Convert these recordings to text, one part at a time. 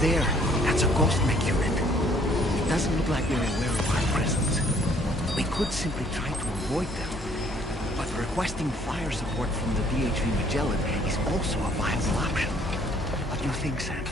there. That's a ghost mech unit. It doesn't look like they're aware of our presence. We could simply try to avoid them. But requesting fire support from the DHV Magellan is also a viable option. What do you think, Sam?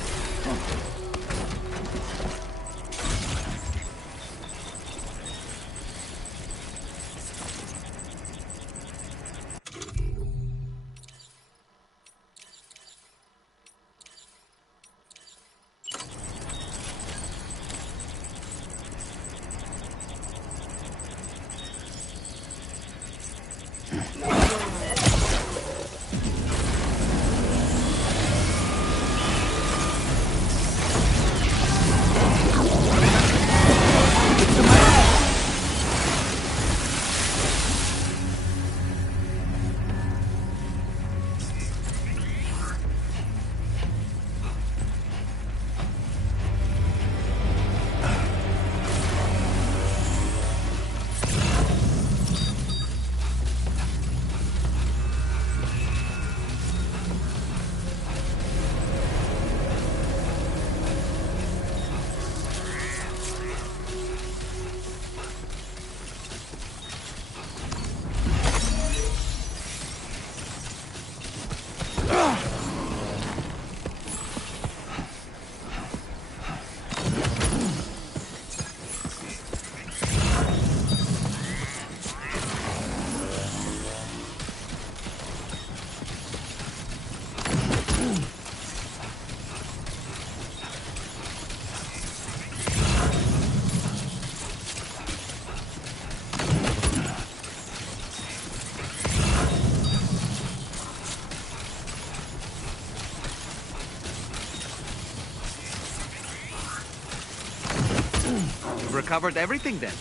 You've recovered everything then.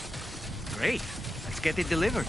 Great. Let's get it delivered.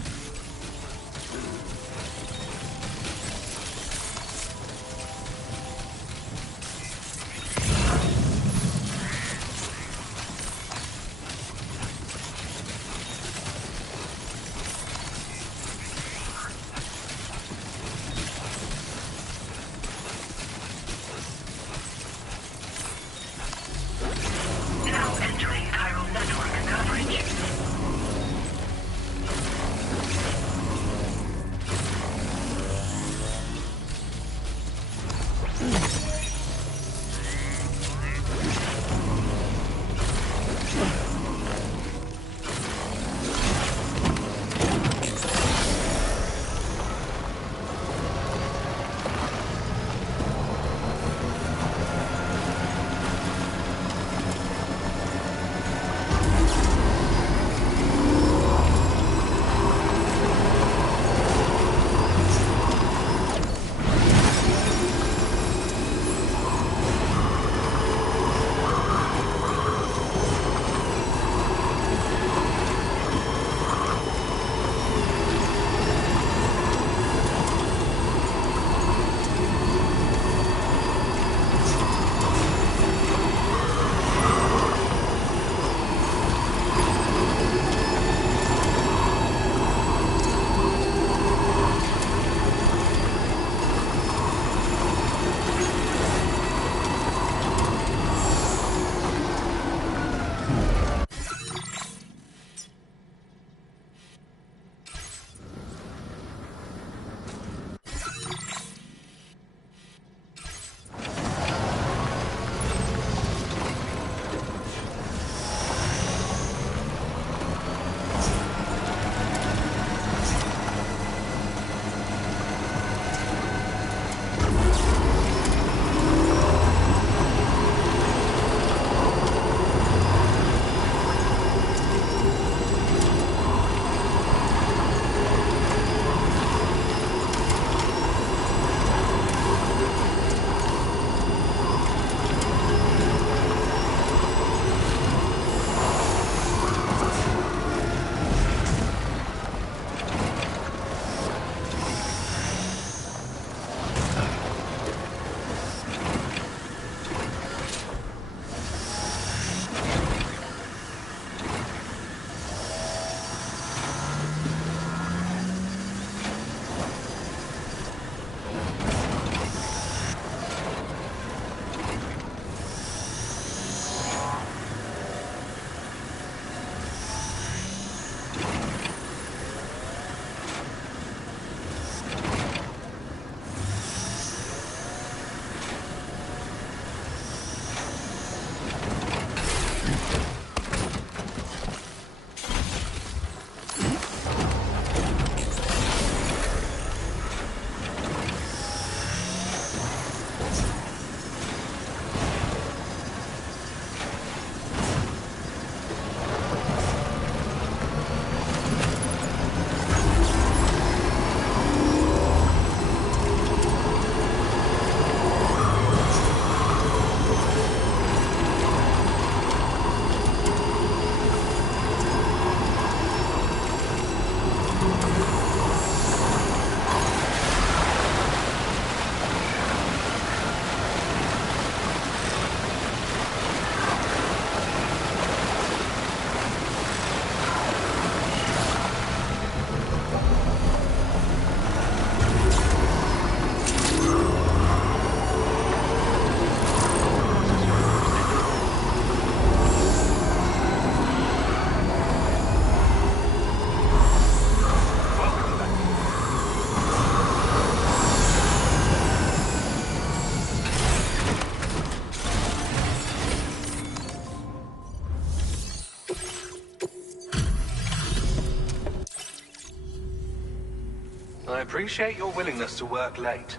appreciate your willingness to work late.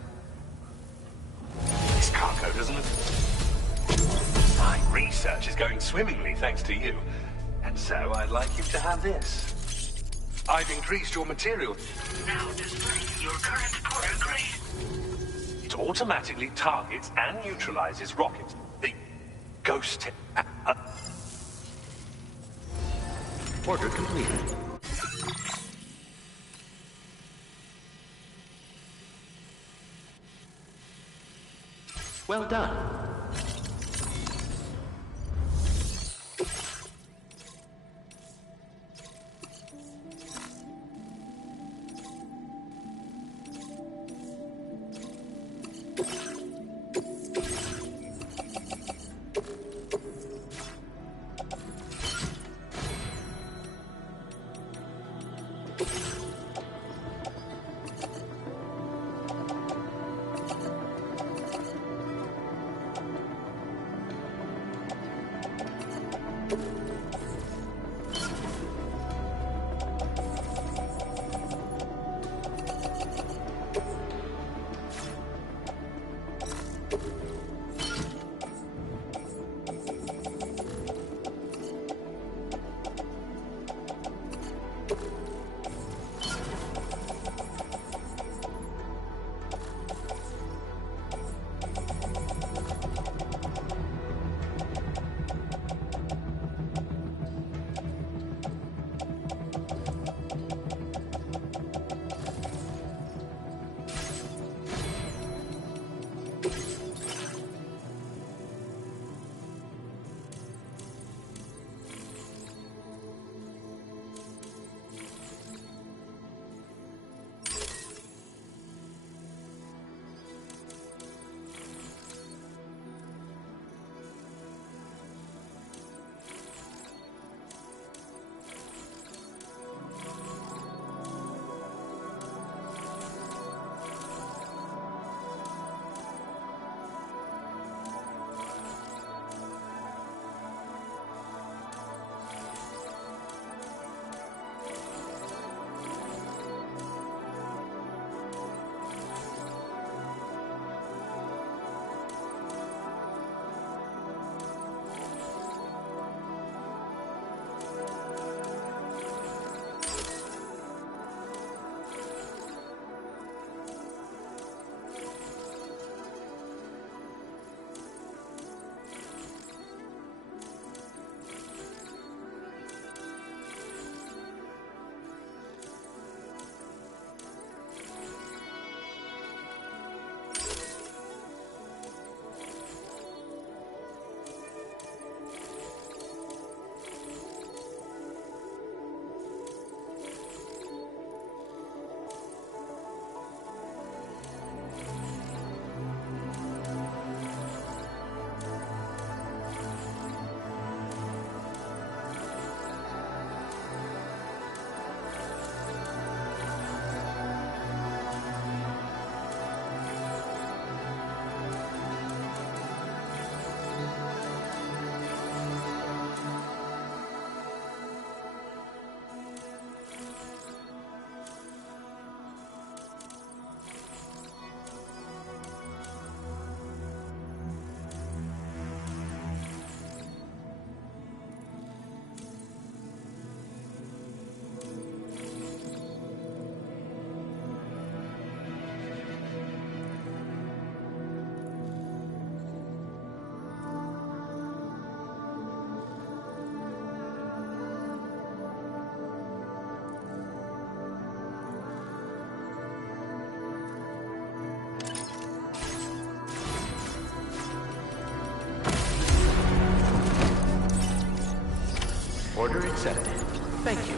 This cargo doesn't... My research is going swimmingly thanks to you. And so I'd like you to have this. I've increased your material. Now displaying your current quarter grade. It automatically targets and neutralizes rockets. The ghost... Order completed. Well done. Order accepted. Thank you.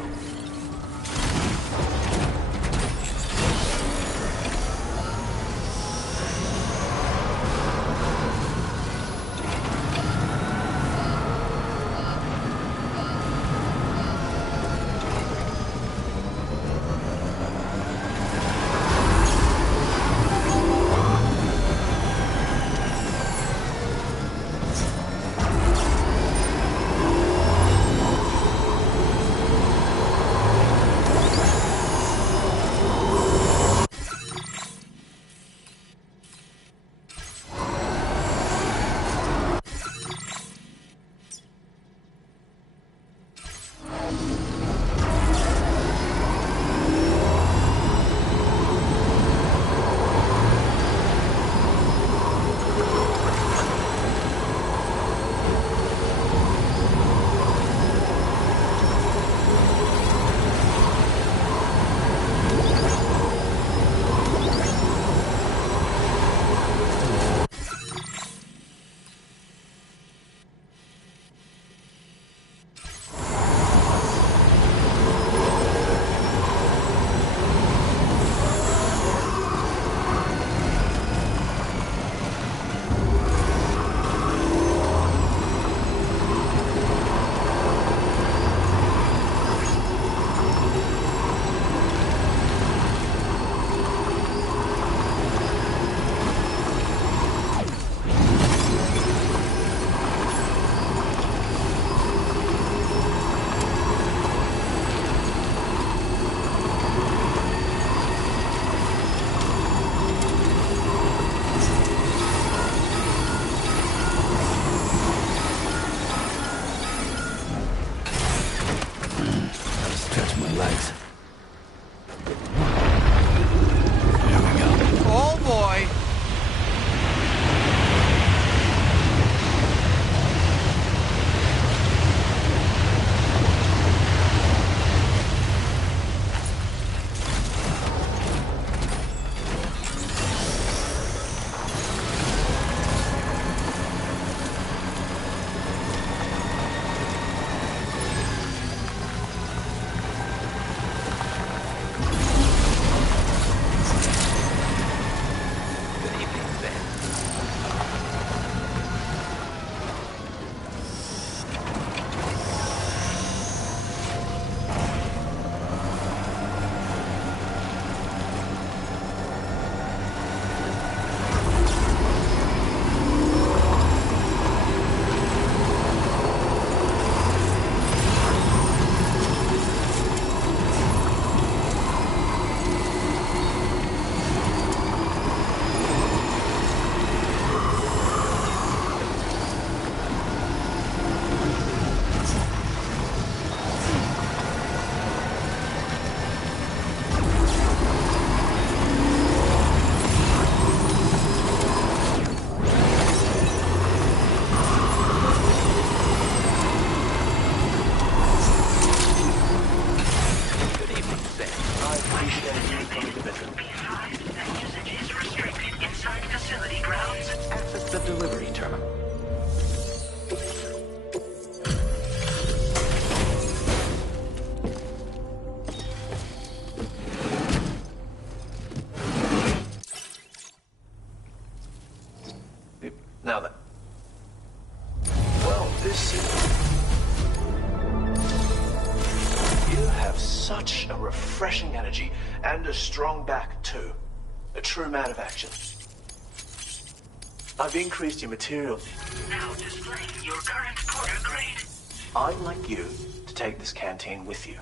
the delivery terminal. Now then. Well, this is... You have such a refreshing energy and a strong back, too. A true man of action. I've increased your materials. Now displaying your current porter grade. I'd like you to take this canteen with you.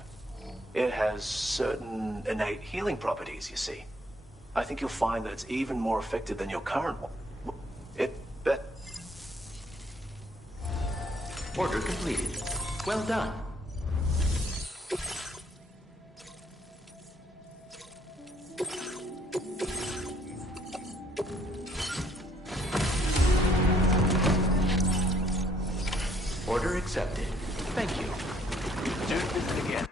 It has certain innate healing properties, you see. I think you'll find that it's even more effective than your current one. Bet. Order completed. Well done. Order accepted. Thank you. Do it again.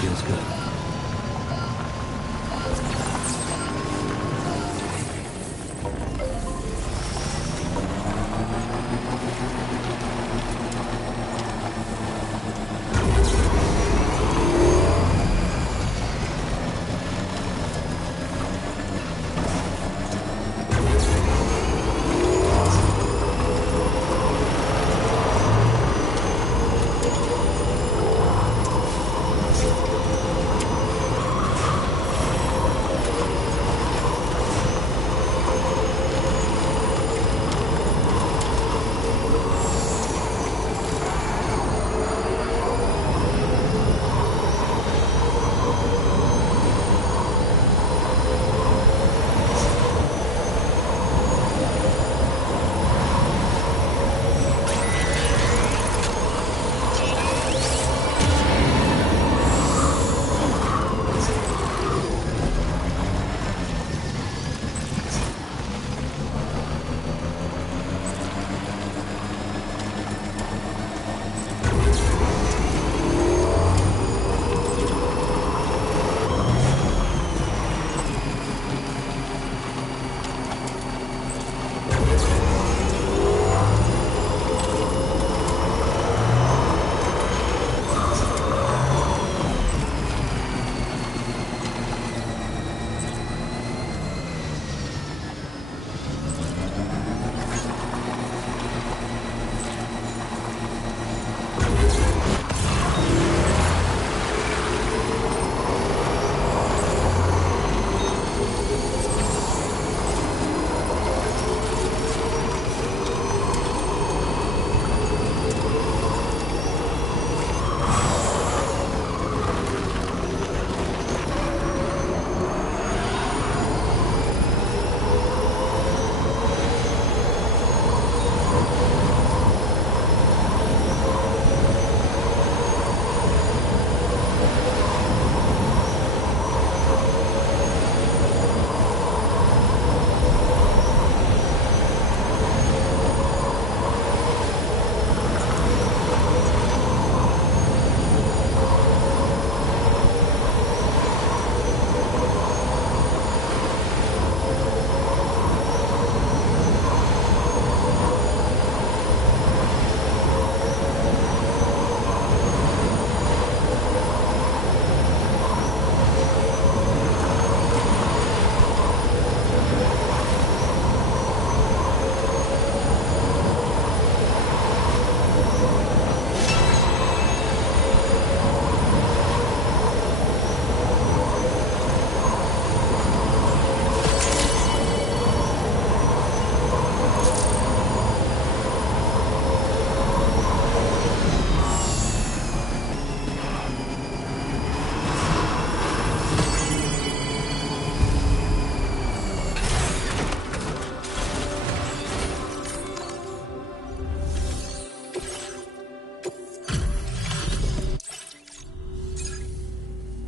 Feels good.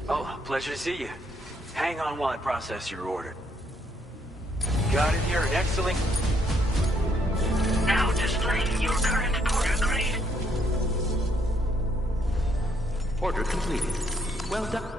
Oh, pleasure to see you. Hang on while I process your order. Got it here, excellent. Now displaying your current porter grade. Order completed. Well done.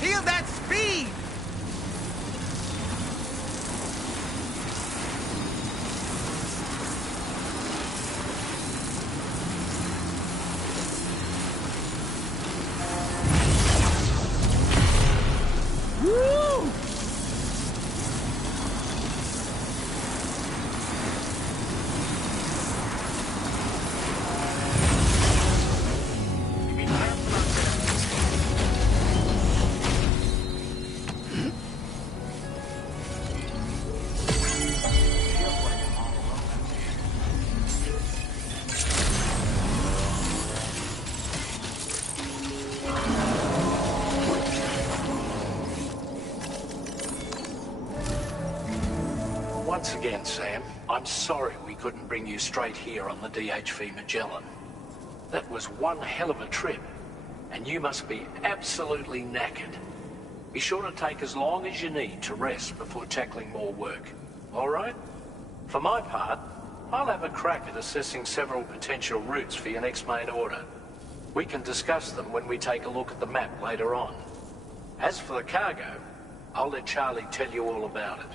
Feel that speed! Woo! Once again, Sam, I'm sorry we couldn't bring you straight here on the DHV Magellan. That was one hell of a trip, and you must be absolutely knackered. Be sure to take as long as you need to rest before tackling more work, all right? For my part, I'll have a crack at assessing several potential routes for your next main order. We can discuss them when we take a look at the map later on. As for the cargo, I'll let Charlie tell you all about it.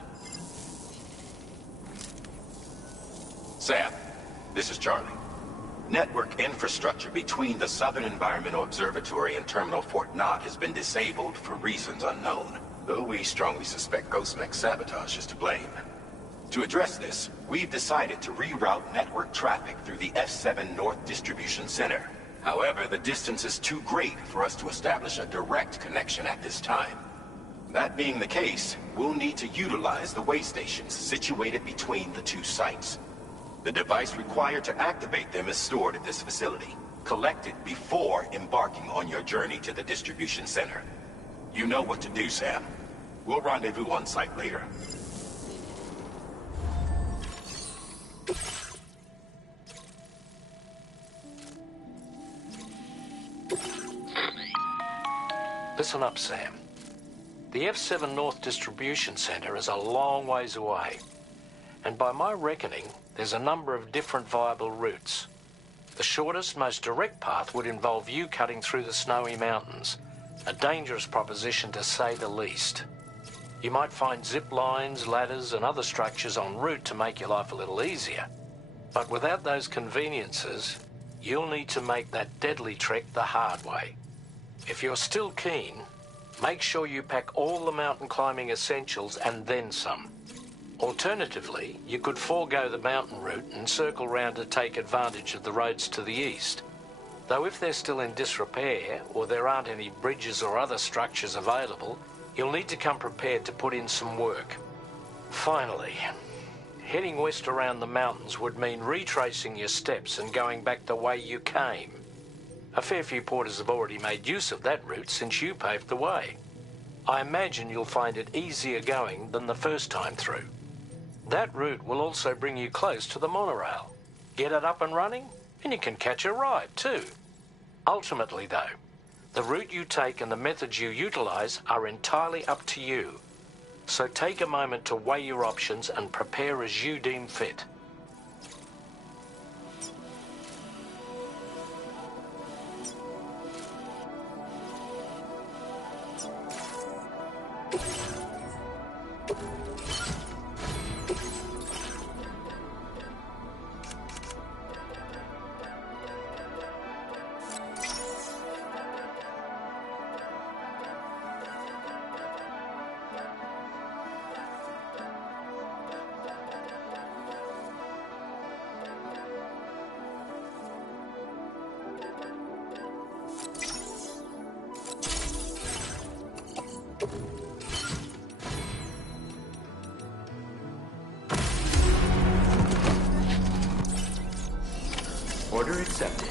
Sam, this is Charlie. Network infrastructure between the Southern Environmental Observatory and Terminal Fort Knott has been disabled for reasons unknown, though we strongly suspect Ghostmech's sabotage is to blame. To address this, we've decided to reroute network traffic through the F7 North Distribution Center. However, the distance is too great for us to establish a direct connection at this time. That being the case, we'll need to utilize the way stations situated between the two sites. The device required to activate them is stored at this facility. Collect it before embarking on your journey to the distribution center. You know what to do, Sam. We'll rendezvous on site later. Listen up, Sam. The F7 North Distribution Center is a long ways away. And by my reckoning, there's a number of different viable routes. The shortest, most direct path would involve you cutting through the snowy mountains. A dangerous proposition to say the least. You might find zip lines, ladders and other structures en route to make your life a little easier. But without those conveniences, you'll need to make that deadly trek the hard way. If you're still keen, make sure you pack all the mountain climbing essentials and then some. Alternatively, you could forego the mountain route and circle round to take advantage of the roads to the east. Though if they're still in disrepair, or there aren't any bridges or other structures available, you'll need to come prepared to put in some work. Finally, heading west around the mountains would mean retracing your steps and going back the way you came. A fair few porters have already made use of that route since you paved the way. I imagine you'll find it easier going than the first time through. That route will also bring you close to the monorail. Get it up and running, and you can catch a ride too. Ultimately though, the route you take and the methods you utilize are entirely up to you. So take a moment to weigh your options and prepare as you deem fit. Order accepted.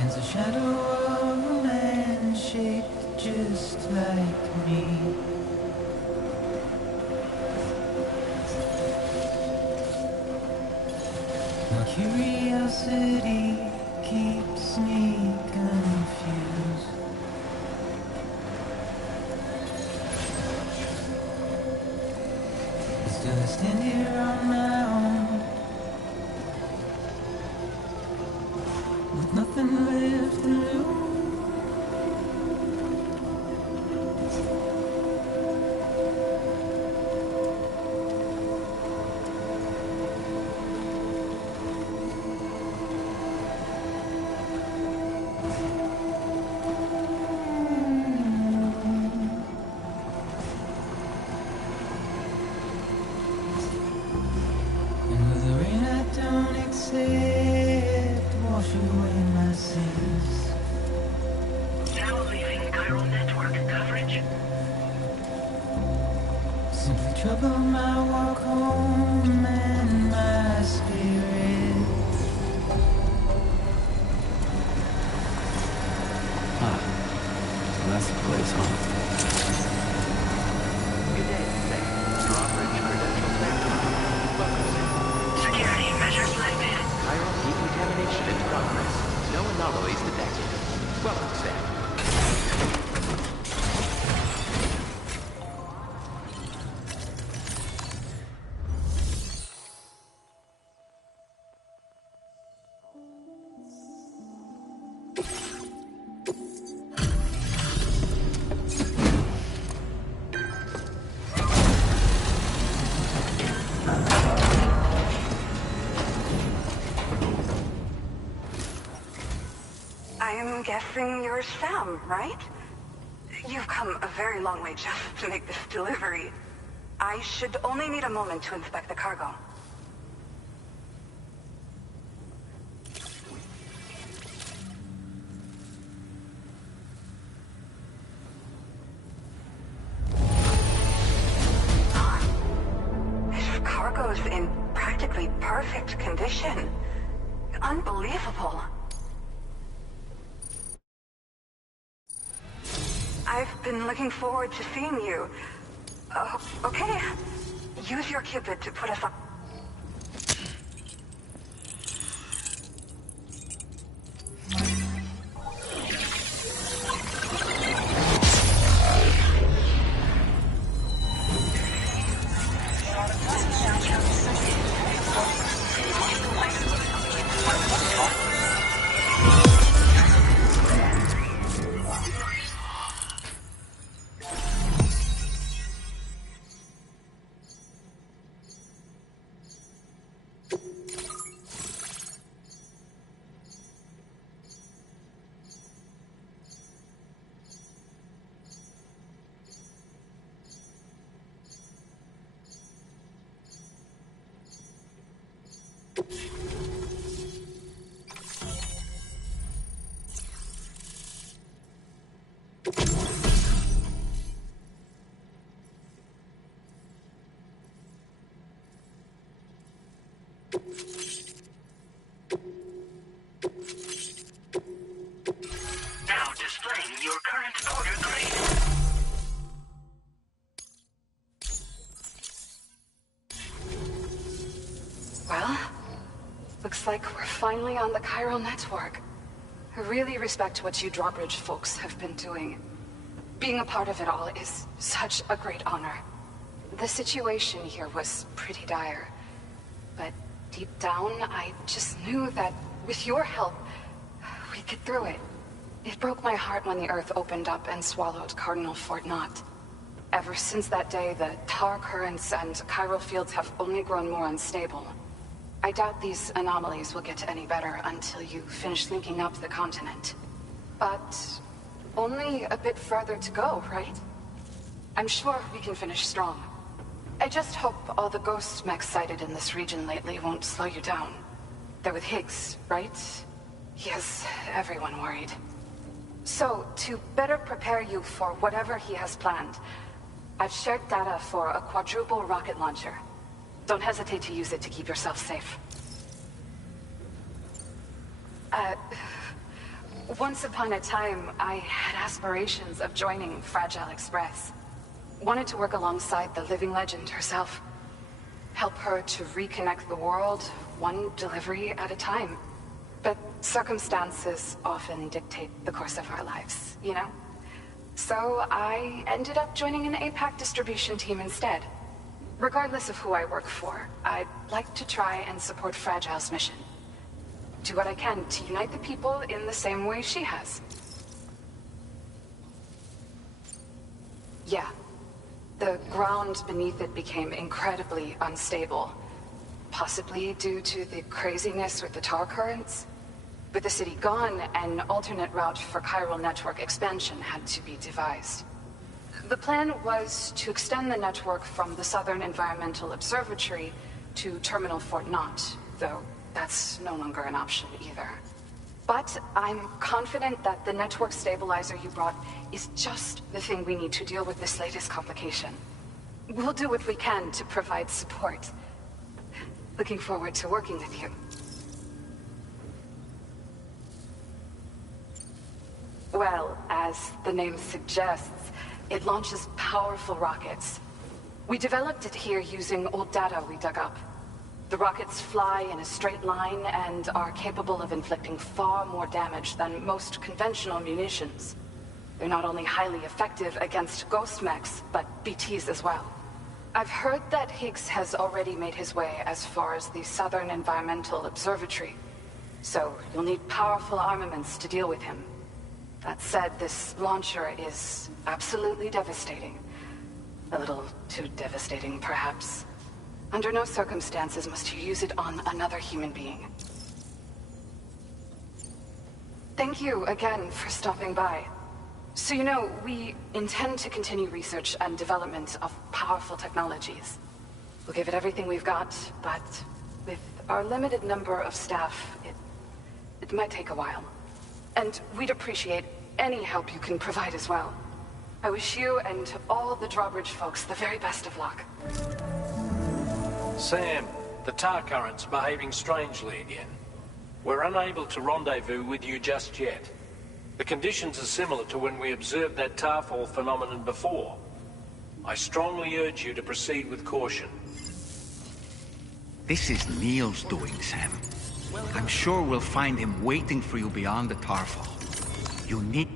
Stands a shadow of a man shaped just like me. My curiosity keeps me confused. But still I stand here on my own, with nothing left to lose. And with the rain I don't accept, wash away my sins. Now leaving chiral network coverage. Simply trouble my walk home and my spirit. So that's the place, huh? Good day, Sam. Drawbridge credentials verified. Welcome, Sam. Security measures lifted. Chiral decontamination in progress. No anomalies detected. Welcome, Sam. I'm guessing you're Sam, right? You've come a very long way just to make this delivery. I should only need a moment to inspect the cargo. This cargo's in practically perfect condition. Unbelievable. I've been looking forward to seeing you. Okay. Use your Cupid to put us up. Now displaying your current order grade. Well, looks like we're finally on the chiral network. I really respect what you drawbridge folks have been doing. Being a part of it all is such a great honor. The situation here was pretty dire, but deep down, I just knew that with your help, we'd get through it. It broke my heart when the Earth opened up and swallowed Cardinal Fort Knott. Ever since that day, the tar currents and chiral fields have only grown more unstable. I doubt these anomalies will get any better until you finish linking up the continent. But only a bit further to go, right? I'm sure we can finish strong. I just hope all the ghost mechs sighted in this region lately won't slow you down. They're with Higgs, right? He has everyone worried. So, to better prepare you for whatever he has planned, I've shared data for a quadruple rocket launcher. Don't hesitate to use it to keep yourself safe. Once upon a time, I had aspirations of joining Fragile Express. Wanted to work alongside the living legend herself. Help her to reconnect the world, one delivery at a time. But circumstances often dictate the course of our lives, you know? So I ended up joining an APAC distribution team instead. Regardless of who I work for, I'd like to try and support Fragile's mission. Do what I can to unite the people in the same way she has. Yeah. The ground beneath it became incredibly unstable. Possibly due to the craziness with the tar currents. With the city gone, an alternate route for chiral network expansion had to be devised. The plan was to extend the network from the Southern Environmental Observatory to Terminal Fort Knott, though that's no longer an option either. But I'm confident that the network stabilizer you brought is just the thing we need to deal with this latest complication. We'll do what we can to provide support. Looking forward to working with you. Well, as the name suggests, it launches powerful rockets. We developed it here using old data we dug up. The rockets fly in a straight line and are capable of inflicting far more damage than most conventional munitions. They're not only highly effective against ghost mechs, but BTs as well. I've heard that Higgs has already made his way as far as the Southern Environmental Observatory, so you'll need powerful armaments to deal with him. That said, this launcher is absolutely devastating. A little too devastating, perhaps. Under no circumstances must you use it on another human being. Thank you again for stopping by. So you know, we intend to continue research and development of powerful technologies. We'll give it everything we've got, but with our limited number of staff, it might take a while. And we'd appreciate any help you can provide as well. I wish you and all the Drawbridge folks the very best of luck. Sam, the tar current's behaving strangely again. We're unable to rendezvous with you just yet. The conditions are similar to when we observed that tarfall phenomenon before. I strongly urge you to proceed with caution. This is Neil's doing, Sam. I'm sure we'll find him waiting for you beyond the tarfall. You need...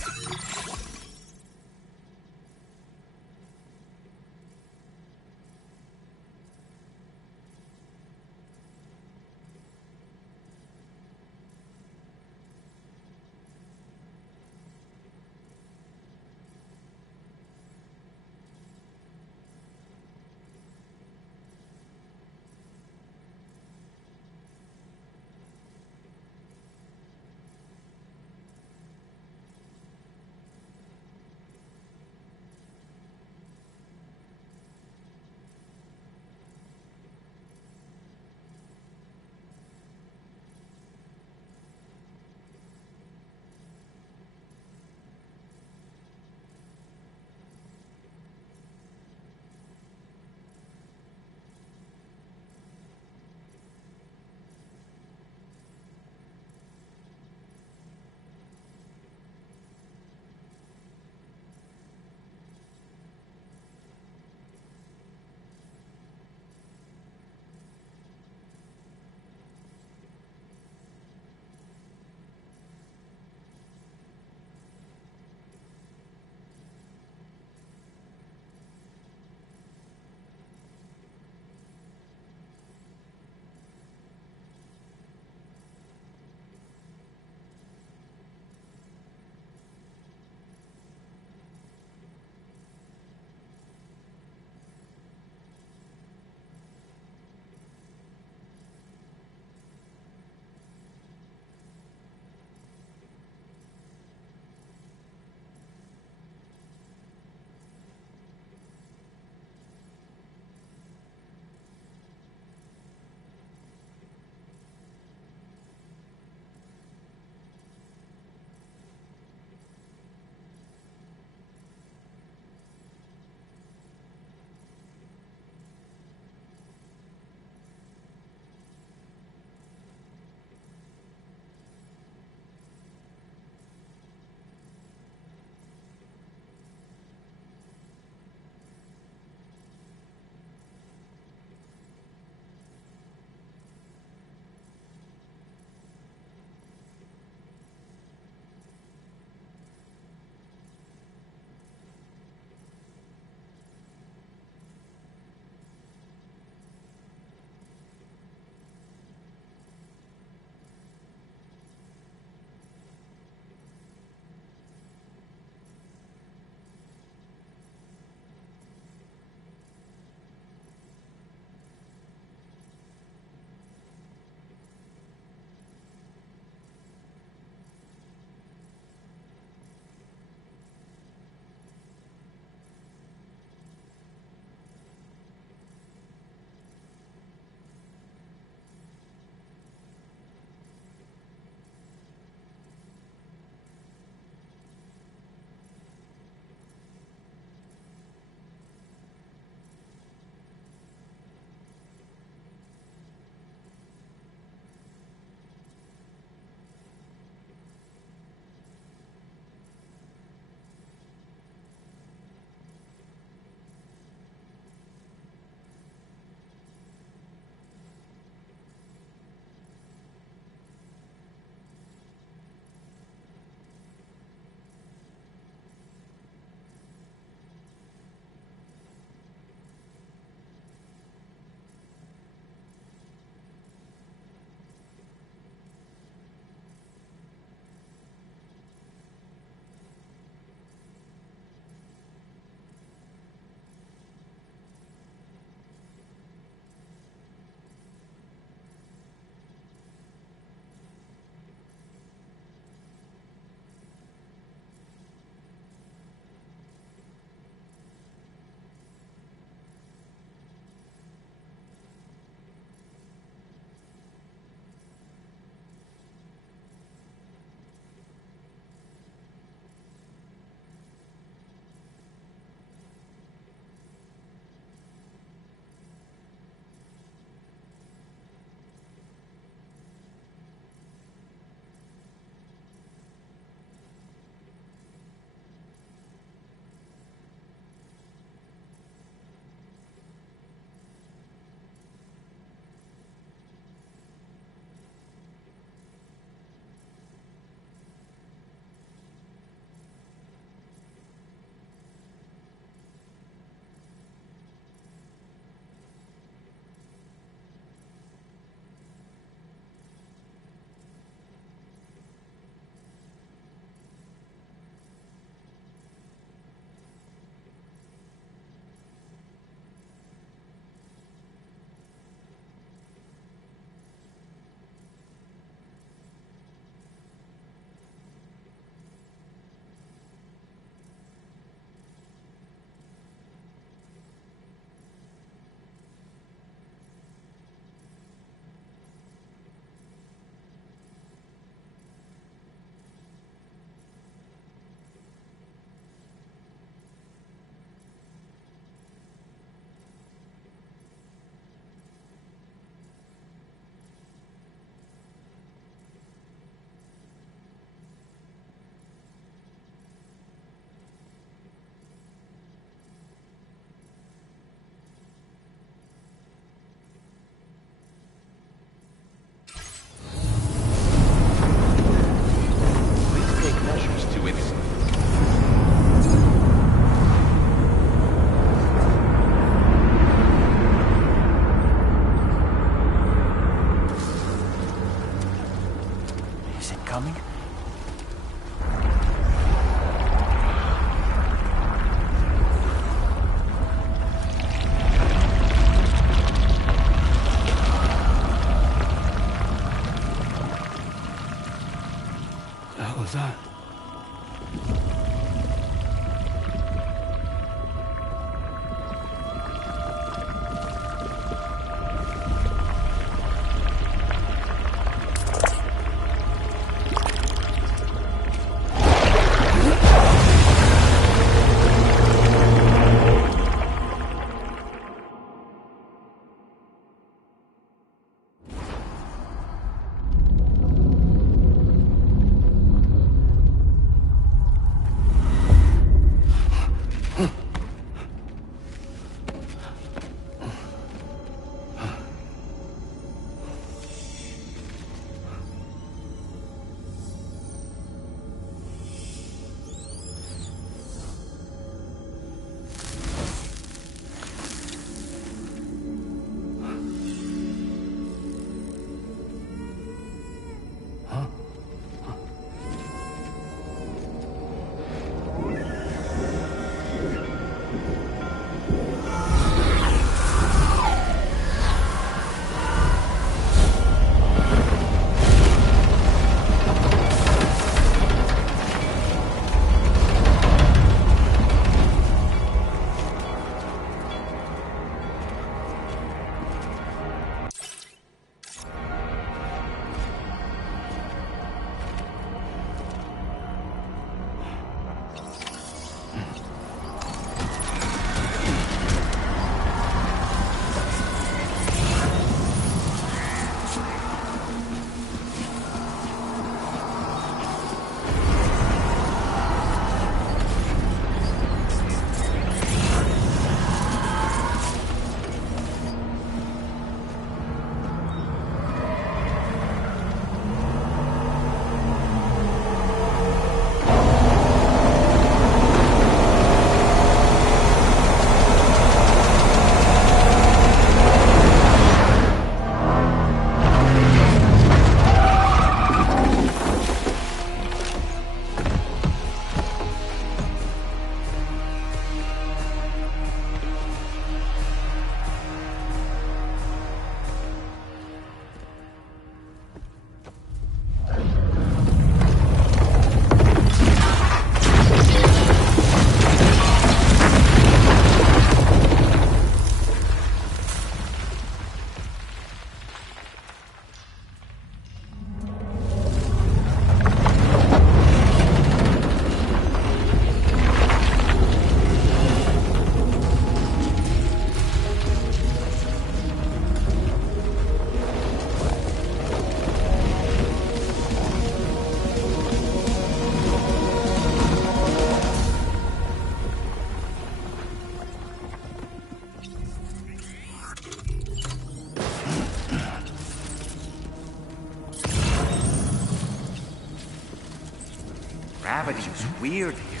Gravity's weird here.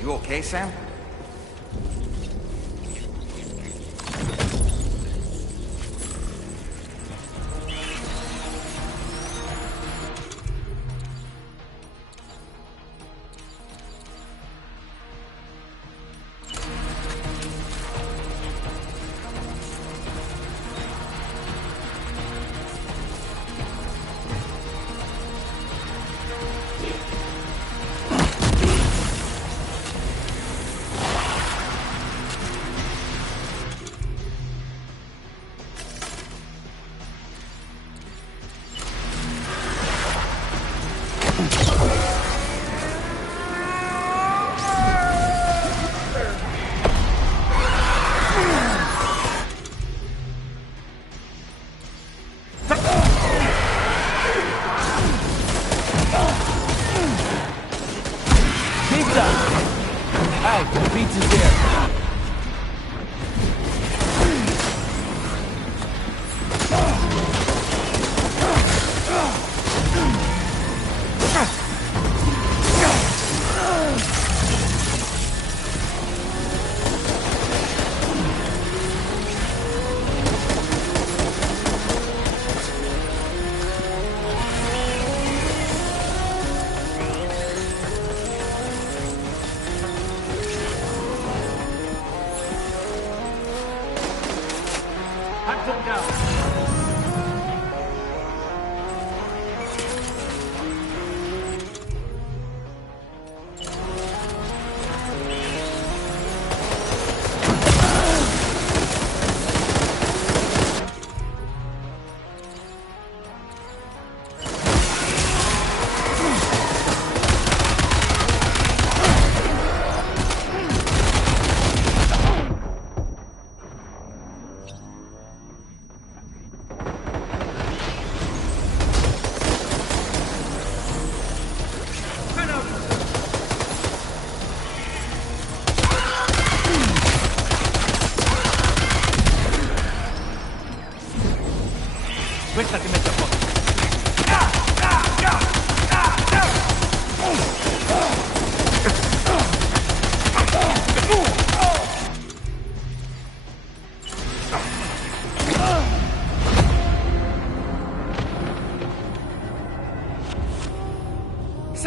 You okay, Sam?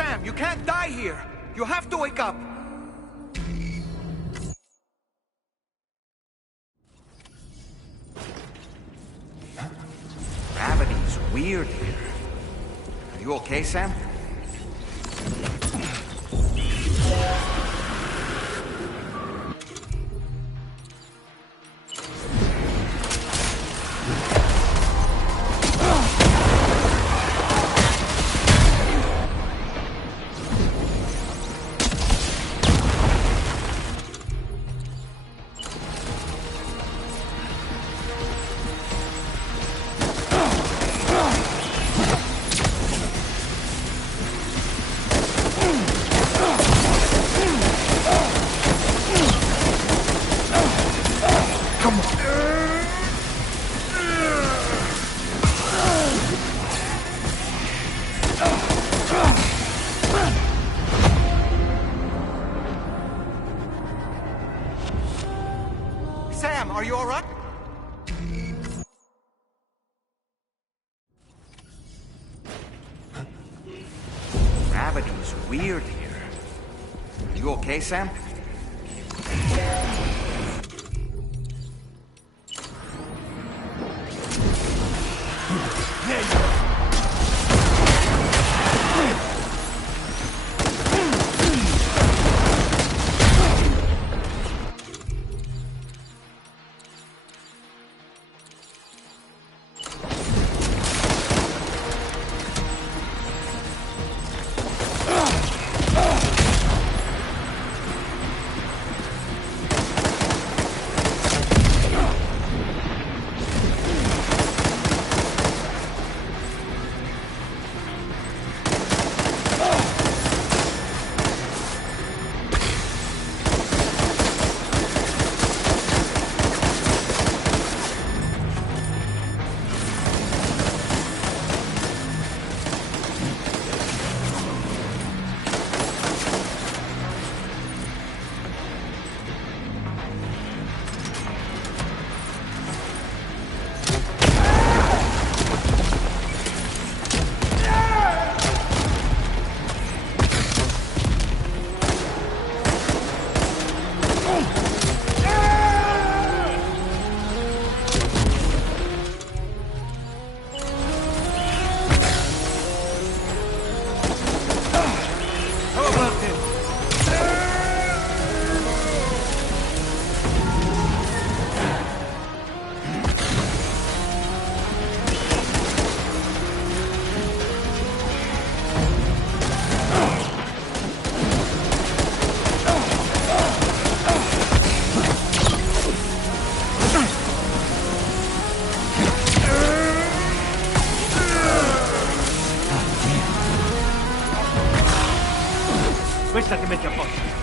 Sam, you can't die here! You have to wake up! Gravity's weird here. Are you okay, Sam? Sam, are you all right? Gravity's weird here. Are you okay, Sam? Questa ti mette a posto.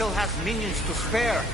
Still has minions to spare.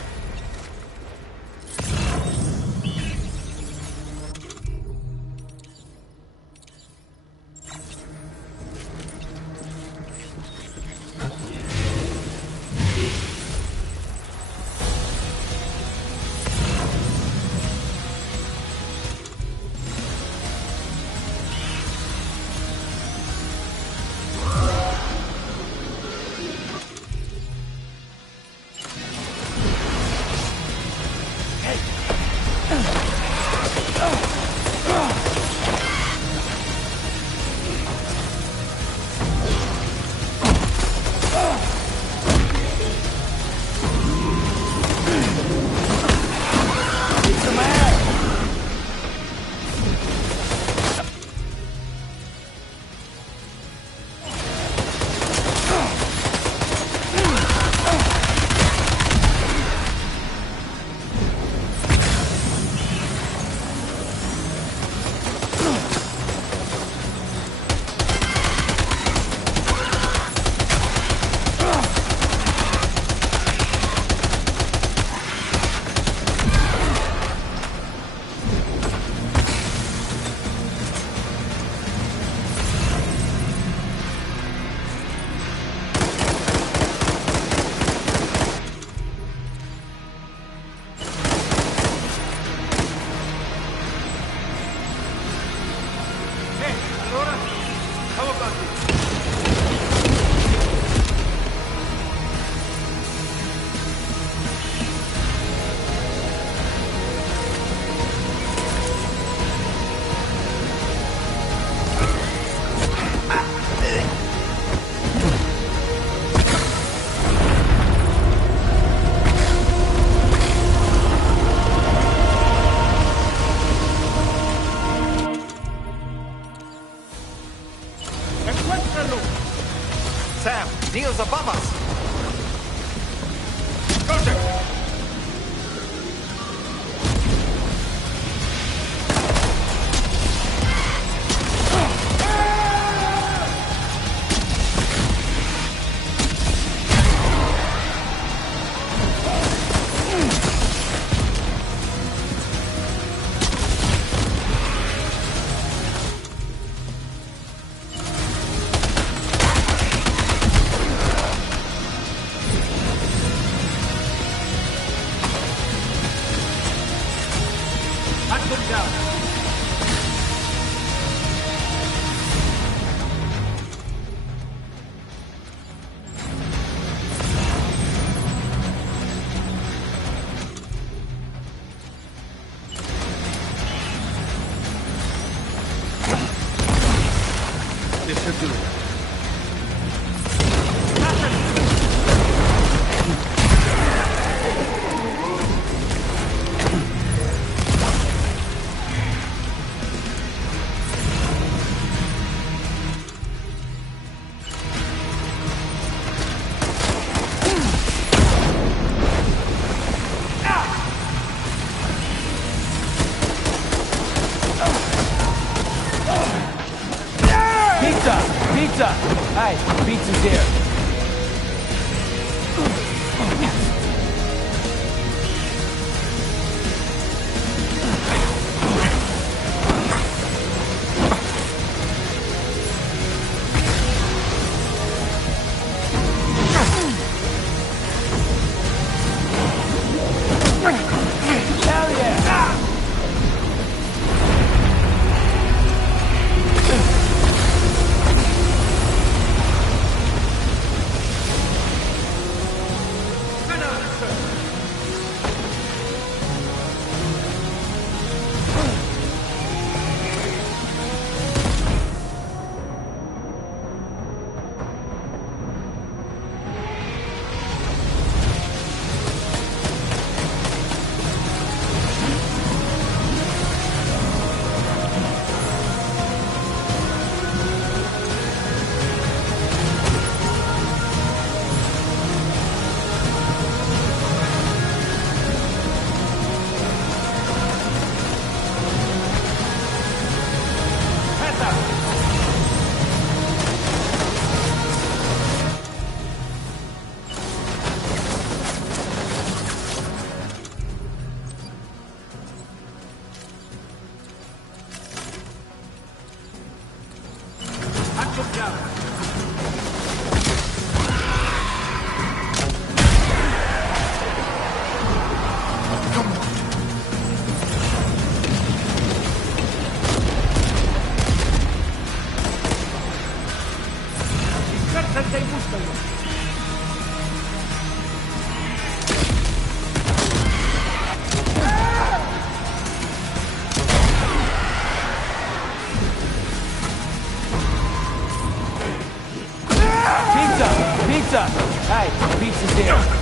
This should do it. Pizza! Hey, pizza's here. Hell yeah! Pizza! Hey, pizza's here.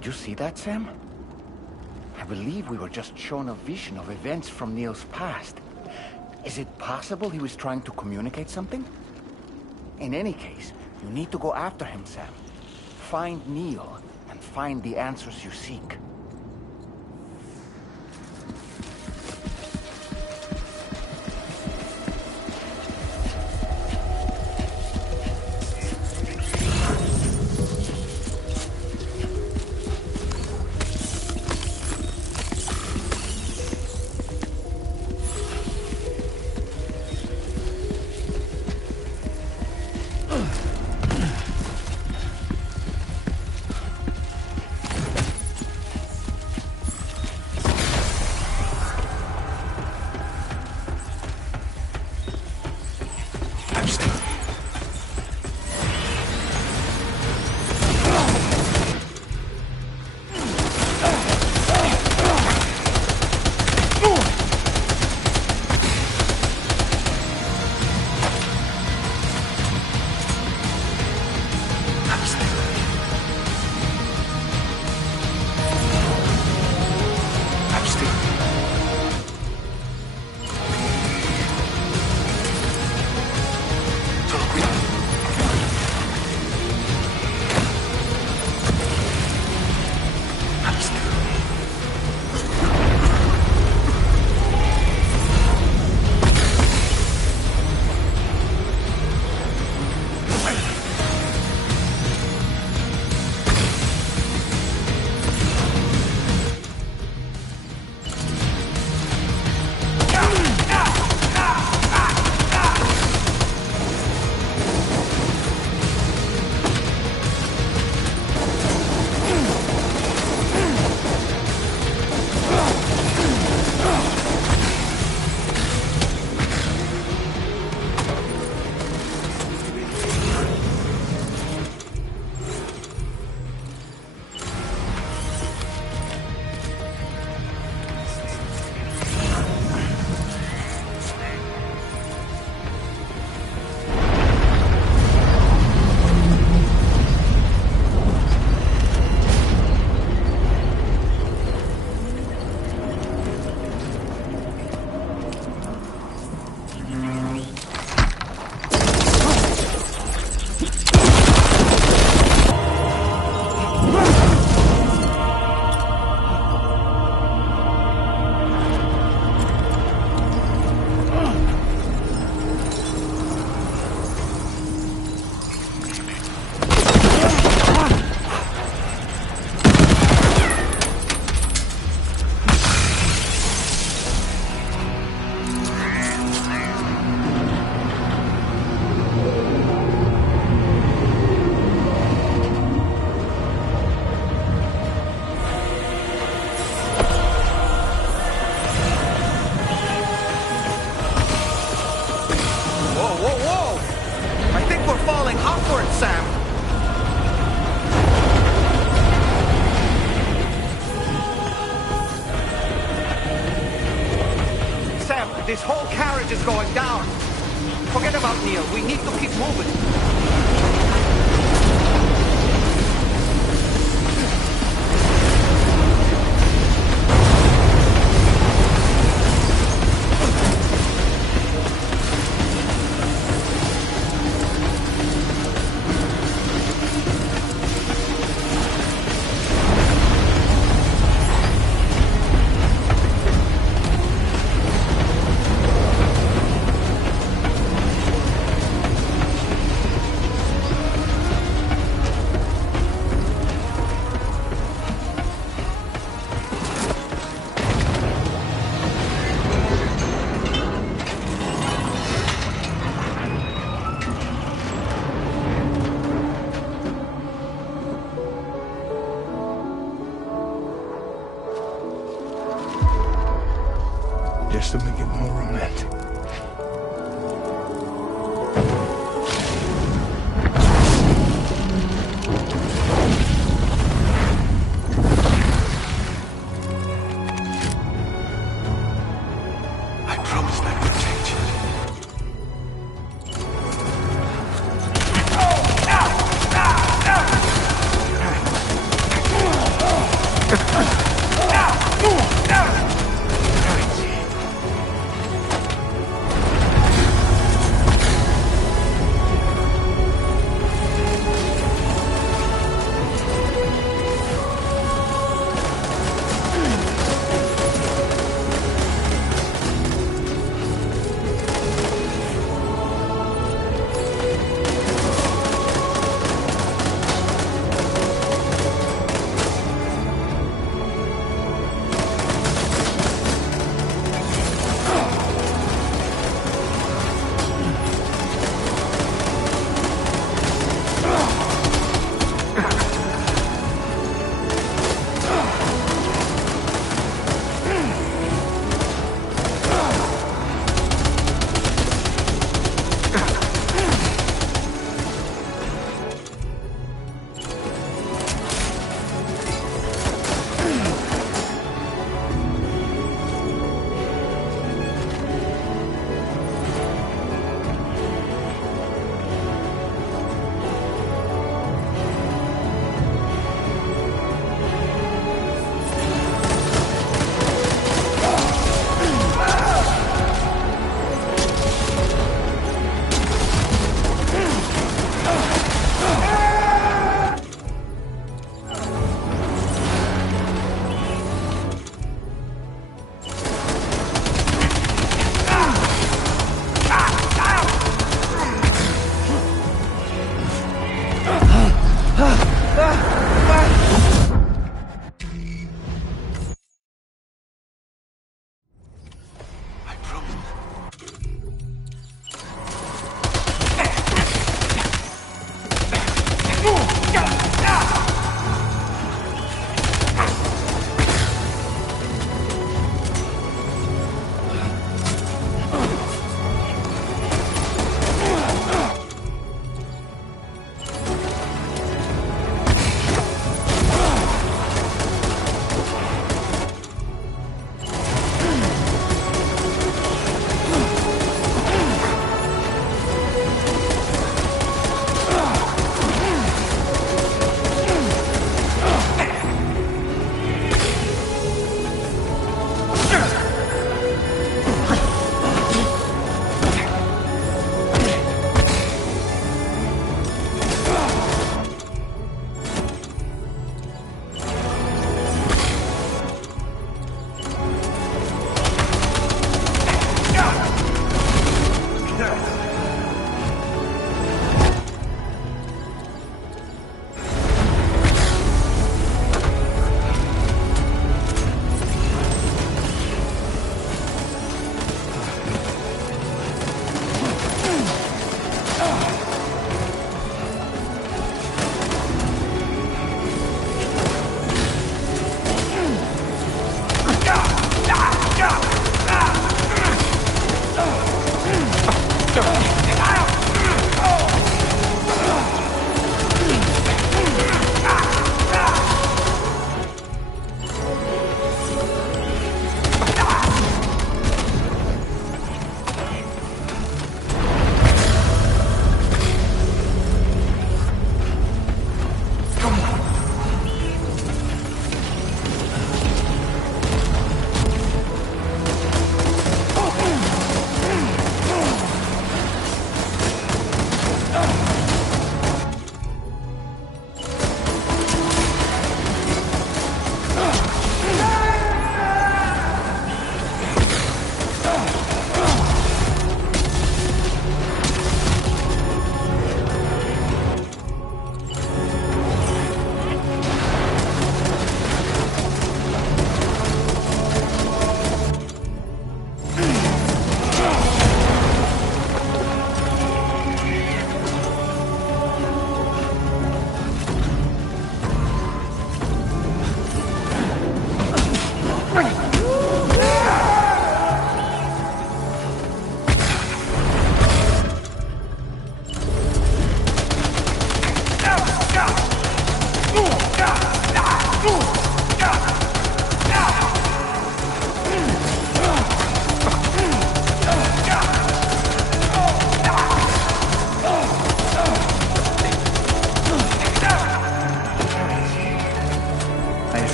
Did you see that, Sam? I believe we were just shown a vision of events from Neil's past. Is it possible he was trying to communicate something? In any case, you need to go after him, Sam. Find Neil, and find the answers you seek. This whole carriage is going down. Forget about Neil. We need to keep moving. Just to make it more romantic. I promise that will change it.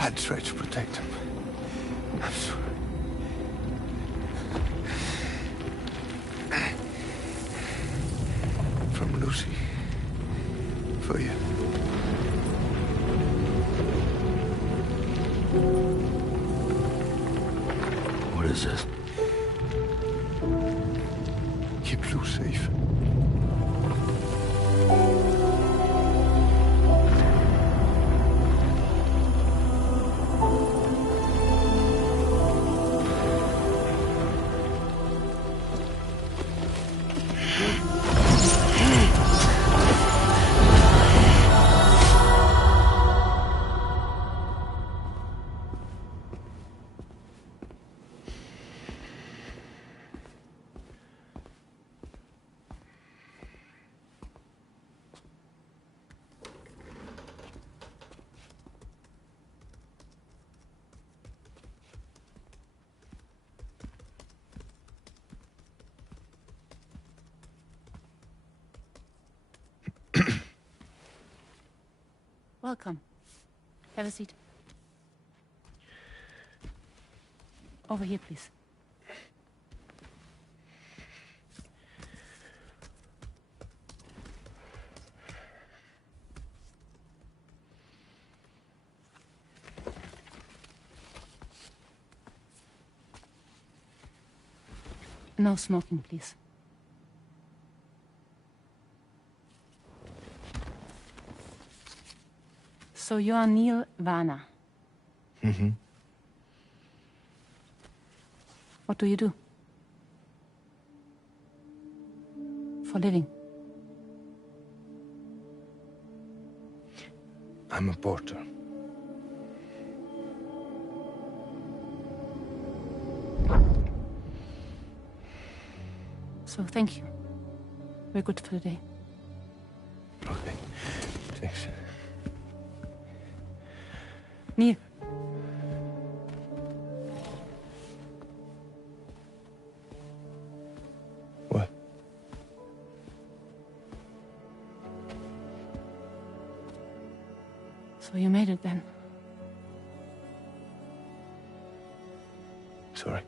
I'd try to protect him. I'm sorry. From Lucy. For you. What is this? Keep Lou safe. Welcome. Have a seat. Over here, please. No smoking, please. So you are Neil Varner. Mm-hmm. What do you do? For a living? I'm a porter. So thank you. We're good for the day. Okay. Thanks. Neil. What? So you made it then? Sorry.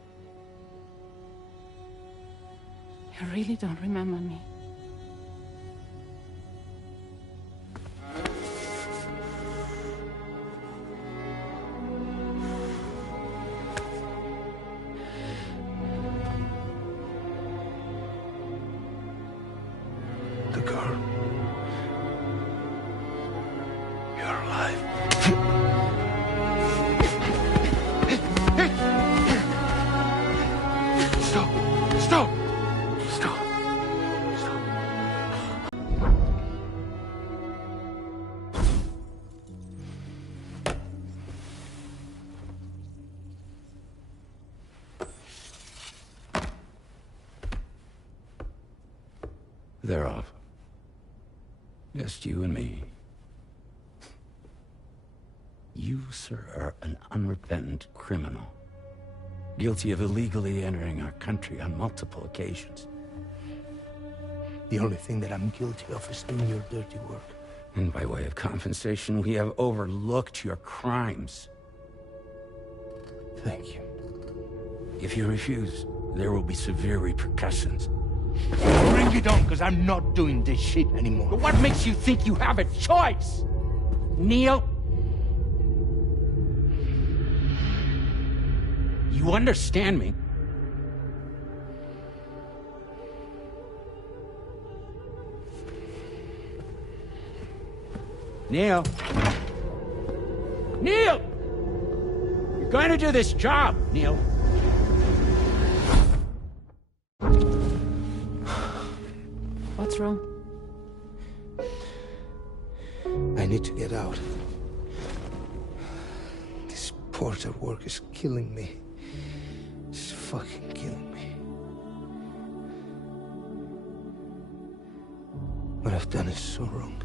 You really don't remember me. The girl. You're alive. Stop! Stop! Stop! Stop! They're off. Just you and me. You, sir, are an unrepentant criminal. Guilty of illegally entering our country on multiple occasions. The only thing that I'm guilty of is doing your dirty work. And by way of compensation, we have overlooked your crimes. Thank you. If you refuse, there will be severe repercussions. Bring it on, because I'm not doing this shit anymore. But what makes you think you have a choice? Neil? You understand me? Neil? Neil! You're going to do this job, Neil. What's wrong? I need to get out. This porter work is killing me. It's fucking killing me. What I've done is so wrong.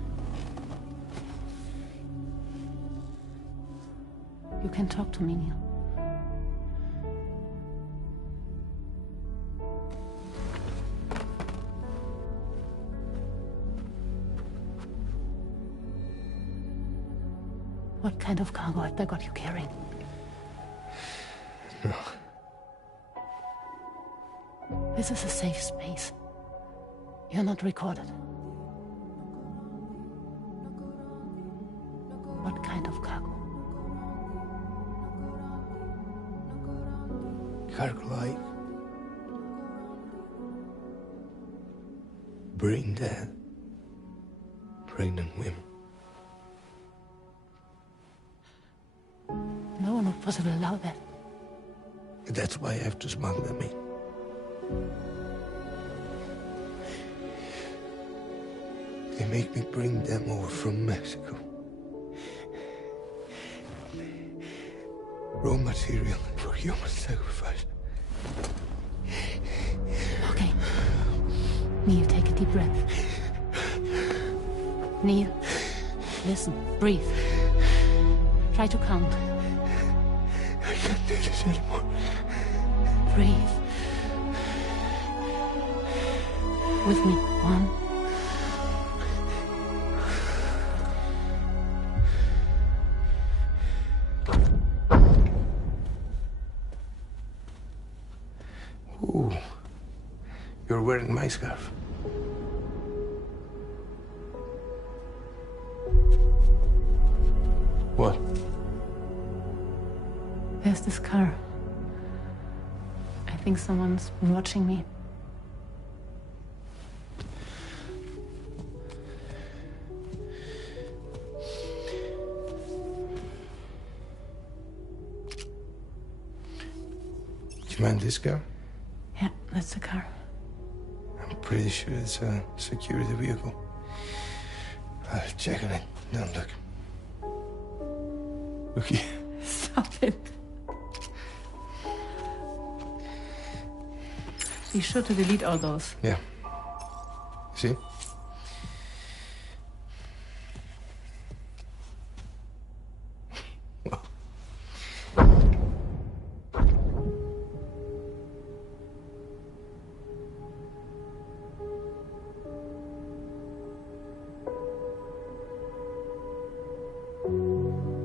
You can talk to me, Neil. What kind of cargo have they got you carrying? No. This is a safe space. You're not recorded. What kind of cargo? Cargo like brain dead, pregnant women. No one would possibly allow that. That's why I have to smuggle them in. They make me bring them over from Mexico. Raw material for human sacrifice. Okay. Neil, take a deep breath. Neil, listen, breathe. Try to count. I can't do this anymore. Breathe. With me. 1. You're wearing my scarf. What? There's this car. I think someone's been watching me. Do you mind this car? Yeah, that's the car. I'm pretty sure it's a security vehicle. I'll check on it. Don't look. Look here. Stop it. Be sure to delete all those. Yeah. See?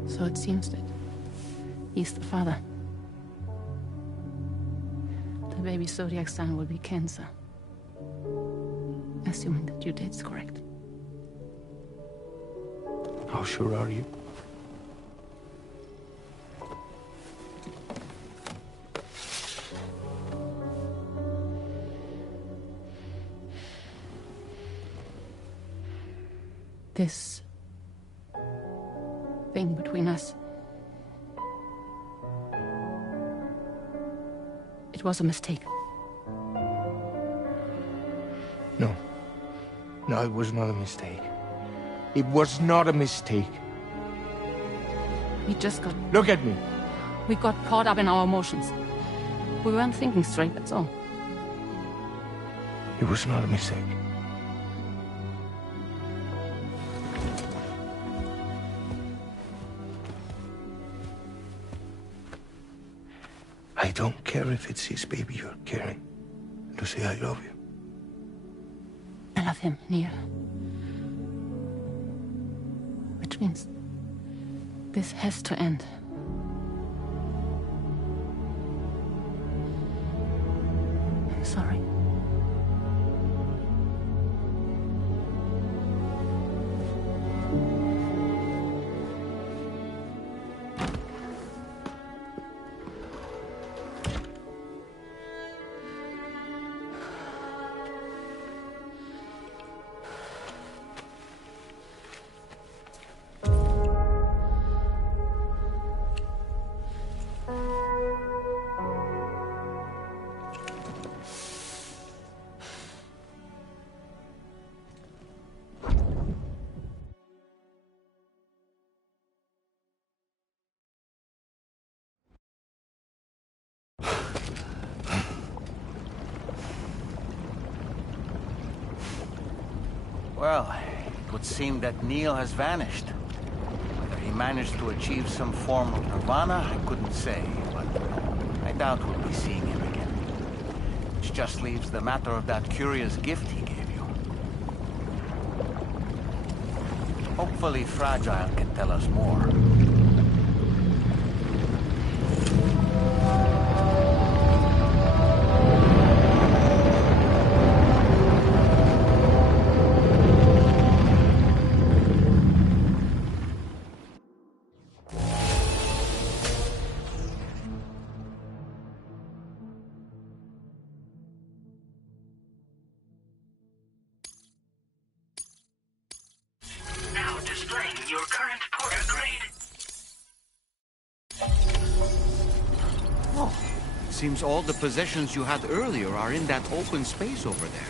So it seems that he's the father. The baby Zodiac son will be cancer. Assuming that your date's correct. How sure are you? This thing between us. It was a mistake. No. No, it was not a mistake. It was not a mistake. We just got... Look at me. We got caught up in our emotions. We weren't thinking straight, that's all. It was not a mistake. I don't care if it's his baby you're carrying. Lucy, I love you. I love him, Neil. Which means this has to end. I'm sorry. Well, it would seem that Neil has vanished. Whether he managed to achieve some form of nirvana, I couldn't say, but I doubt we'll be seeing him again. Which just leaves the matter of that curious gift he gave you. Hopefully Fragile can tell us more. Now displaying your current porter grade. Oh, seems all the possessions you had earlier are in that open space over there.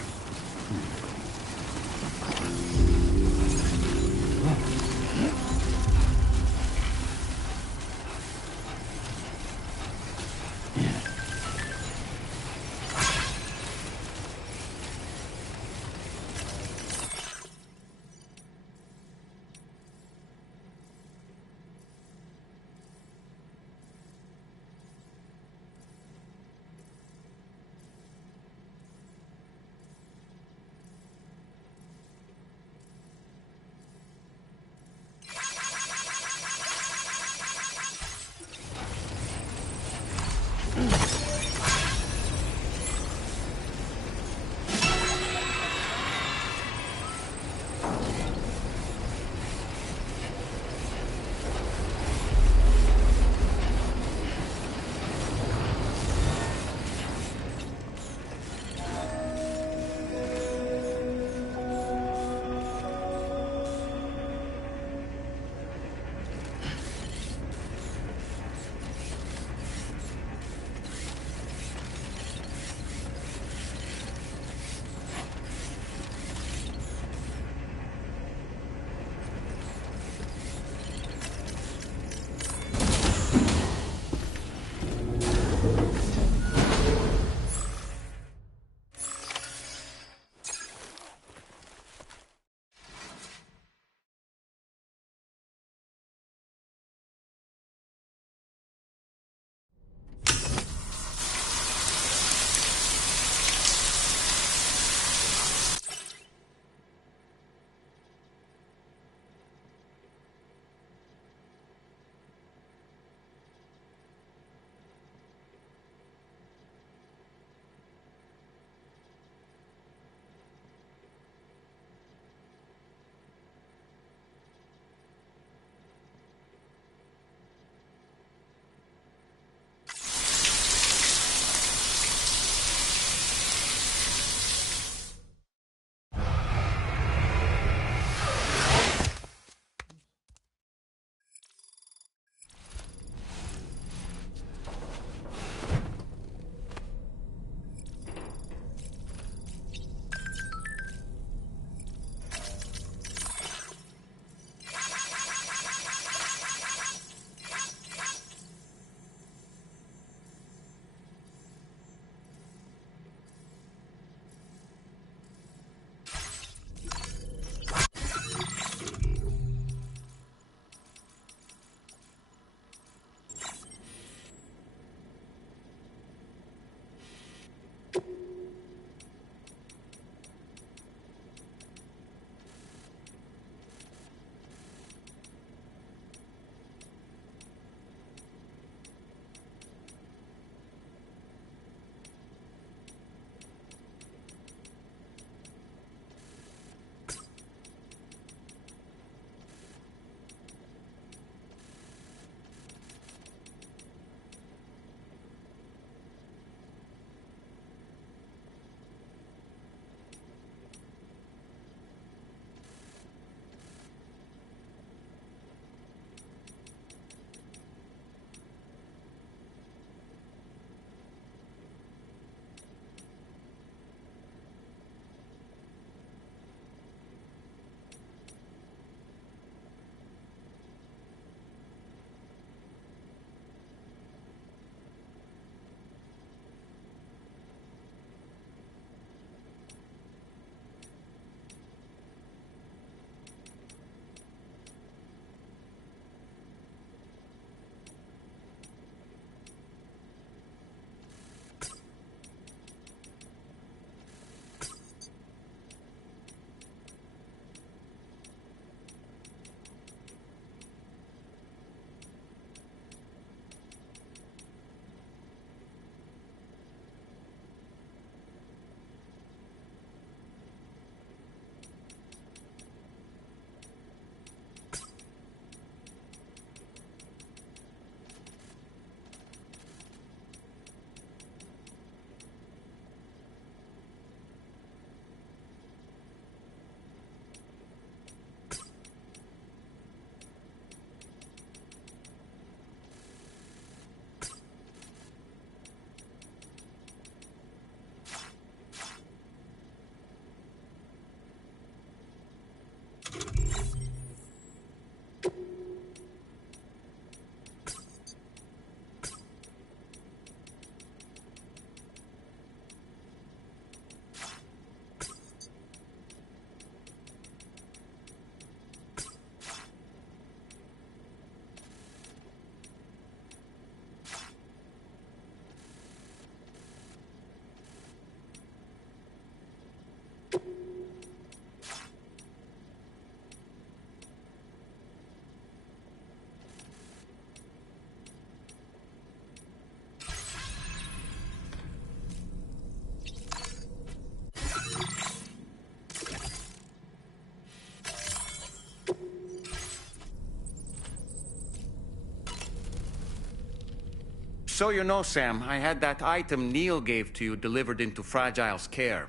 So you know, Sam, I had that item Neil gave to you delivered into Fragile's care.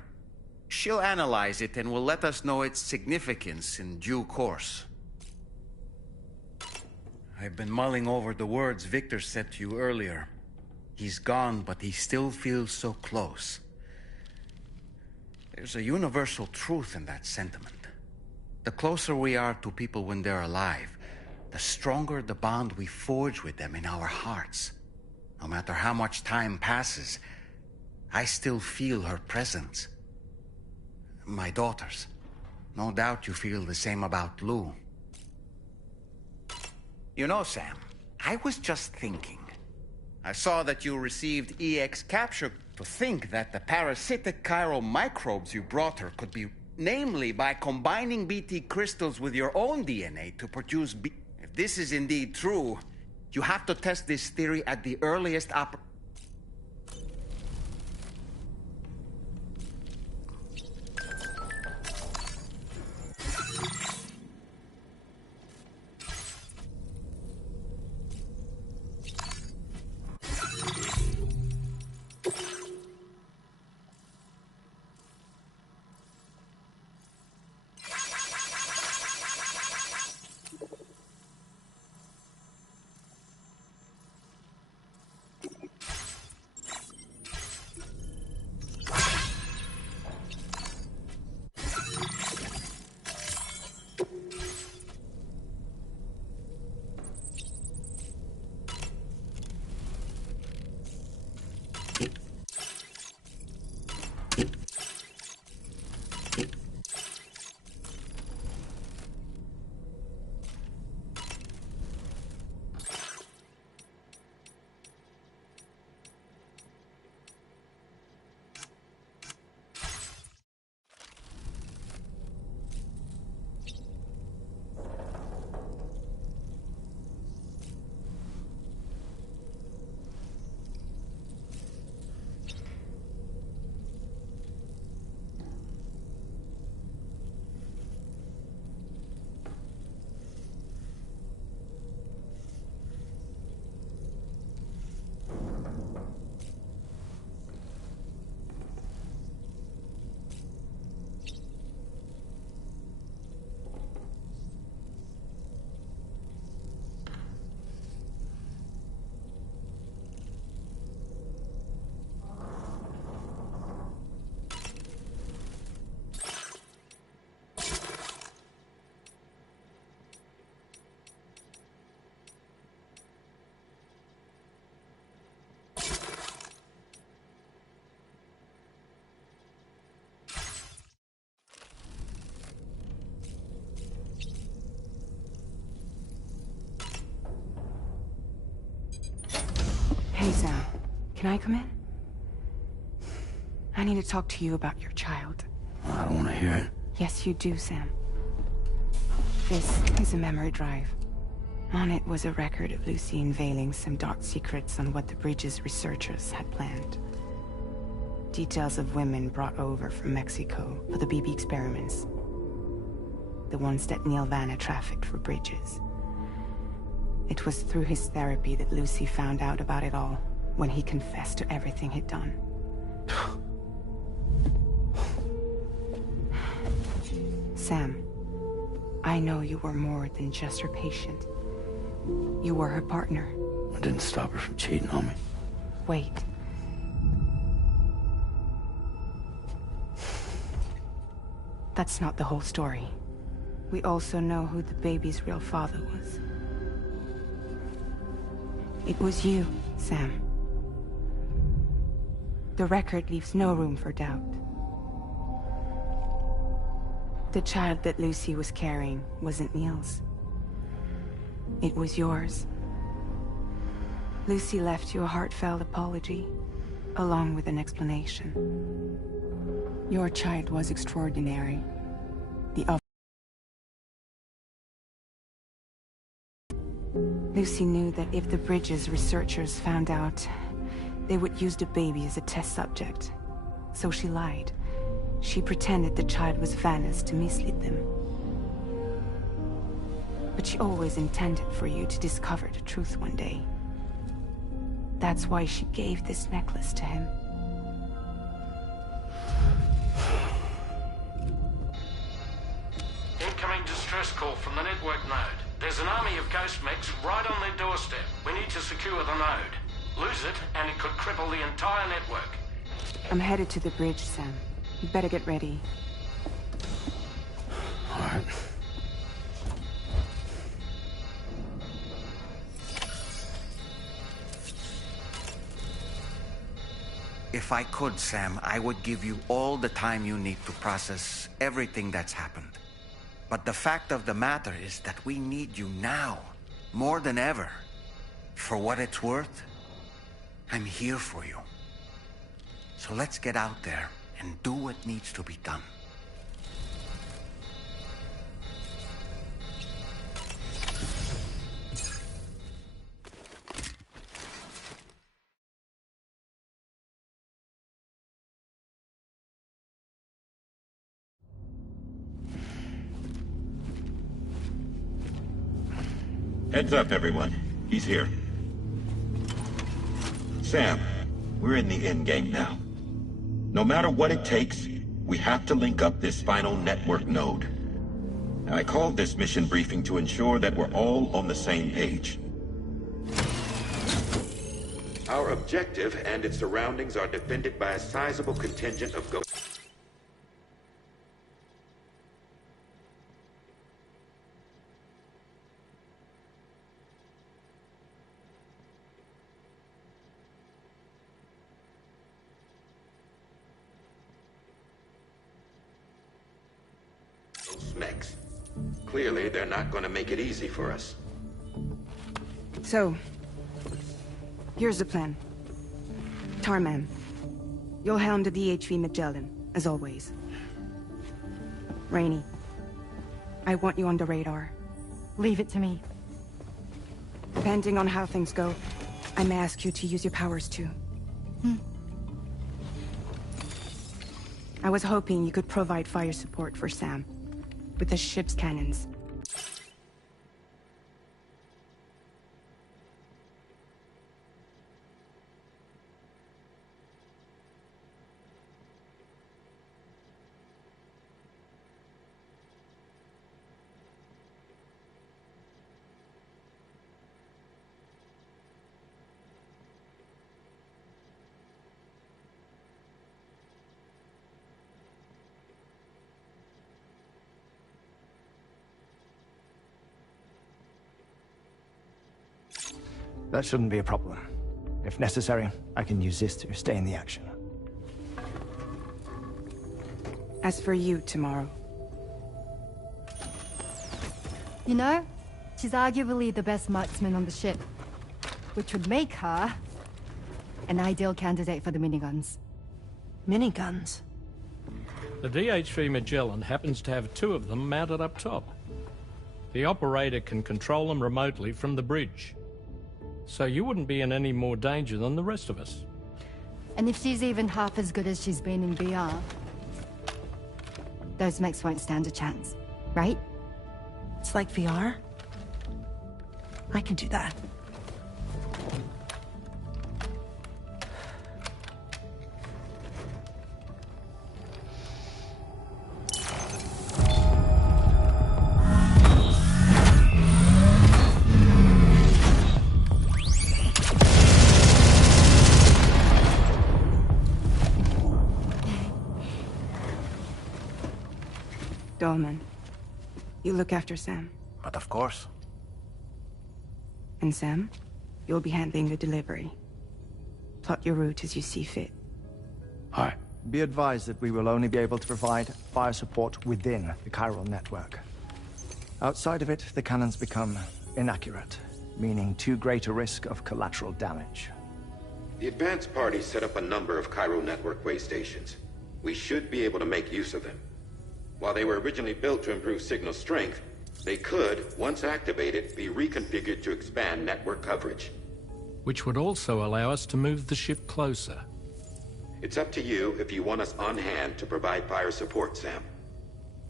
She'll analyze it and will let us know its significance in due course. I've been mulling over the words Victor said to you earlier. He's gone, but he still feels so close. There's a universal truth in that sentiment. The closer we are to people when they're alive, the stronger the bond we forge with them in our hearts. No matter how much time passes, I still feel her presence. My daughters. No doubt you feel the same about Lou. You know, Sam, I was just thinking. I saw that you received EX capture. To think that the parasitic chiral microbes you brought her could be... Namely, by combining BT crystals with your own DNA to produce If this is indeed true, you have to test this theory at the earliest Hey, Sam. Can I come in? I need to talk to you about your child. I don't want to hear it. Yes, you do, Sam. This is a memory drive. On it was a record of Lucy unveiling some dark secrets on what the Bridges researchers had planned. Details of women brought over from Mexico for the BB experiments. The ones that Neil Vanna trafficked for Bridges. It was through his therapy that Lucy found out about it all, when he confessed to everything he'd done. Sam, I know you were more than just her patient. You were her partner. I didn't stop her from cheating on me. Wait. That's not the whole story. We also know who the baby's real father was. It was you, Sam. The record leaves no room for doubt. The child that Lucy was carrying wasn't Neil's. It was yours. Lucy left you a heartfelt apology, along with an explanation. Your child was extraordinary. Lucy knew that if the Bridges researchers found out, they would use the baby as a test subject. So she lied. She pretended the child was Vanna's to mislead them. But she always intended for you to discover the truth one day. That's why she gave this necklace to him. Incoming distress call from the network node. There's an army of ghost mechs right on their doorstep. We need to secure the node. Lose it, and it could cripple the entire network. I'm headed to the bridge, Sam. You better get ready. All right. If I could, Sam, I would give you all the time you need to process everything that's happened. But the fact of the matter is that we need you now, more than ever. For what it's worth, I'm here for you. So let's get out there and do what needs to be done. Heads up, everyone. He's here. Sam, we're in the end game now. No matter what it takes, we have to link up this final network node. I called this mission briefing to ensure that we're all on the same page. Our objective and its surroundings are defended by a sizable contingent of ghost mechs. Clearly, they're not going to make it easy for us. So, here's the plan. Tarman, you'll helm the DHV Magellan, as always. Rainey, I want you on the radar. Leave it to me. Depending on how things go, I may ask you to use your powers too. I was hoping you could provide fire support for Sam, with the ship's cannons. That shouldn't be a problem. If necessary, I can use this to stay in the action. As for you, tomorrow. You know, she's arguably the best marksman on the ship, which would make her an ideal candidate for the miniguns. Miniguns? The DHV Magellan happens to have 2 of them mounted up top. The operator can control them remotely from the bridge. So you wouldn't be in any more danger than the rest of us. And if she's even half as good as she's been in VR, those mechs won't stand a chance, right? It's like VR? I can do that. Dolman, you look after Sam. But of course. And Sam, you'll be handling the delivery. Plot your route as you see fit. All right. Be advised that we will only be able to provide fire support within the chiral network. Outside of it, the cannons become inaccurate, meaning too great a risk of collateral damage. The advanced party set up a number of chiral network way stations. We should be able to make use of them. While they were originally built to improve signal strength, they could, once activated, be reconfigured to expand network coverage. Which would also allow us to move the ship closer. It's up to you if you want us on hand to provide fire support, Sam.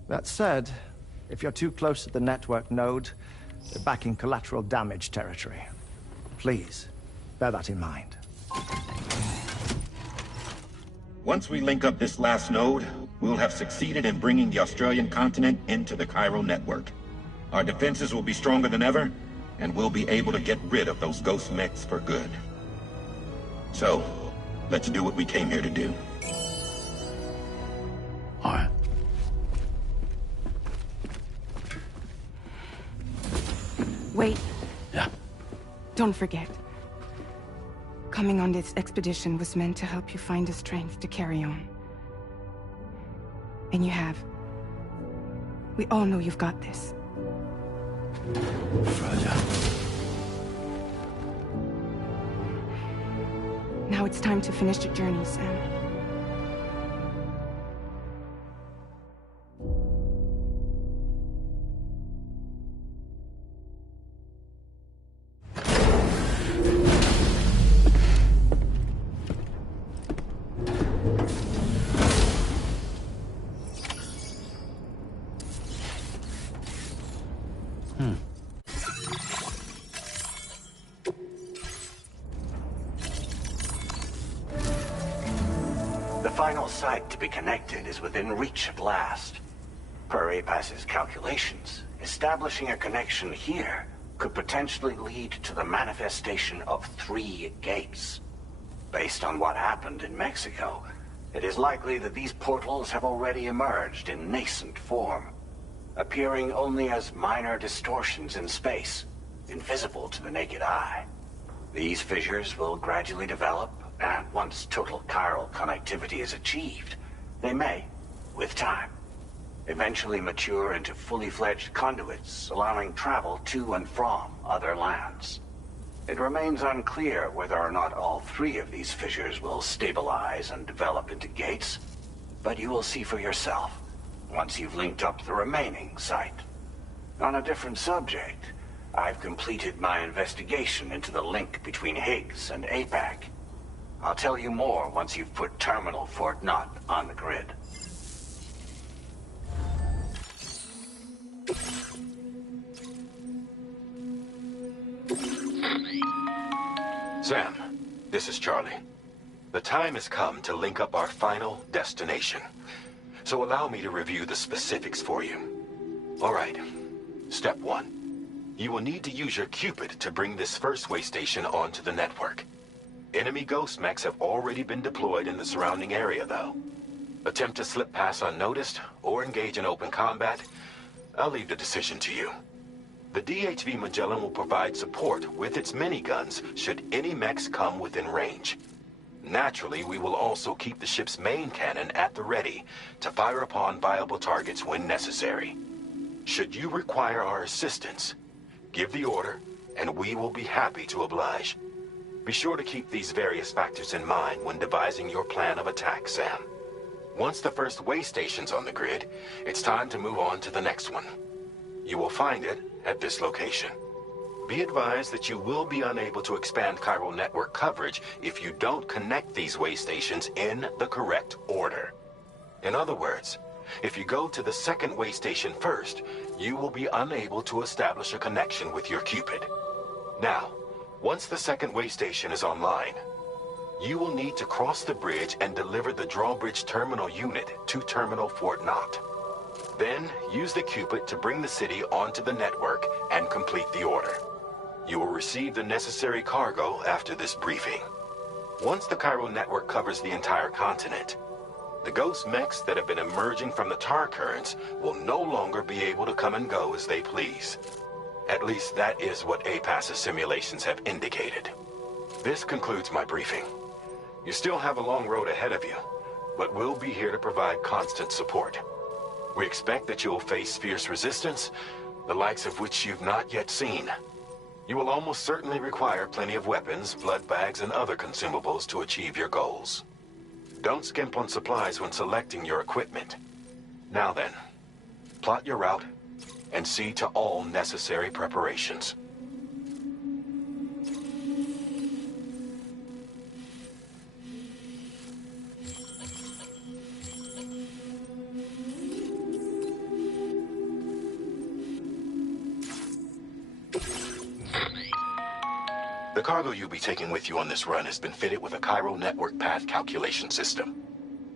That said, if you're too close to the network node, you're back in collateral damage territory. Please, bear that in mind. Once we link up this last node, we'll have succeeded in bringing the Australian continent into the chiral network. Our defenses will be stronger than ever, and we'll be able to get rid of those ghost mechs for good. So, let's do what we came here to do. All right. Wait. Yeah? Don't forget. Coming on this expedition was meant to help you find the strength to carry on. And you have. We all know you've got this. Fragile. Now it's time to finish the journey, Sam. The final site to be connected is within reach at last. Per APAS's calculations, establishing a connection here could potentially lead to the manifestation of 3 gates. Based on what happened in Mexico, it is likely that these portals have already emerged in nascent form, appearing only as minor distortions in space, invisible to the naked eye. These fissures will gradually develop, and once total chiral connectivity is achieved, they may, with time, eventually mature into fully fledged conduits, allowing travel to and from other lands. It remains unclear whether or not all 3 of these fissures will stabilize and develop into gates, but you will see for yourself once you've linked up the remaining site. On a different subject, I've completed my investigation into the link between Higgs and APAC. I'll tell you more once you've put Terminal Fort Knott on the grid. Sam, this is Charlie. The time has come to link up our final destination. So allow me to review the specifics for you. All right. Step 1. You will need to use your Cupid to bring this first way station onto the network. Enemy ghost mechs have already been deployed in the surrounding area, though. Attempt to slip past unnoticed or engage in open combat, I'll leave the decision to you. The DHV Magellan will provide support with its miniguns should any mechs come within range. Naturally, we will also keep the ship's main cannon at the ready to fire upon viable targets when necessary. Should you require our assistance, give the order, and we will be happy to oblige. Be sure to keep these various factors in mind when devising your plan of attack, Sam. Once the first way station's on the grid, it's time to move on to the next one. You will find it at this location. Be advised that you will be unable to expand chiral network coverage if you don't connect these way stations in the correct order. In other words, if you go to the second way station first, you will be unable to establish a connection with your Cupid. Now, once the second way station is online, you will need to cross the bridge and deliver the drawbridge terminal unit to Terminal Fort Knott. Then, use the Cupid to bring the city onto the network and complete the order. You will receive the necessary cargo after this briefing. Once the chiral network covers the entire continent, the ghost mechs that have been emerging from the tar currents will no longer be able to come and go as they please. At least that is what APAS's simulations have indicated. This concludes my briefing. You still have a long road ahead of you, but we'll be here to provide constant support. We expect that you will face fierce resistance, the likes of which you've not yet seen. You will almost certainly require plenty of weapons, blood bags, and other consumables to achieve your goals. Don't skimp on supplies when selecting your equipment. Now then, plot your route and see to all necessary preparations. The cargo you'll be taking with you on this run has been fitted with a chiral network path calculation system.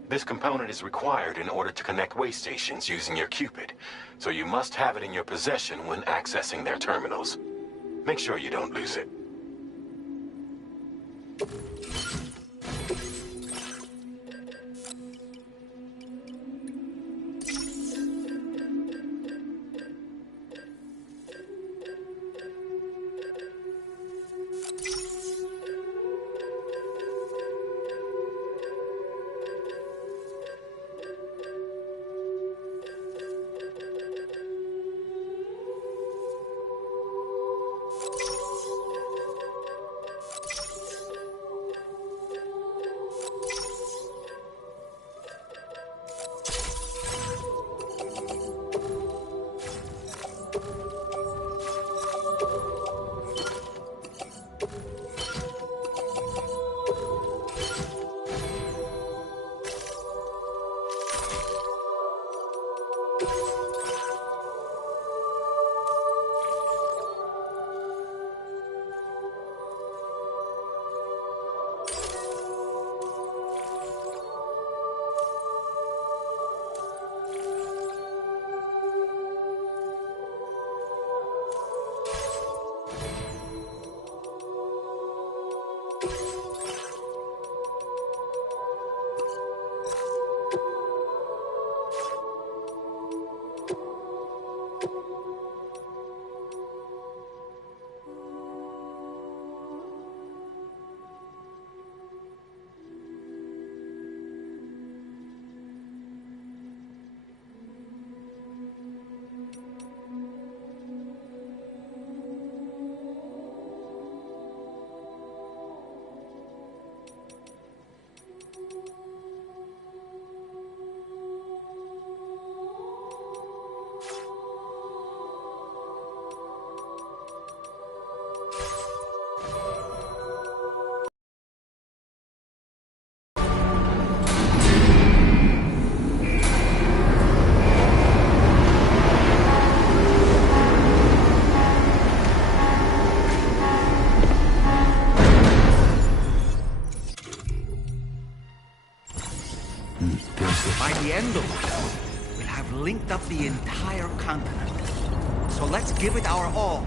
This component is required in order to connect way stations using your Cupid, so you must have it in your possession when accessing their terminals. Make sure you don't lose it. By the end of it, we'll have linked up the entire continent. So let's give it our all.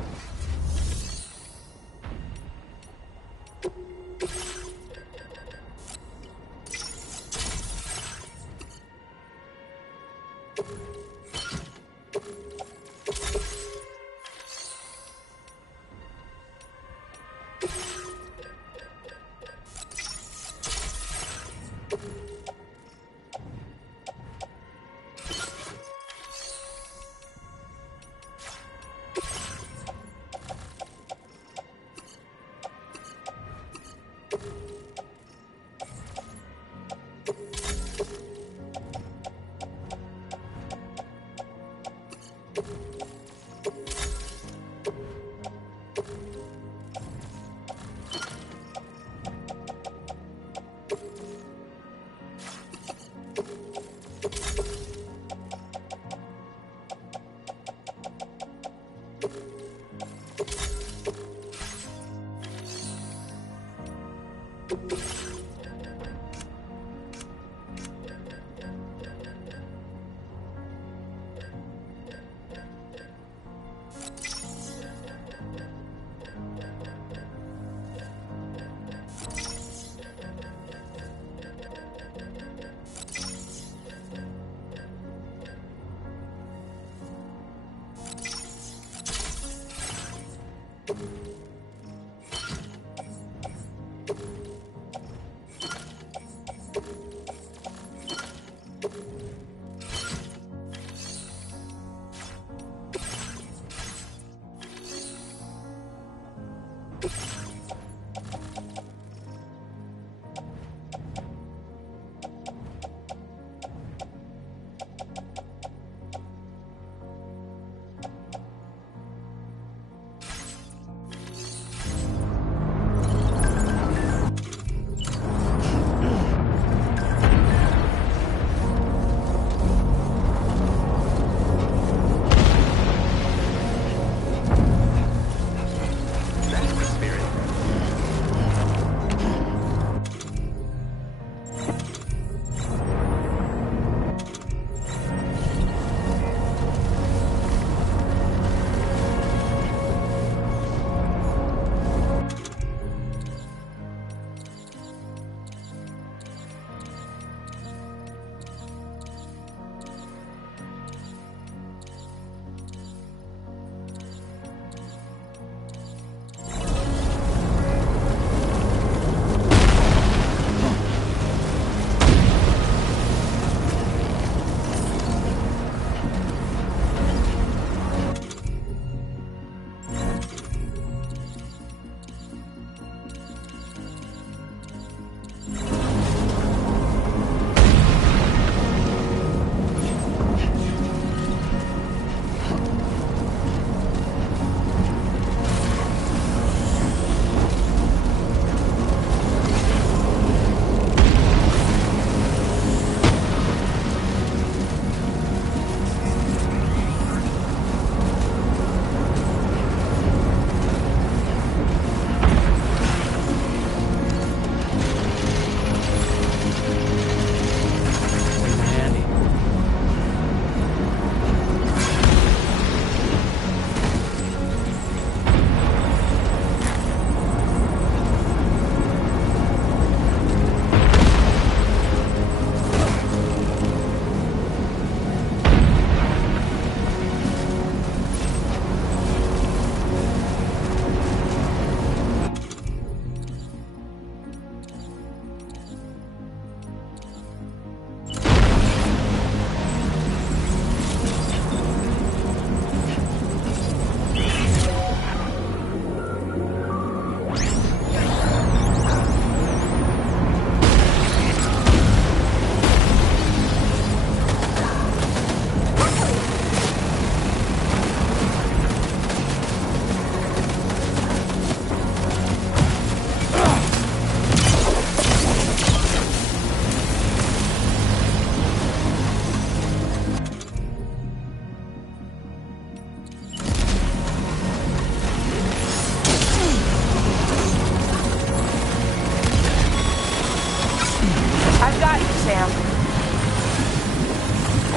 I've got you, Sam.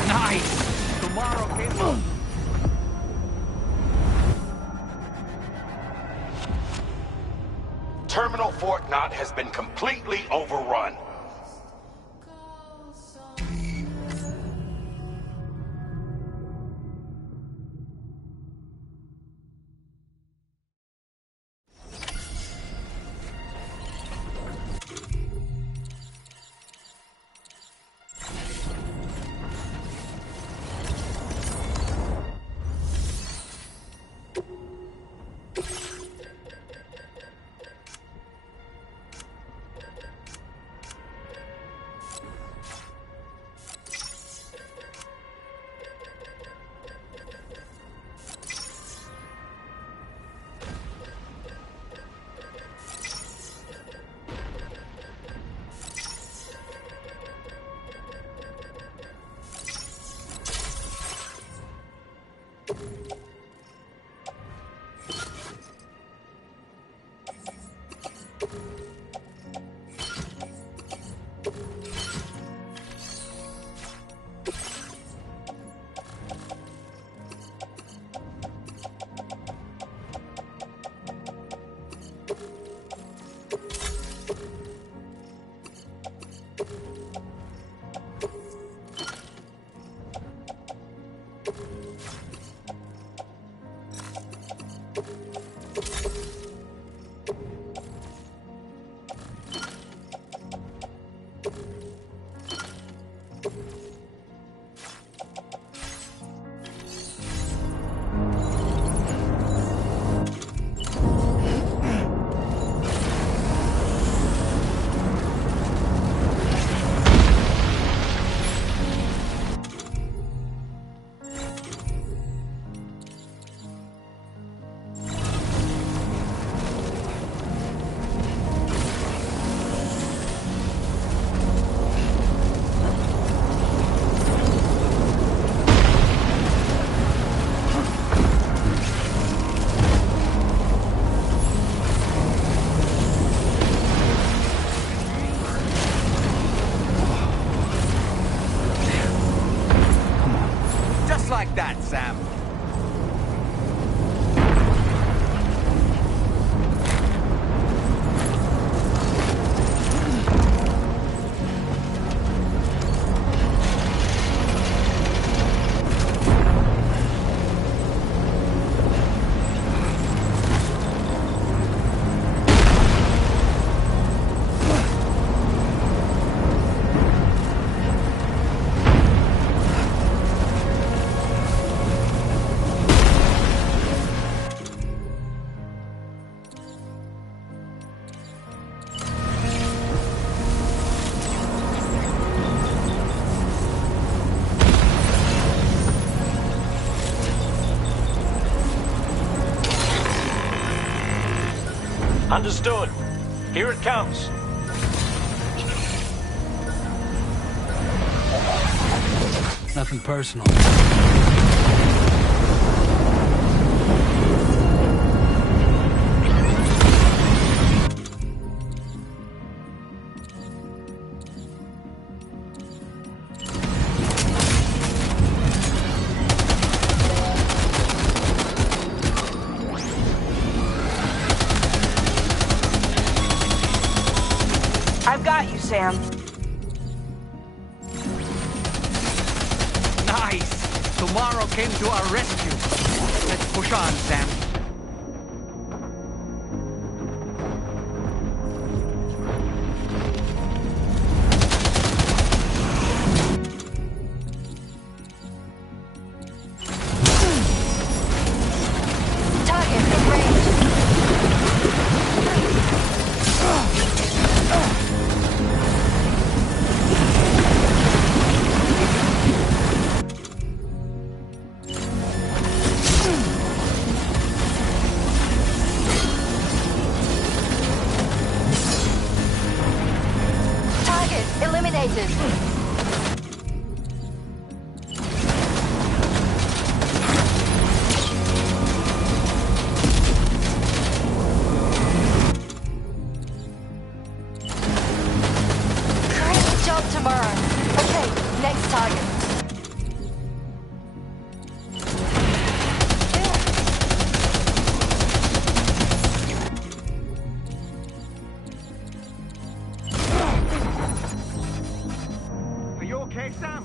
Nice! Tomorrow came... Terminal Fort Knott has been completely overrun. Like that, Sam. Understood. Here it comes. Nothing personal. I've got you, Sam. Nice! Tomorrow came to our rescue. Let's push on, Sam. target. Are you okay, Sam?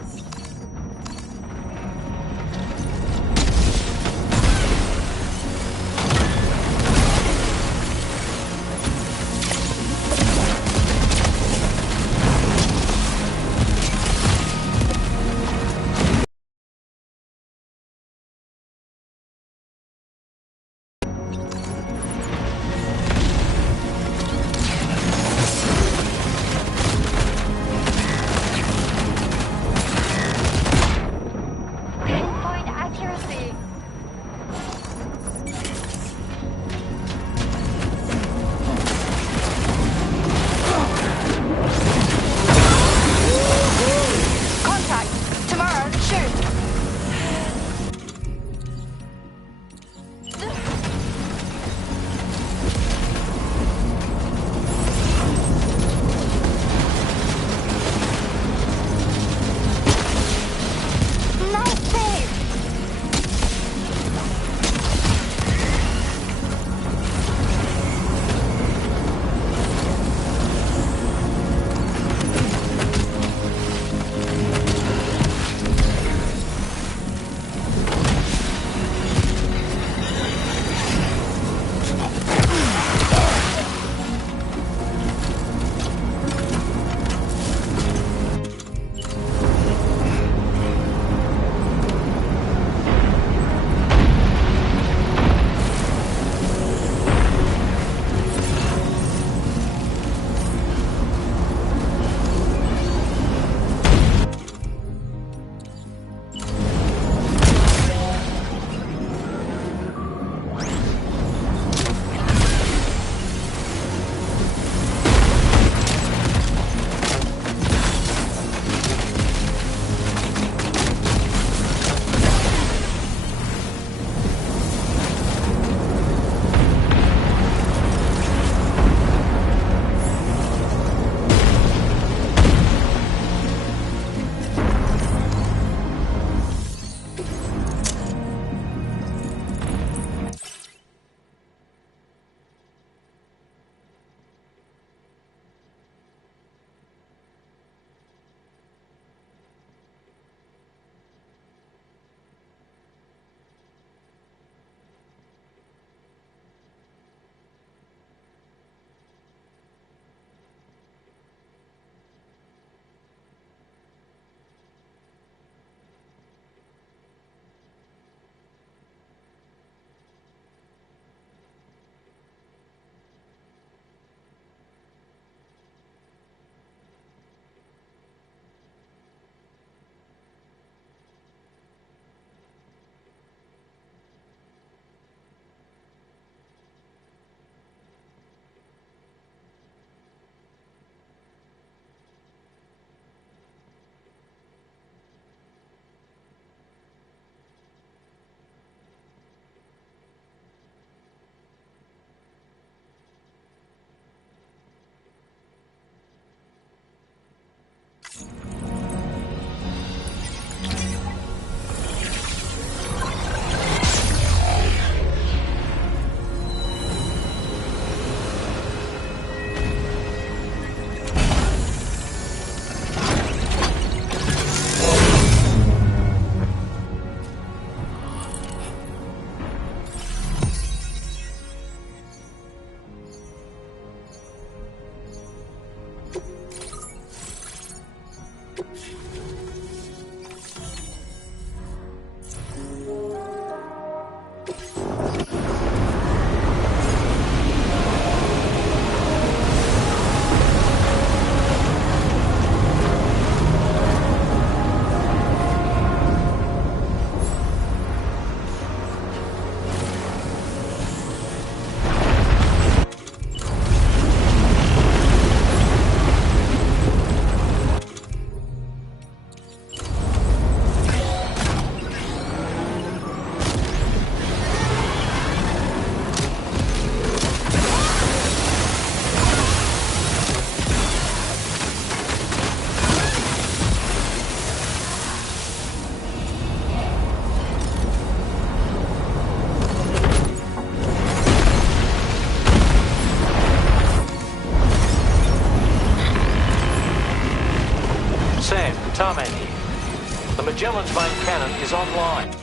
Tarman here. The Magellan's main cannon is online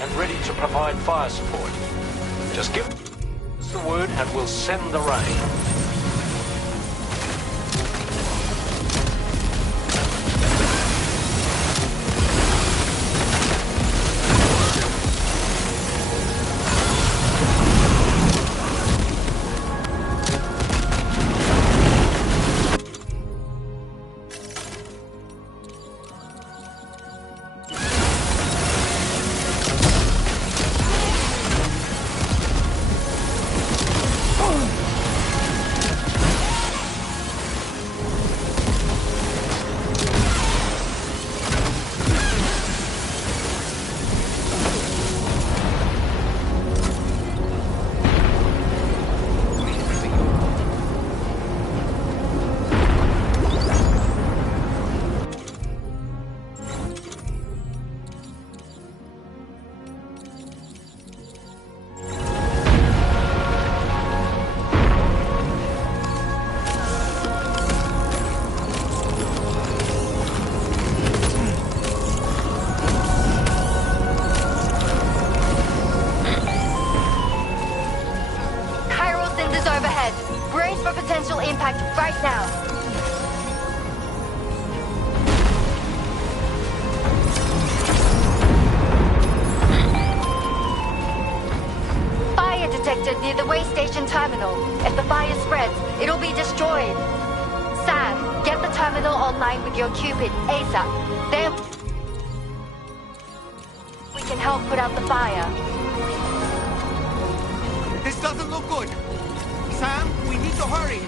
and ready to provide fire support. Just give us the word and we'll send the rain. Near the way station terminal. If the fire spreads, it'll be destroyed. Sam, get the terminal online with your Cupid ASAP. Then we can help put out the fire. This doesn't look good. Sam, we need to hurry.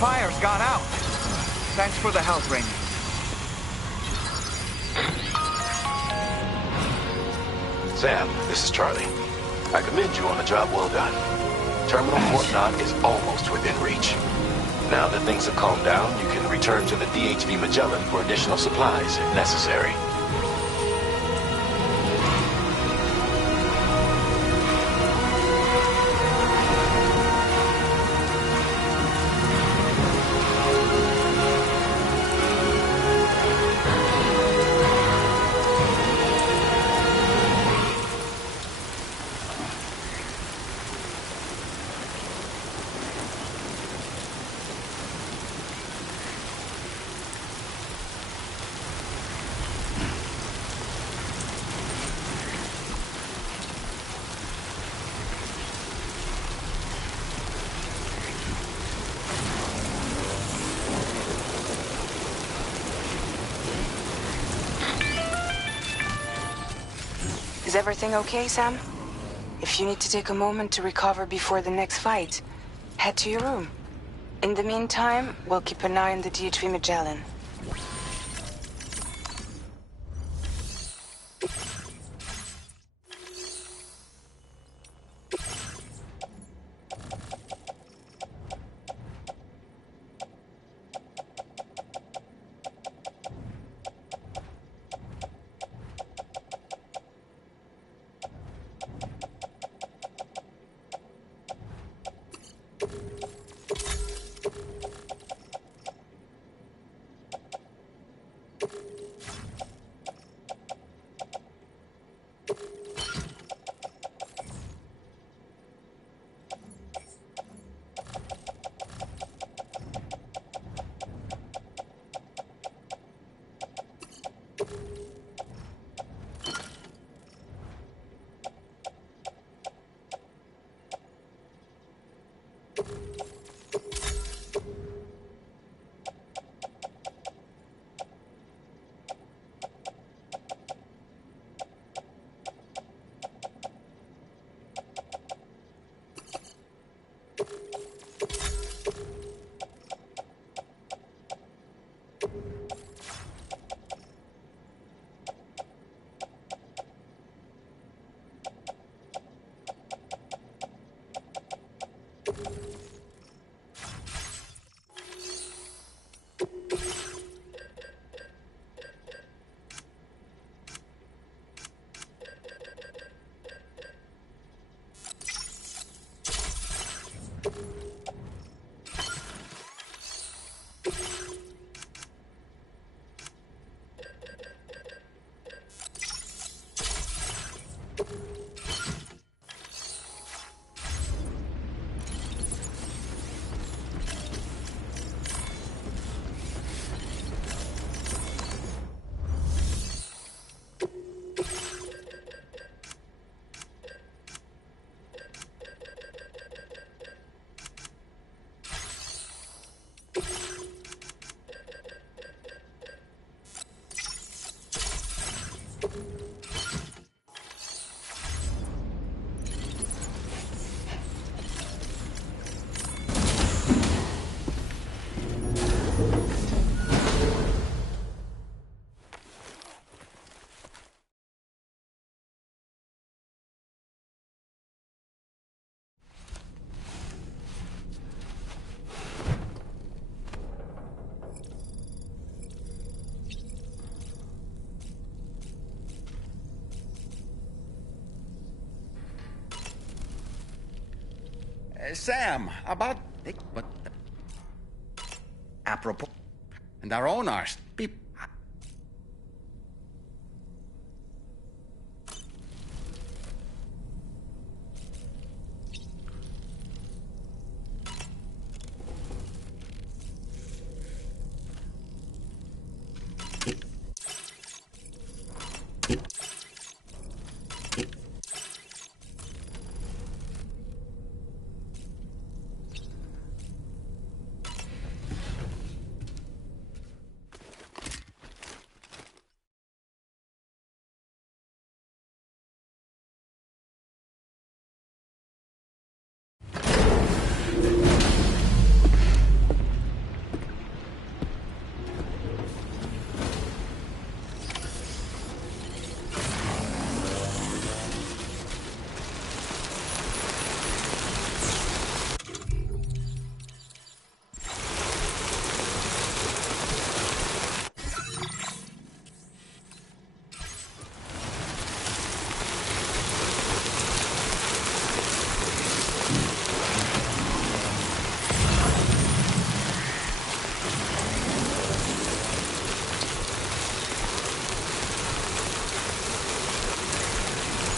fire's gone out. Thanks for the help, Rainy. Sam, this is Charlie. I commend you on a job well done. Terminal Fort Knott is almost within reach. Now that things have calmed down, you can return to the DHV Magellan for additional supplies if necessary. Is everything okay, Sam? If you need to take a moment to recover before the next fight, head to your room. In the meantime, we'll keep an eye on the DHV Magellan. Sam, about... What the... Apropos... And our owners. Beep.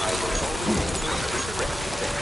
I will only reiterate the rest there.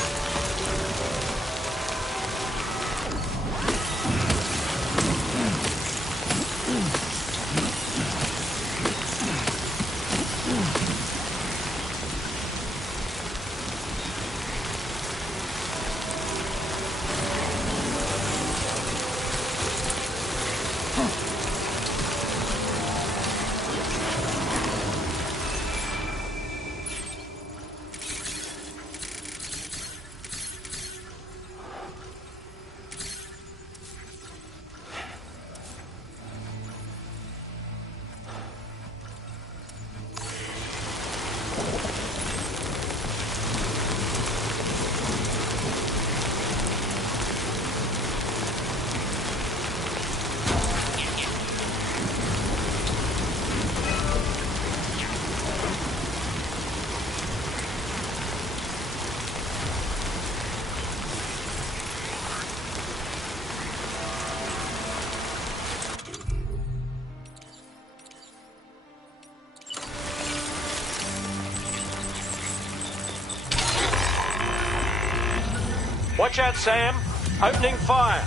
Watch out, Sam. Opening fire.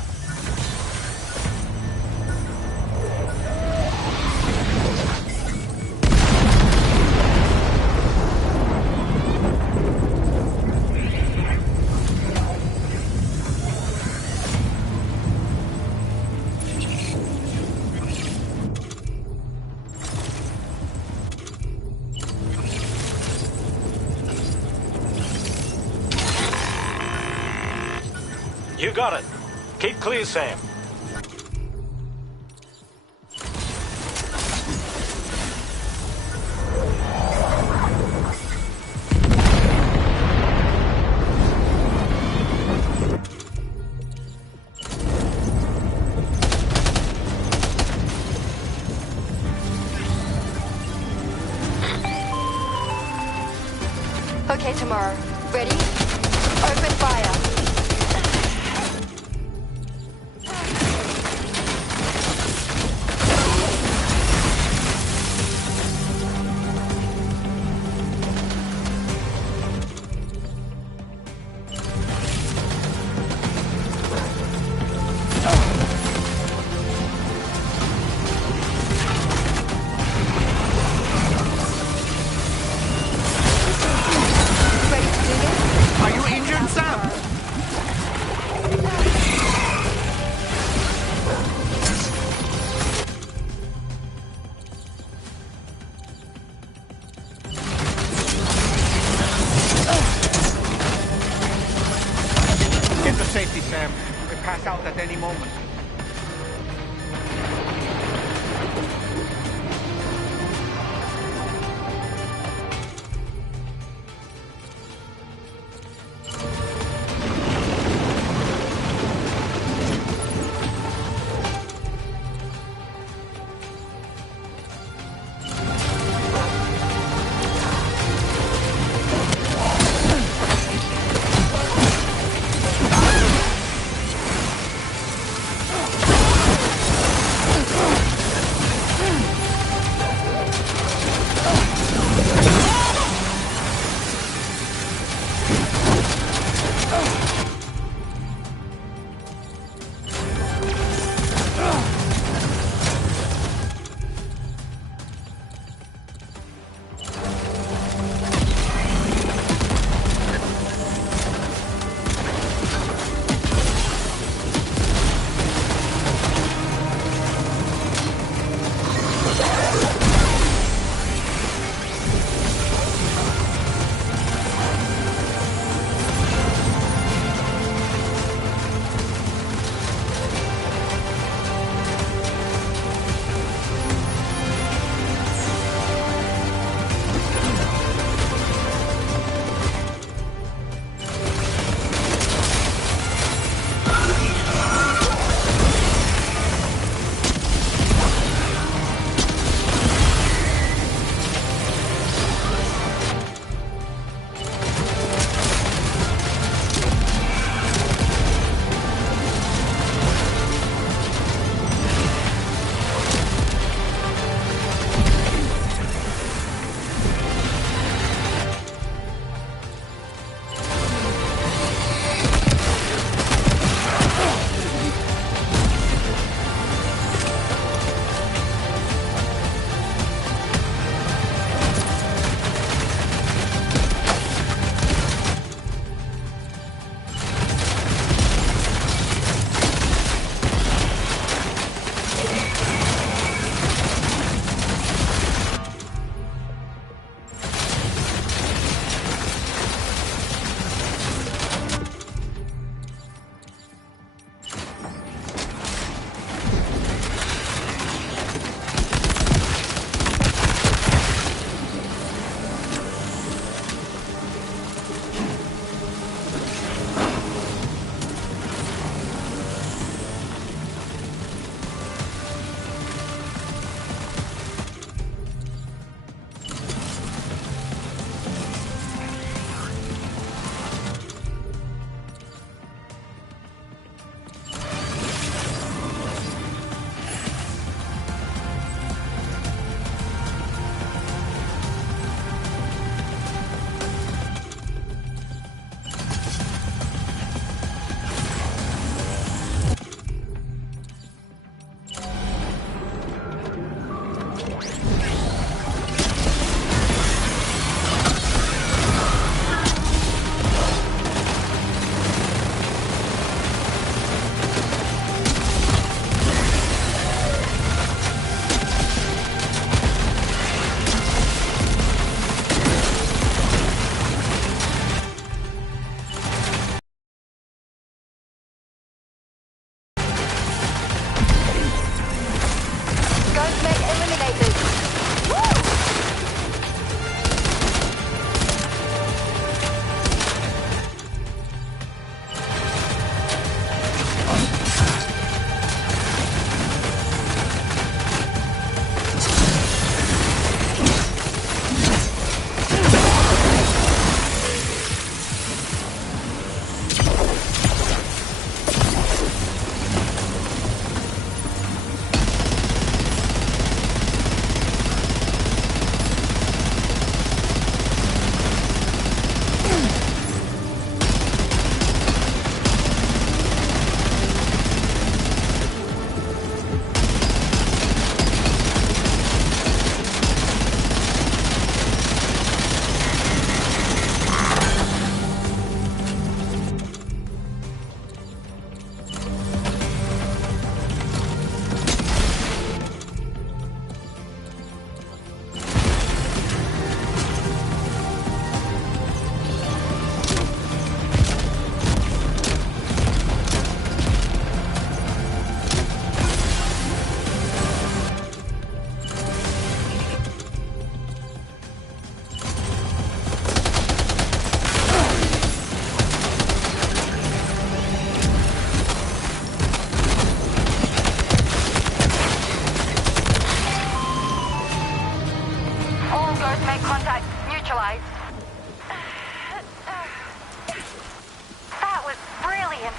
You got it. Keep clear, Sam. Okay, tomorrow. Ready? Open fire. Are you injured, Sam? Get to safety, Sam. You can pass out at any moment.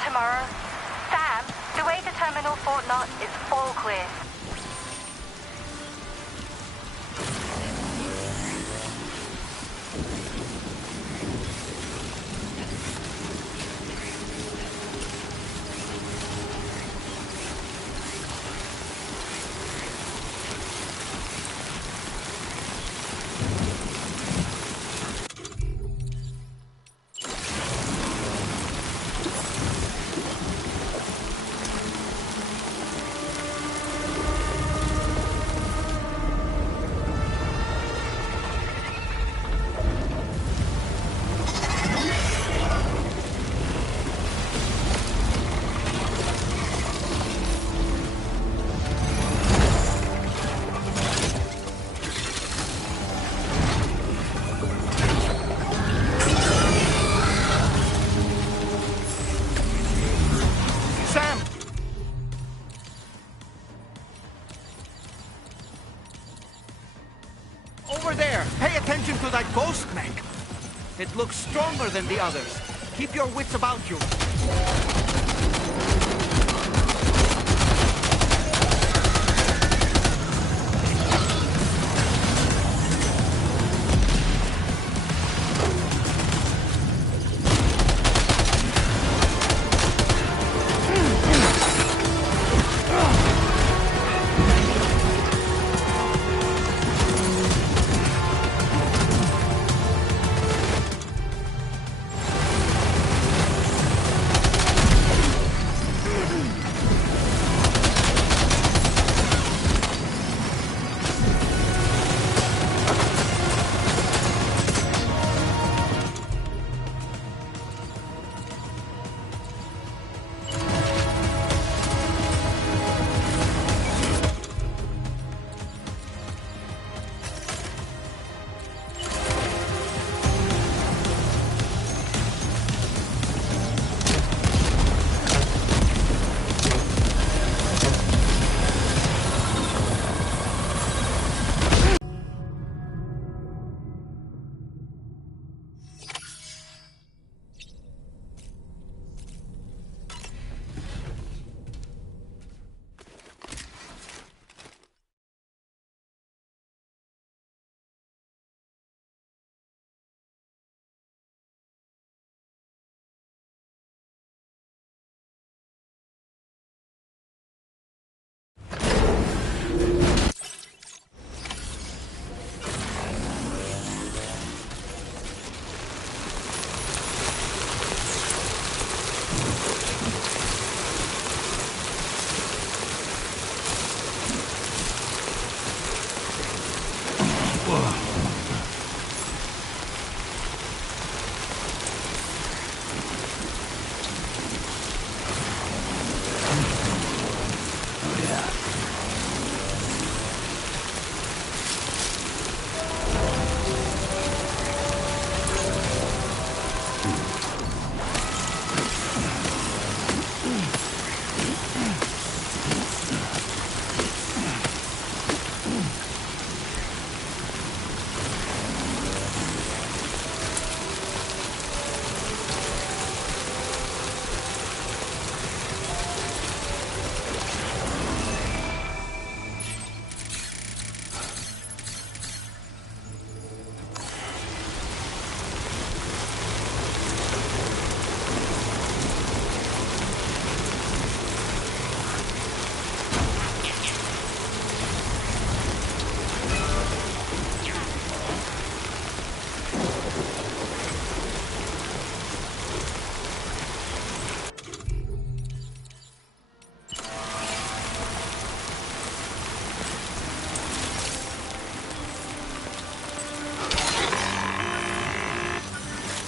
tomorrow. Sam, the way to Terminal Fort Knott is all clear. Over there! Pay attention to that ghost mech! It looks stronger than the others. Keep your wits about you.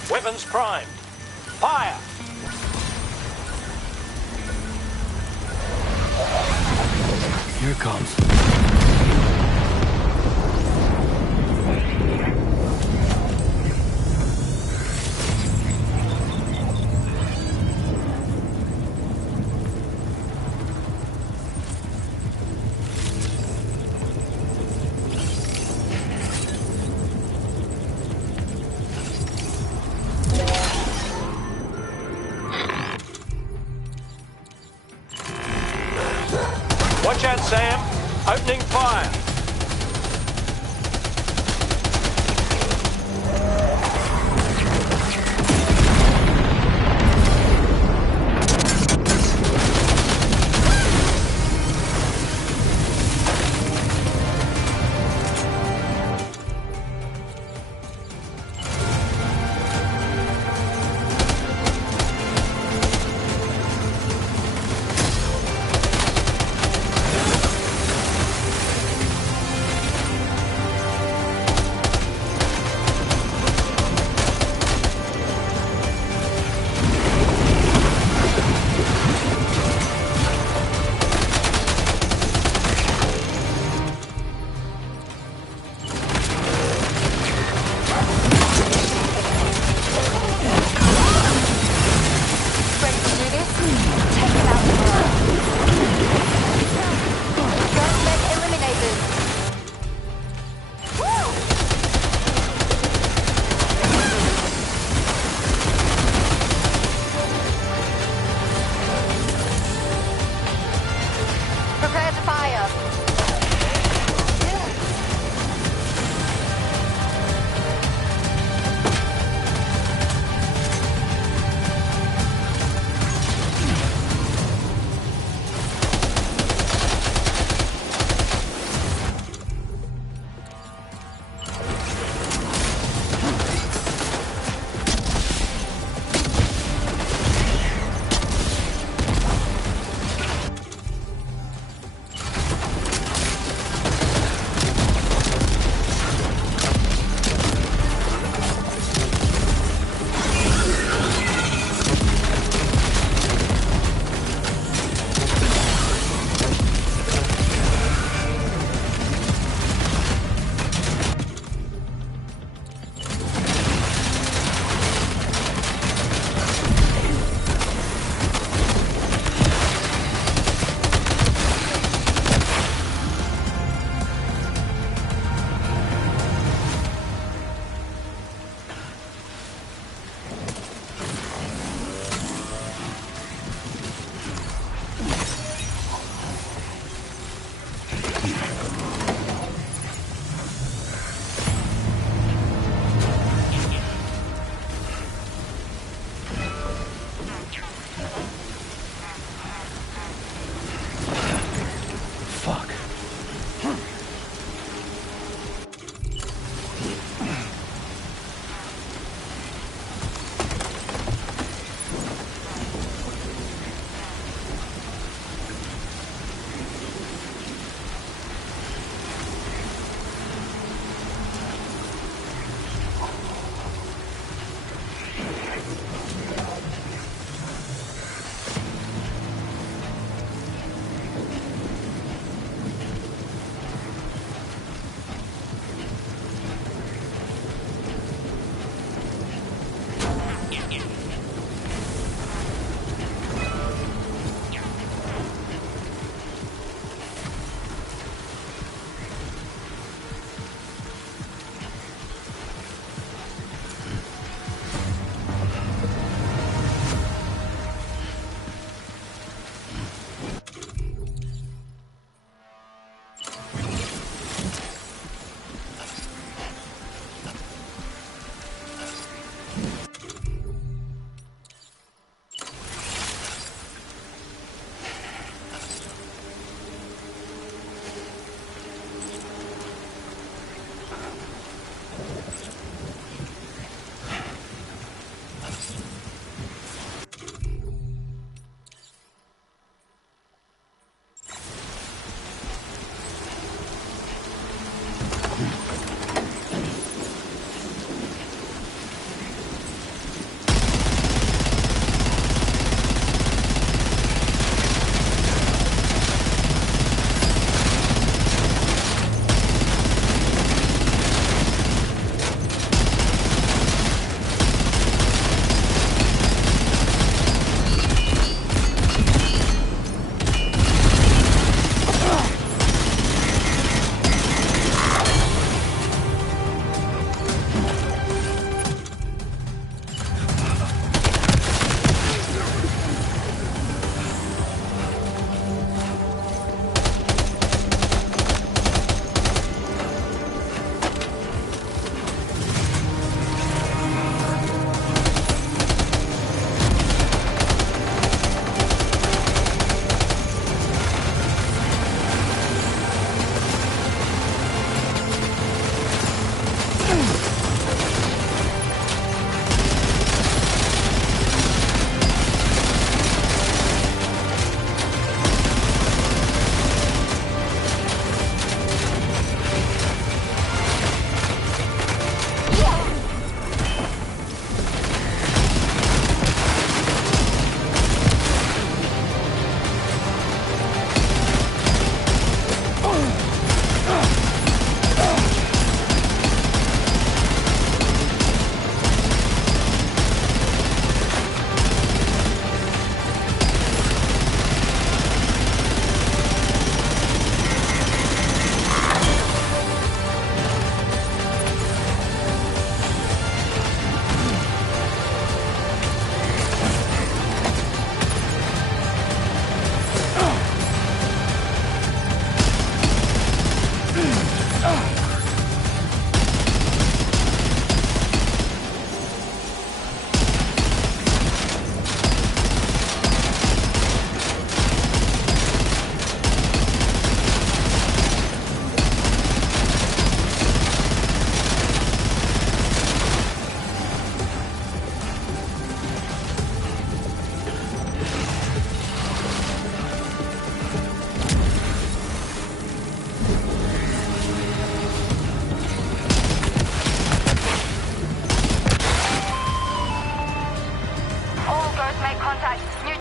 Weapons primed. Fire! Here it comes. Opening fire.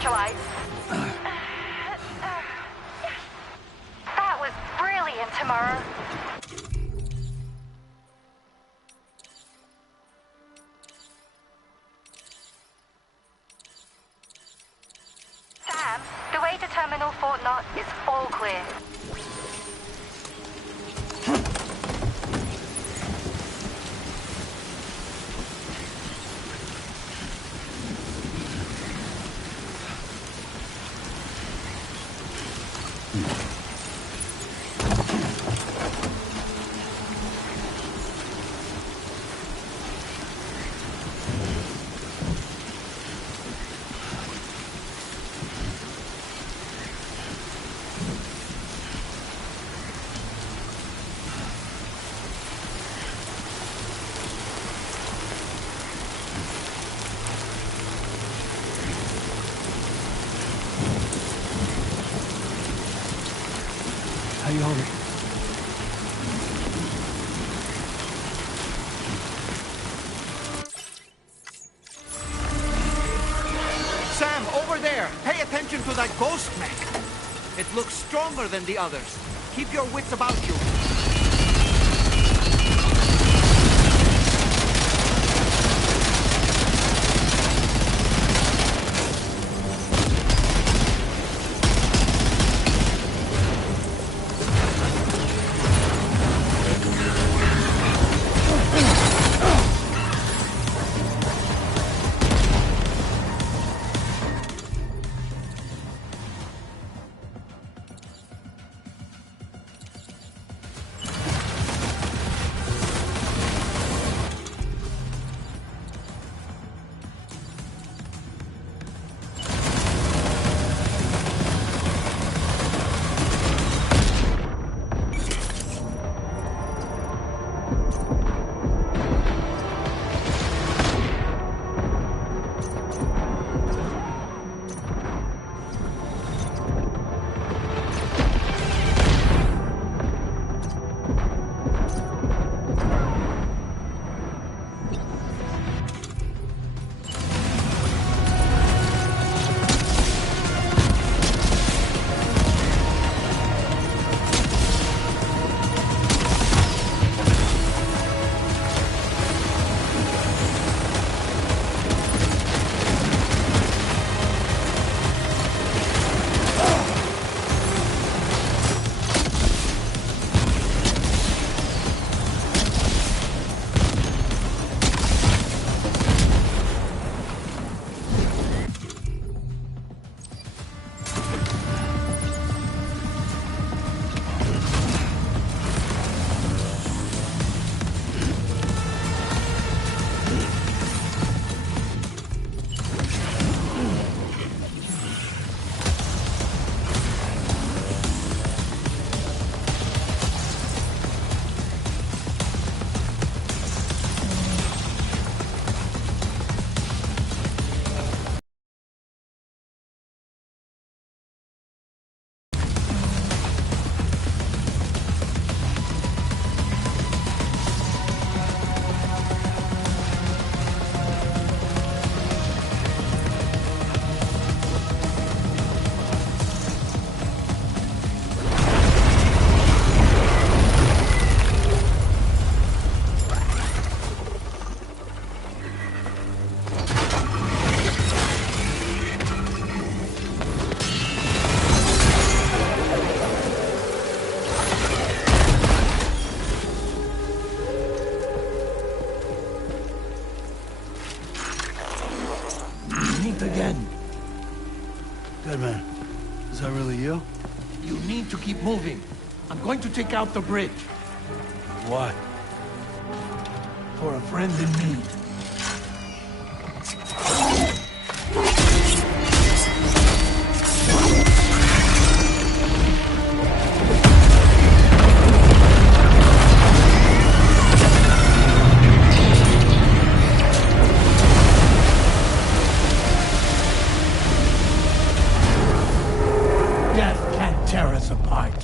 neutralized. That was brilliant, Tamara. Sam, the way to Terminal Fort Knot is all clear. How you holding? Sam, over there! Pay attention to that ghost mech! It looks stronger than the others. Keep your wits about you. Again. Deadman, is that really you? You need to keep moving. I'm going to take out the bridge. Why? For a friend in need. Tear us apart.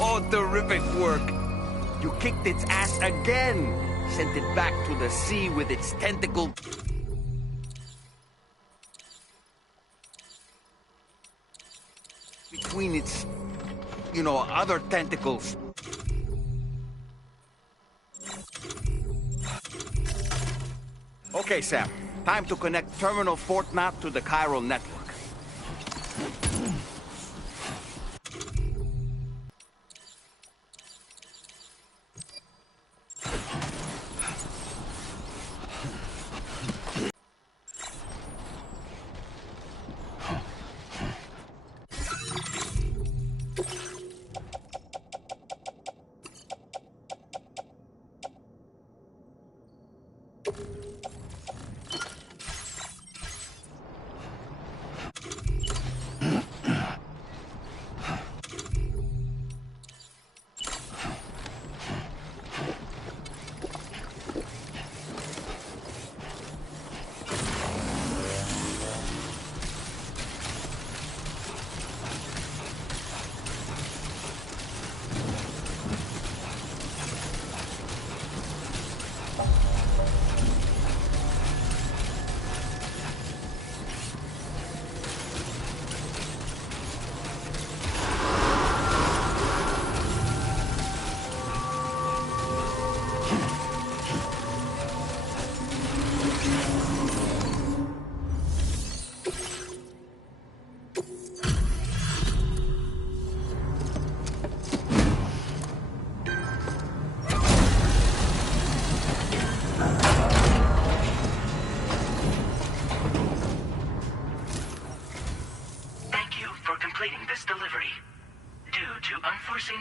Oh, terrific work. You kicked its ass again. Sent it back to the sea with its tentacle... between its... other tentacles. Okay, Sam. Time to connect Terminal Fort Knot to the chiral network.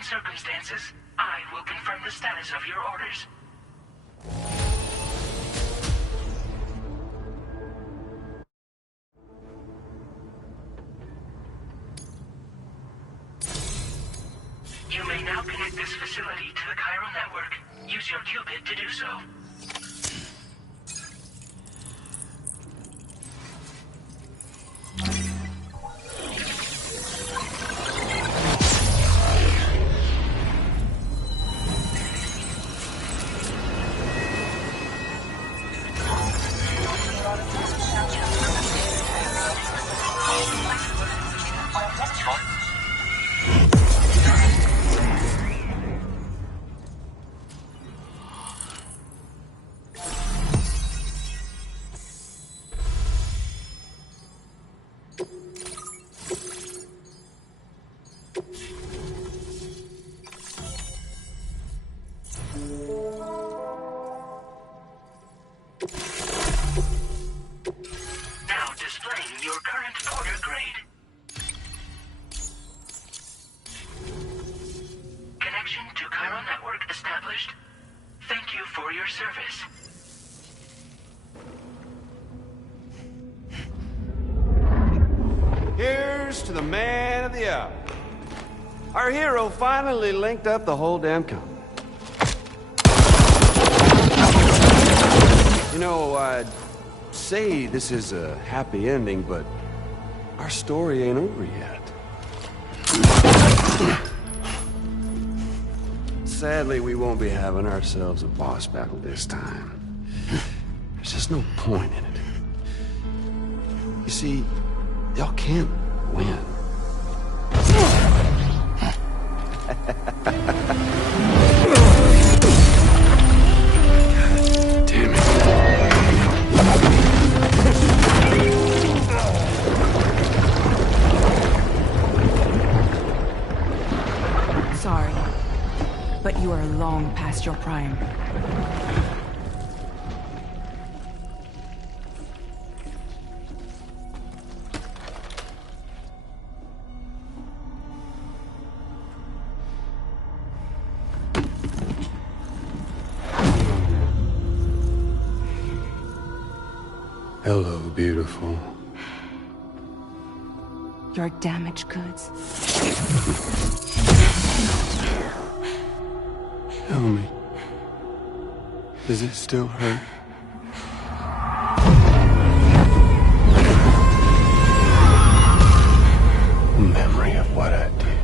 Circumstances, I will confirm the status of your orders. You may now connect this facility to the chiral network. Use your qubit to do so. Now displaying your current porter grade. Connection to chiral network established. Thank you for your service. Here's to the man of the hour. Our hero finally linked up the whole damn company. You know, I'd say this is a happy ending, but our story ain't over yet. Sadly, we won't be having ourselves a boss battle this time. There's just no point in it. You see, y'all can't win. Damn it. Sorry, but you are long past your prime. Hello, beautiful. Your damaged goods. Tell me, does it still hurt? A memory of what I did.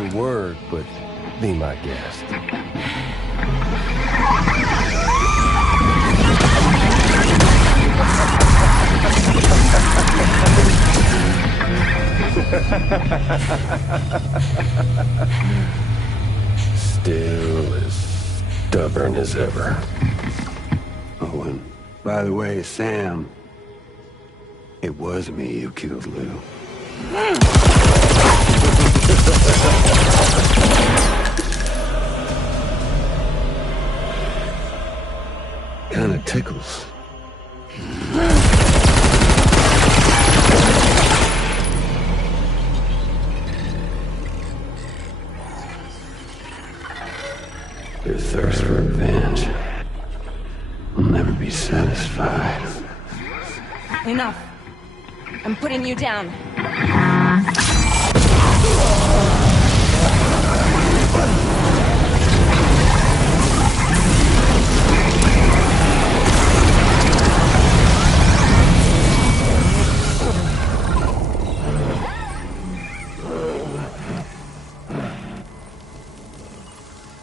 kind word, but be my guest. Still as stubborn as ever. Oh, and by the way, Sam, it was me who killed Lou. Kinda tickles. Your thirst for revenge will never be satisfied. Enough. I'm putting you down.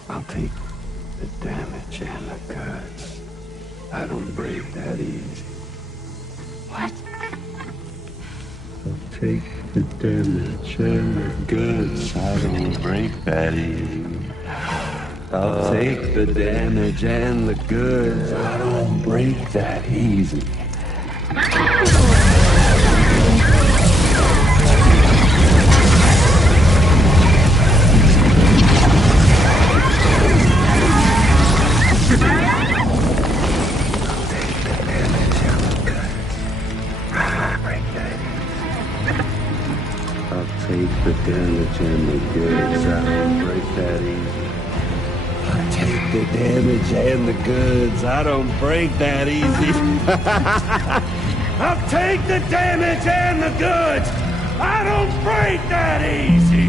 I'll take the damage and the goods. I don't break that easy. What? I'll take the damage and the goods. I don't break that easy. I'll take the damage and the goods. I don't break that easy. Take the damage and the goods. I don't break that easy. I take the damage and the goods. I don't break that easy. I'll take the damage and the goods. I don't break that easy.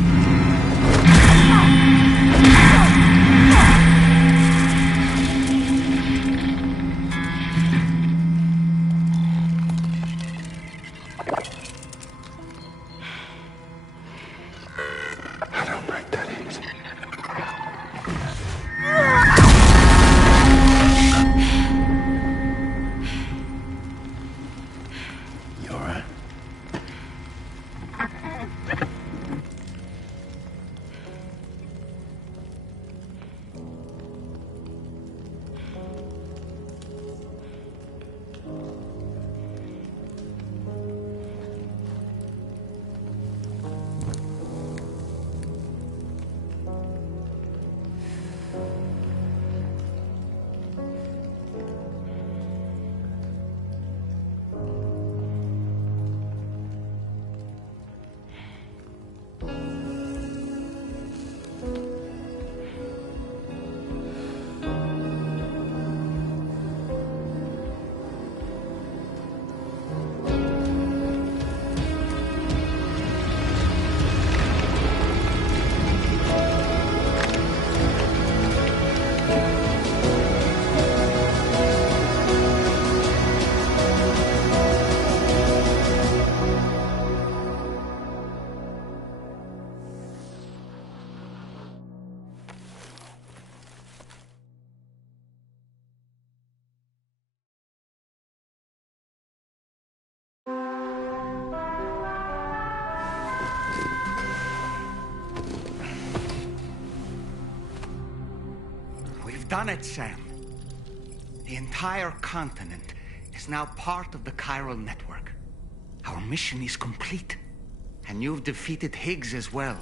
Done it, Sam. The entire continent is now part of the chiral network. Our mission is complete. And you've defeated Higgs as well.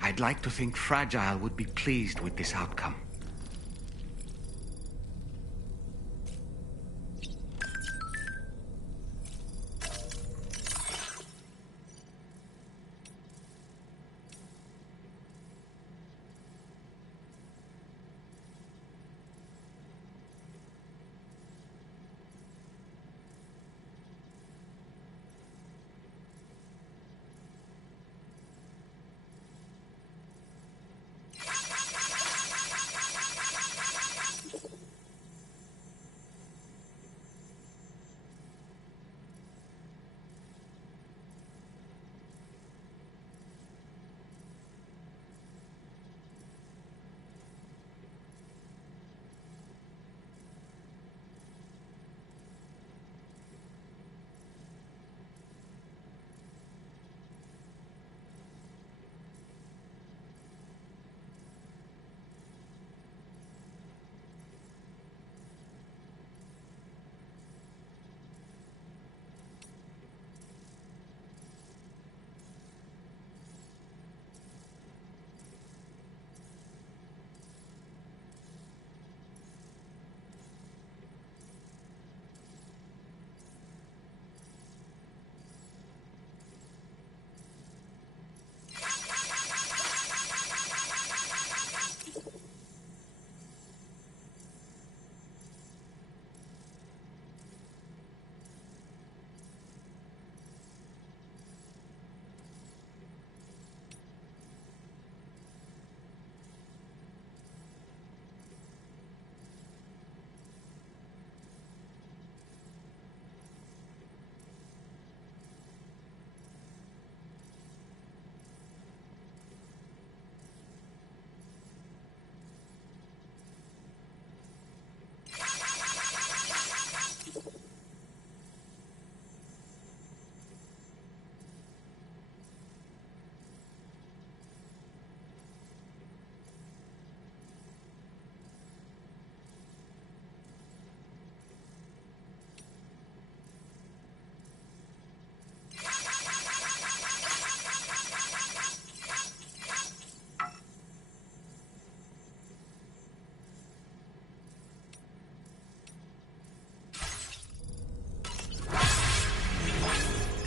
I'd like to think Fragile would be pleased with this outcome.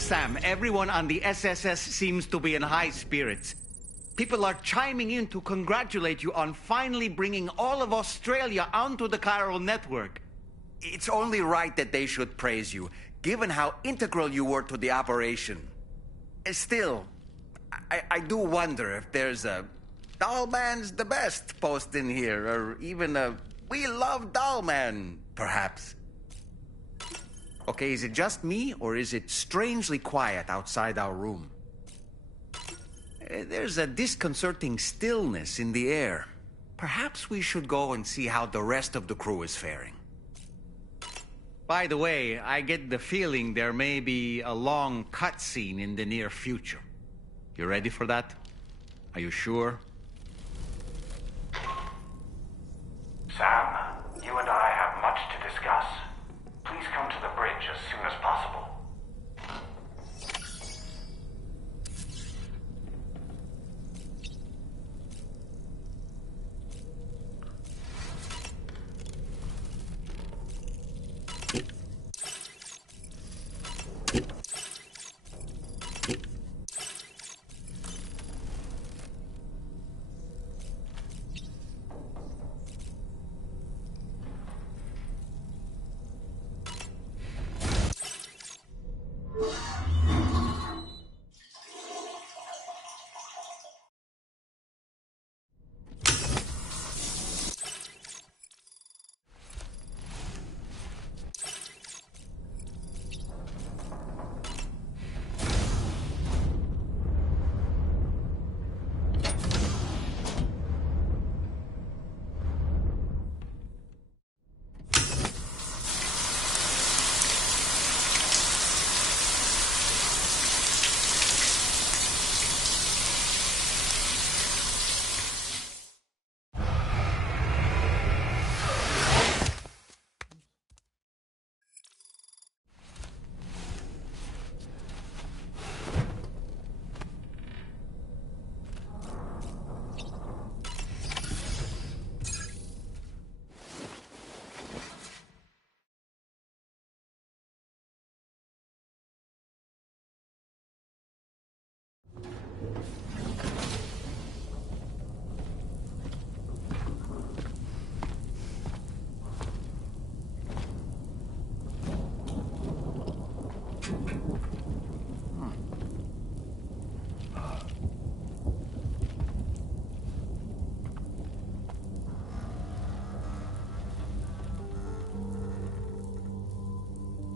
Sam, everyone on the SSS seems to be in high spirits. People are chiming in to congratulate you on finally bringing all of Australia onto the chiral network. It's only right that they should praise you, given how integral you were to the operation. Still, I do wonder if there's a Dollman's the best post in here, or even a We Love Dollman, perhaps. Okay, is it just me, or is it strangely quiet outside our room? There's a disconcerting stillness in the air. Perhaps we should go and see how the rest of the crew is faring. By the way, I get the feeling there may be a long cutscene in the near future. You ready for that? Are you sure? Sam, you and I have much to discuss. Please come to the bridge as soon as possible.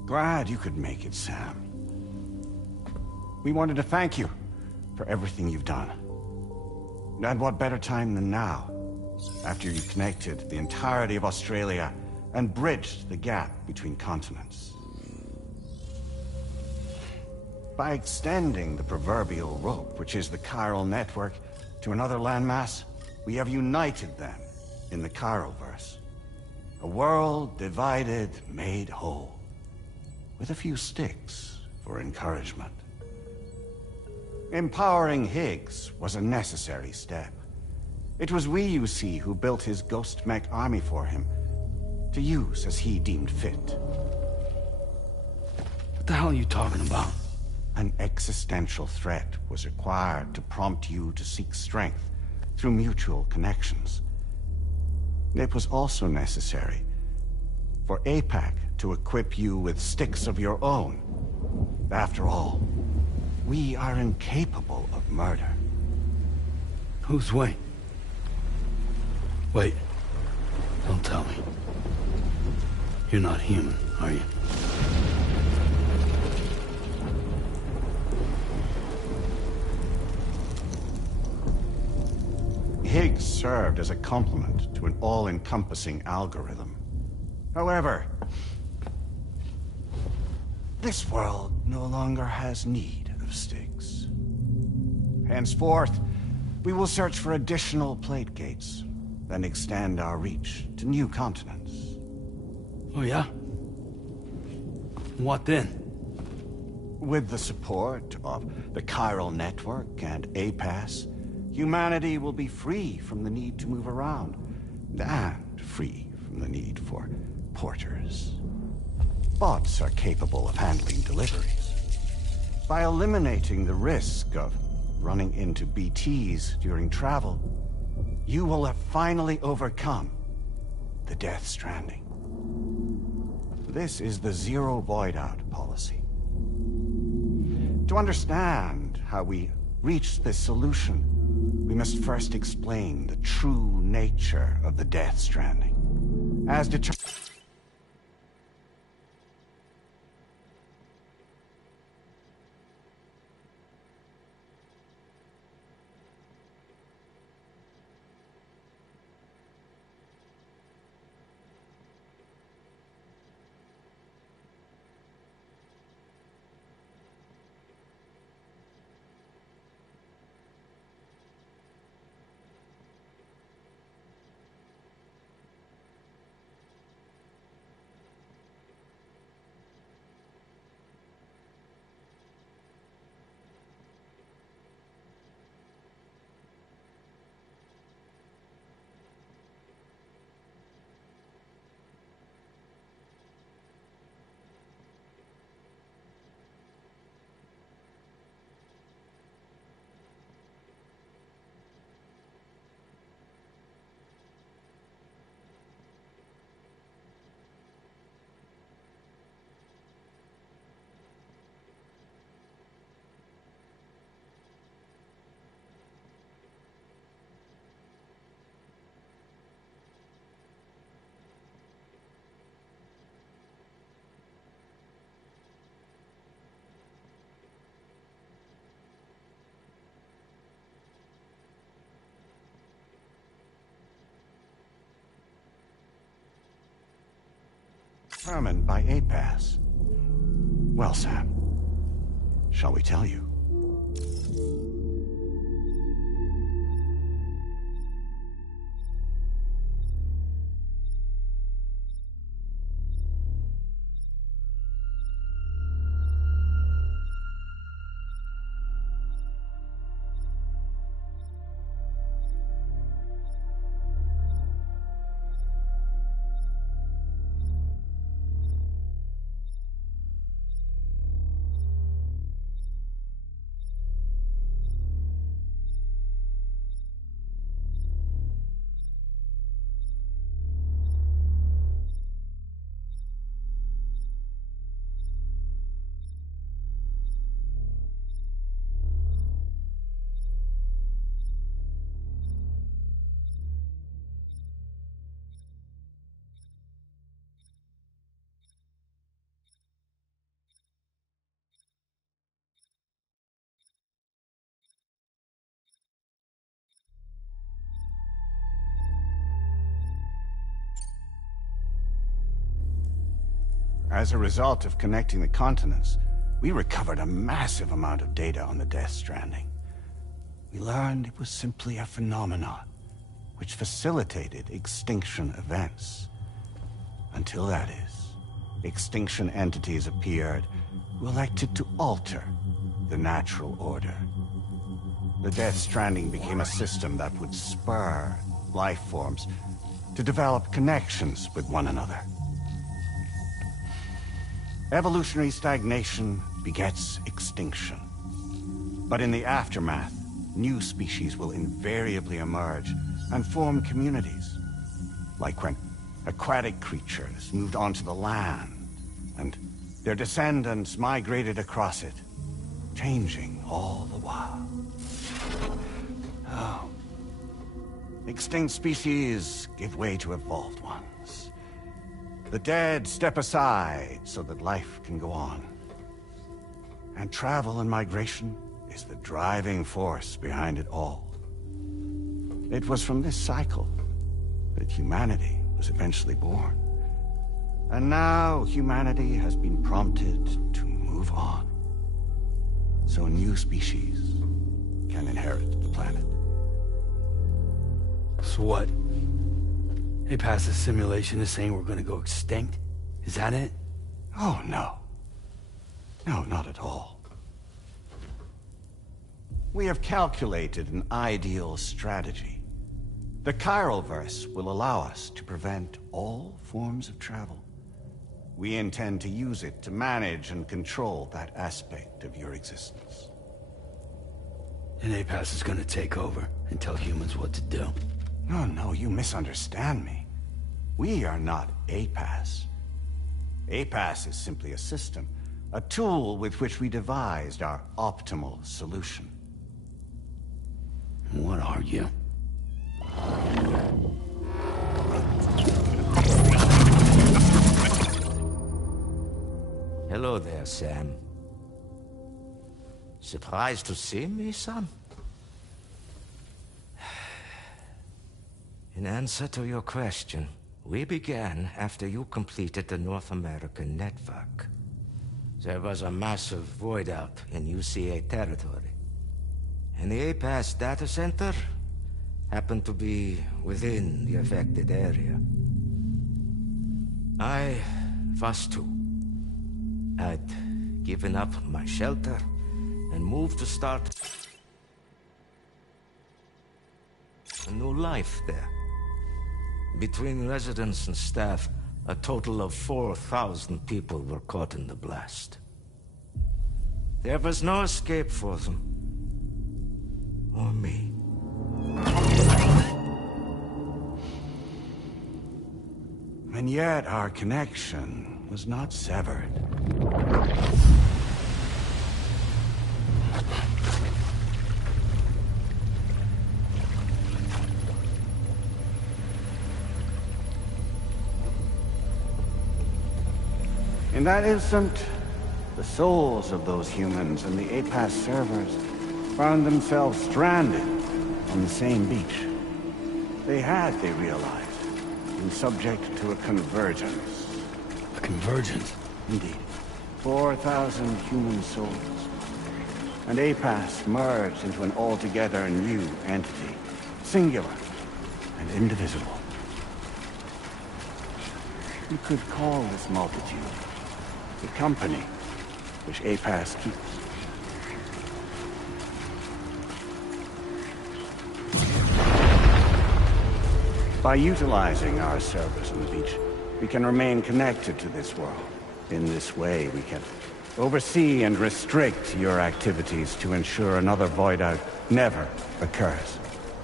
Glad you could make it, Sam. We wanted to thank you for everything you've done. And what better time than now, after you connected the entirety of Australia and bridged the gap between continents. By extending the proverbial rope, which is the chiral network, to another landmass, we have united them in the Chiroverse. A world divided, made whole. With a few sticks for encouragement. Empowering Higgs was a necessary step. It was we, you see, who built his ghost mech army for him, to use as he deemed fit. What the hell are you talking about? An existential threat was required to prompt you to seek strength through mutual connections. It was also necessary for APAC to equip you with sticks of your own. After all, we are incapable of murder. Who's we? Wait. Don't tell me. You're not human, are you? Higgs served as a complement to an all-encompassing algorithm. However, this world no longer has need of sticks. Henceforth, we will search for additional plate gates, then extend our reach to new continents. Oh yeah? What then? With the support of the chiral network and APAS, humanity will be free from the need to move around, and free from the need for porters. Bots are capable of handling deliveries. By eliminating the risk of running into BTs during travel, you will have finally overcome the Death Stranding. This is the Zero Void Out policy. To understand how we reached this solution, we must first explain the true nature of the Death Stranding. As determined... Determined by APAS. Well, Sam, shall we tell you? As a result of connecting the continents, we recovered a massive amount of data on the Death Stranding. We learned it was simply a phenomenon which facilitated extinction events. Until that is, extinction entities appeared who elected to alter the natural order. The Death Stranding became a system that would spur life forms to develop connections with one another. Evolutionary stagnation begets extinction. But in the aftermath, new species will invariably emerge and form communities. Like when aquatic creatures moved onto the land, and their descendants migrated across it, changing all the while. Oh. Extinct species give way to evolved ones. The dead step aside so that life can go on. And travel and migration is the driving force behind it all. It was from this cycle that humanity was eventually born. And now humanity has been prompted to move on. So new species can inherit the planet. So what? They passed a simulation is saying we're gonna go extinct? Is that it? Oh, no. No, not at all. We have calculated an ideal strategy. The Chiralverse will allow us to prevent all forms of travel. We intend to use it to manage and control that aspect of your existence. And APAS is gonna take over and tell humans what to do. No, you misunderstand me. We are not APAS. APAS is simply a system, a tool with which we devised our optimal solution. What are you? Hello there, Sam. Surprised to see me, son? In answer to your question, we began after you completed the North American network. There was a massive void out in UCA territory. And the APAS data center happened to be within the affected area. I was too. I'd given up my shelter and moved to start a new life there. Between residents and staff, a total of 4,000 people were caught in the blast. There was no escape for them. Or me. And yet our connection was not severed. In that instant, the souls of those humans and the APAS servers found themselves stranded on the same beach. They realized, been subject to a convergence. A convergence? Indeed. 4,000 human souls. And APAS merged into an altogether new entity, singular and indivisible. You could call this multitude the company which APAS keeps. By utilizing our servers on the beach, we can remain connected to this world. In this way, we can oversee and restrict your activities to ensure another void out never occurs.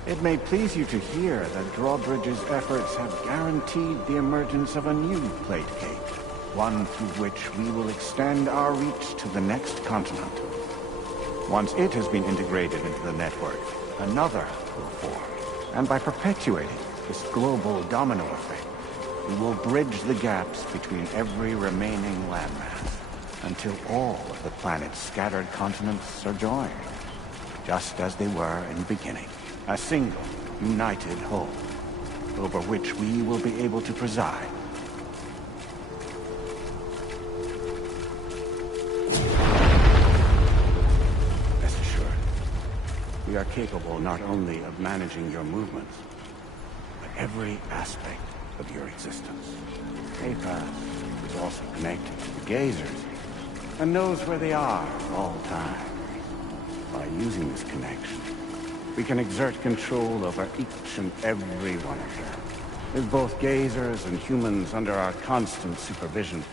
It may please you to hear that Drawbridge's efforts have guaranteed the emergence of a new plate cake. One through which we will extend our reach to the next continent. Once it has been integrated into the network, another will form. And by perpetuating this global domino effect, we will bridge the gaps between every remaining landmass until all of the planet's scattered continents are joined, just as they were in the beginning. A single, united whole, over which we will be able to preside. We are capable not only of managing your movements, but every aspect of your existence. APAS is also connected to the gazers, and knows where they are at all times. By using this connection, we can exert control over each and every one of them. With both gazers and humans under our constant supervision,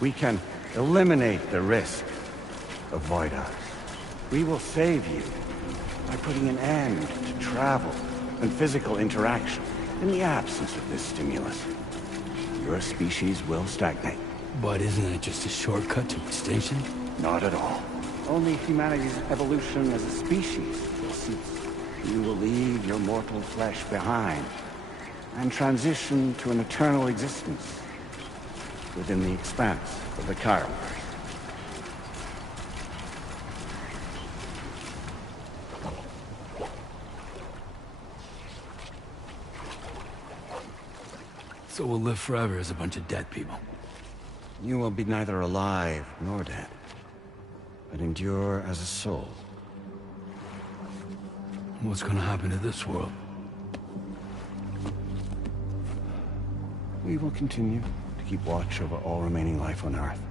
we can eliminate the risk of void outs. We will save you by putting an end to travel and physical interaction. In the absence of this stimulus, your species will stagnate. But isn't that just a shortcut to extinction? Not at all. Only humanity's evolution as a species will cease. You will leave your mortal flesh behind and transition to an eternal existence within the expanse of the Chiron. So we'll live forever as a bunch of dead people. You will be neither alive nor dead, but endure as a soul. What's gonna happen to this world? We will continue to keep watch over all remaining life on Earth.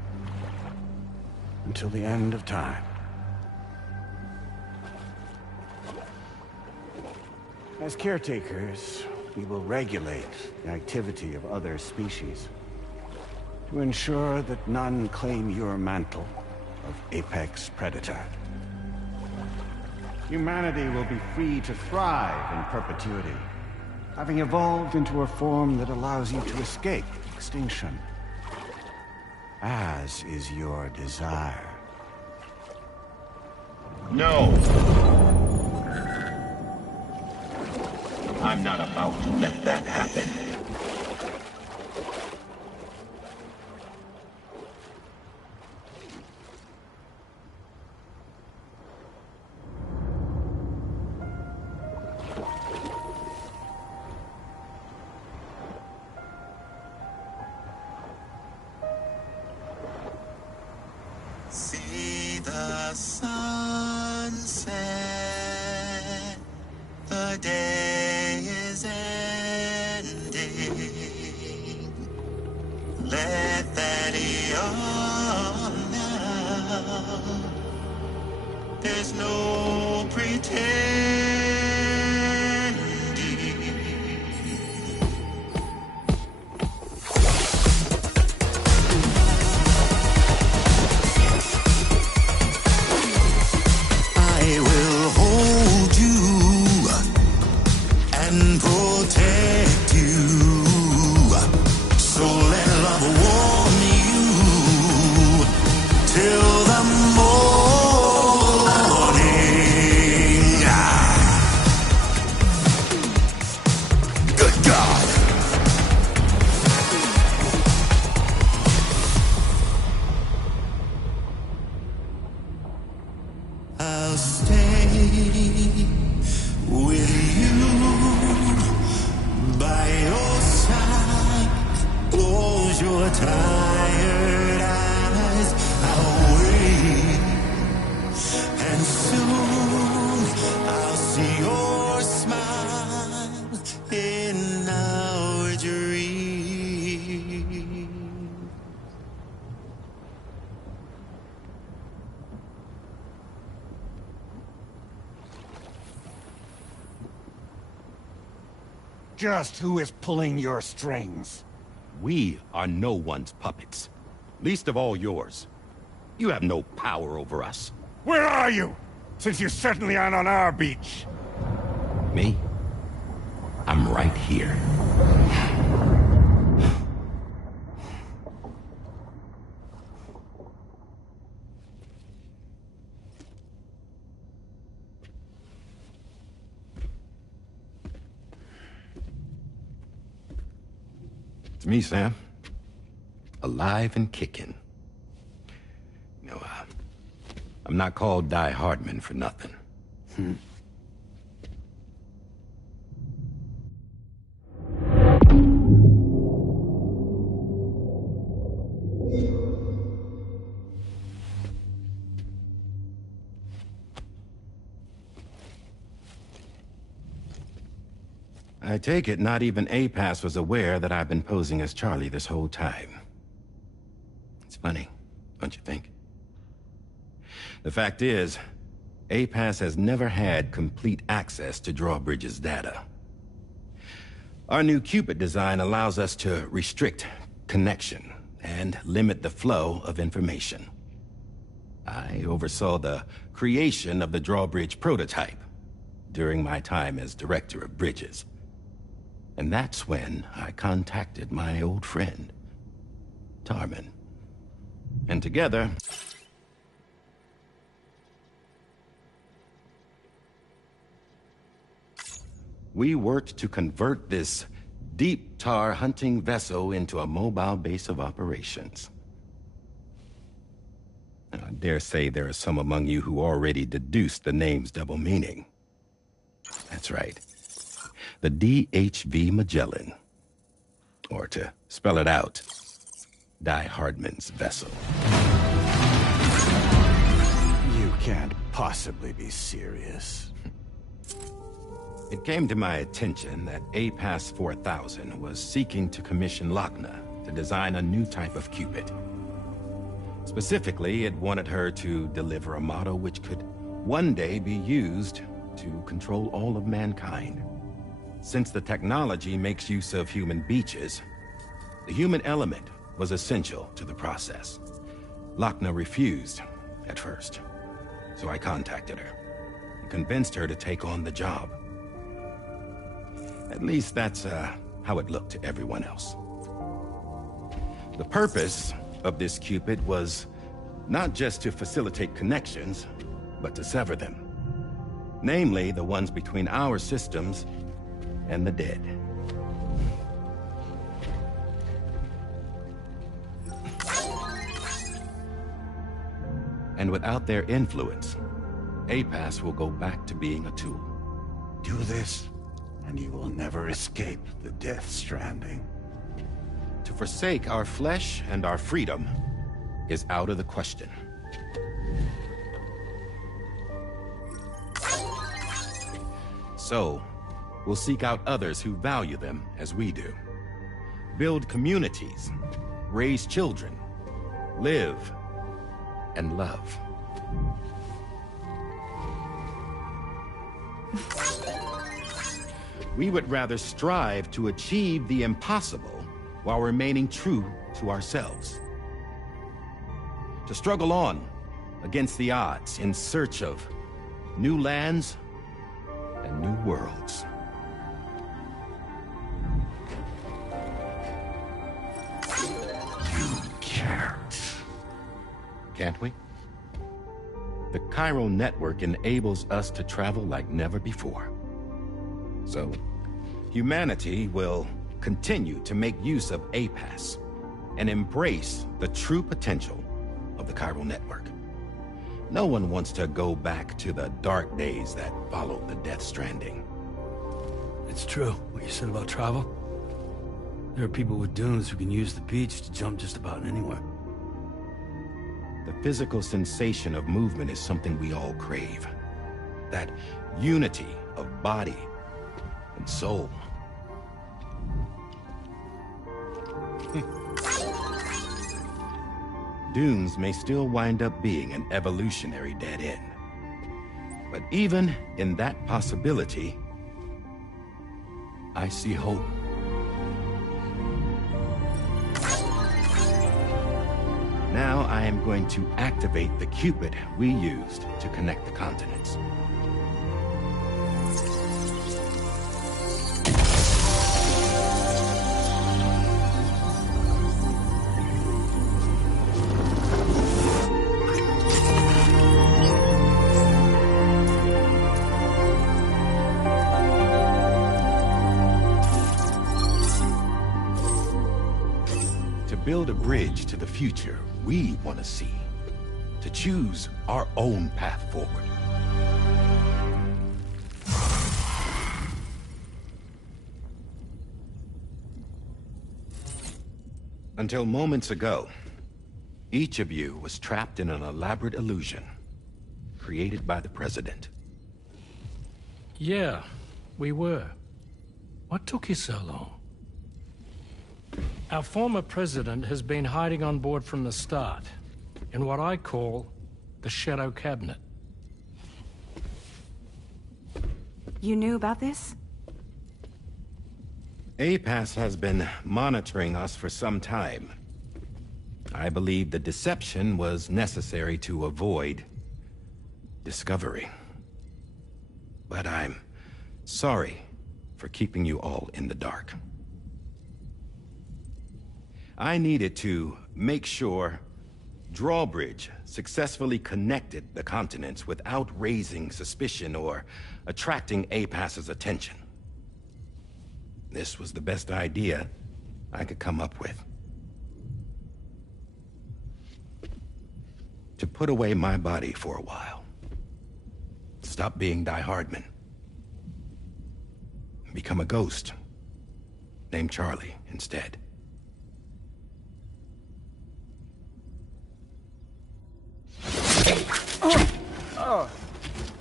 Until the end of time. As caretakers, we will regulate the activity of other species. to ensure that none claim your mantle of apex predator. Humanity will be free to thrive in perpetuity, having evolved into a form that allows you to escape extinction, as is your desire. No! I'm not about to let that happen. See the sunset, the day is ending. Let that yawn now. There's no pretending. I will hold you and protect you. So let love warm you till the morning. Good God. I'll stay with you by your side. Close your tired eyes. I'll wait, and soon I'll see your smile in our dream. Just who is pulling your strings? We are no one's puppets. Least of all yours. You have no power over us. Where are you? Since you certainly aren't on our beach. Me? I'm right here. It's me, Sam. Alive and kicking. No, I'm not called Die Hardman for nothing. I take it not even APAS was aware that I've been posing as Charlie this whole time. It's funny, don't you think? The fact is, APAS has never had complete access to Drawbridge's data. Our new Cupid design allows us to restrict connection and limit the flow of information. I oversaw the creation of the Drawbridge prototype during my time as Director of Bridges. And that's when I contacted my old friend, Tarman. And together, we worked to convert this deep tar hunting vessel into a mobile base of operations. And I dare say there are some among you who already deduced the name's double meaning. That's right. The DHV Magellan. Or to spell it out, Die Hardman's vessel. You can't possibly be serious. It came to my attention that APAS 4000 was seeking to commission Lochna to design a new type of Cupid. Specifically, it wanted her to deliver a model which could one day be used to control all of mankind. Since the technology makes use of human beaches, the human element was essential to the process. Lochner refused at first, so I contacted her and convinced her to take on the job. At least that's how it looked to everyone else. The purpose of this Cupid was not just to facilitate connections, but to sever them. Namely, the ones between our systems and the dead. And without their influence, APAS will go back to being a tool. Do this, and you will never escape the Death Stranding. To forsake our flesh and our freedom is out of the question. So, we'll seek out others who value them as we do. Build communities, raise children, live, and love. We would rather strive to achieve the impossible while remaining true to ourselves. To struggle on against the odds in search of new lands and new worlds. You can't. Can't we? The chiral network enables us to travel like never before. So, humanity will continue to make use of APAS and embrace the true potential of the chiral network. No one wants to go back to the dark days that followed the Death Stranding. It's true, what you said about travel. There are people with dunes who can use the beach to jump just about anywhere. The physical sensation of movement is something we all crave. That unity of body and soul. Dunes may still wind up being an evolutionary dead end. But even in that possibility, I see hope. Now I am going to activate the Cupid we used to connect the continents. Build a bridge to the future we want to see, to choose our own path forward. Until moments ago, each of you was trapped in an elaborate illusion created by the President. Yeah, we were. What took you so long? Our former president has been hiding on board from the start, in what I call the Shadow Cabinet. You knew about this? APAS has been monitoring us for some time. I believe the deception was necessary to avoid discovery. But I'm sorry for keeping you all in the dark. I needed to make sure Drawbridge successfully connected the continents without raising suspicion or attracting APAS's attention. This was the best idea I could come up with. To put away my body for a while. Stop being Die Hardman. Become a ghost. Named Charlie instead.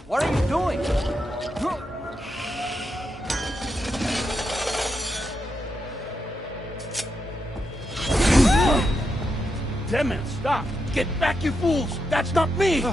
What are you doing? Damn it, stop! Get back, you fools! That's not me!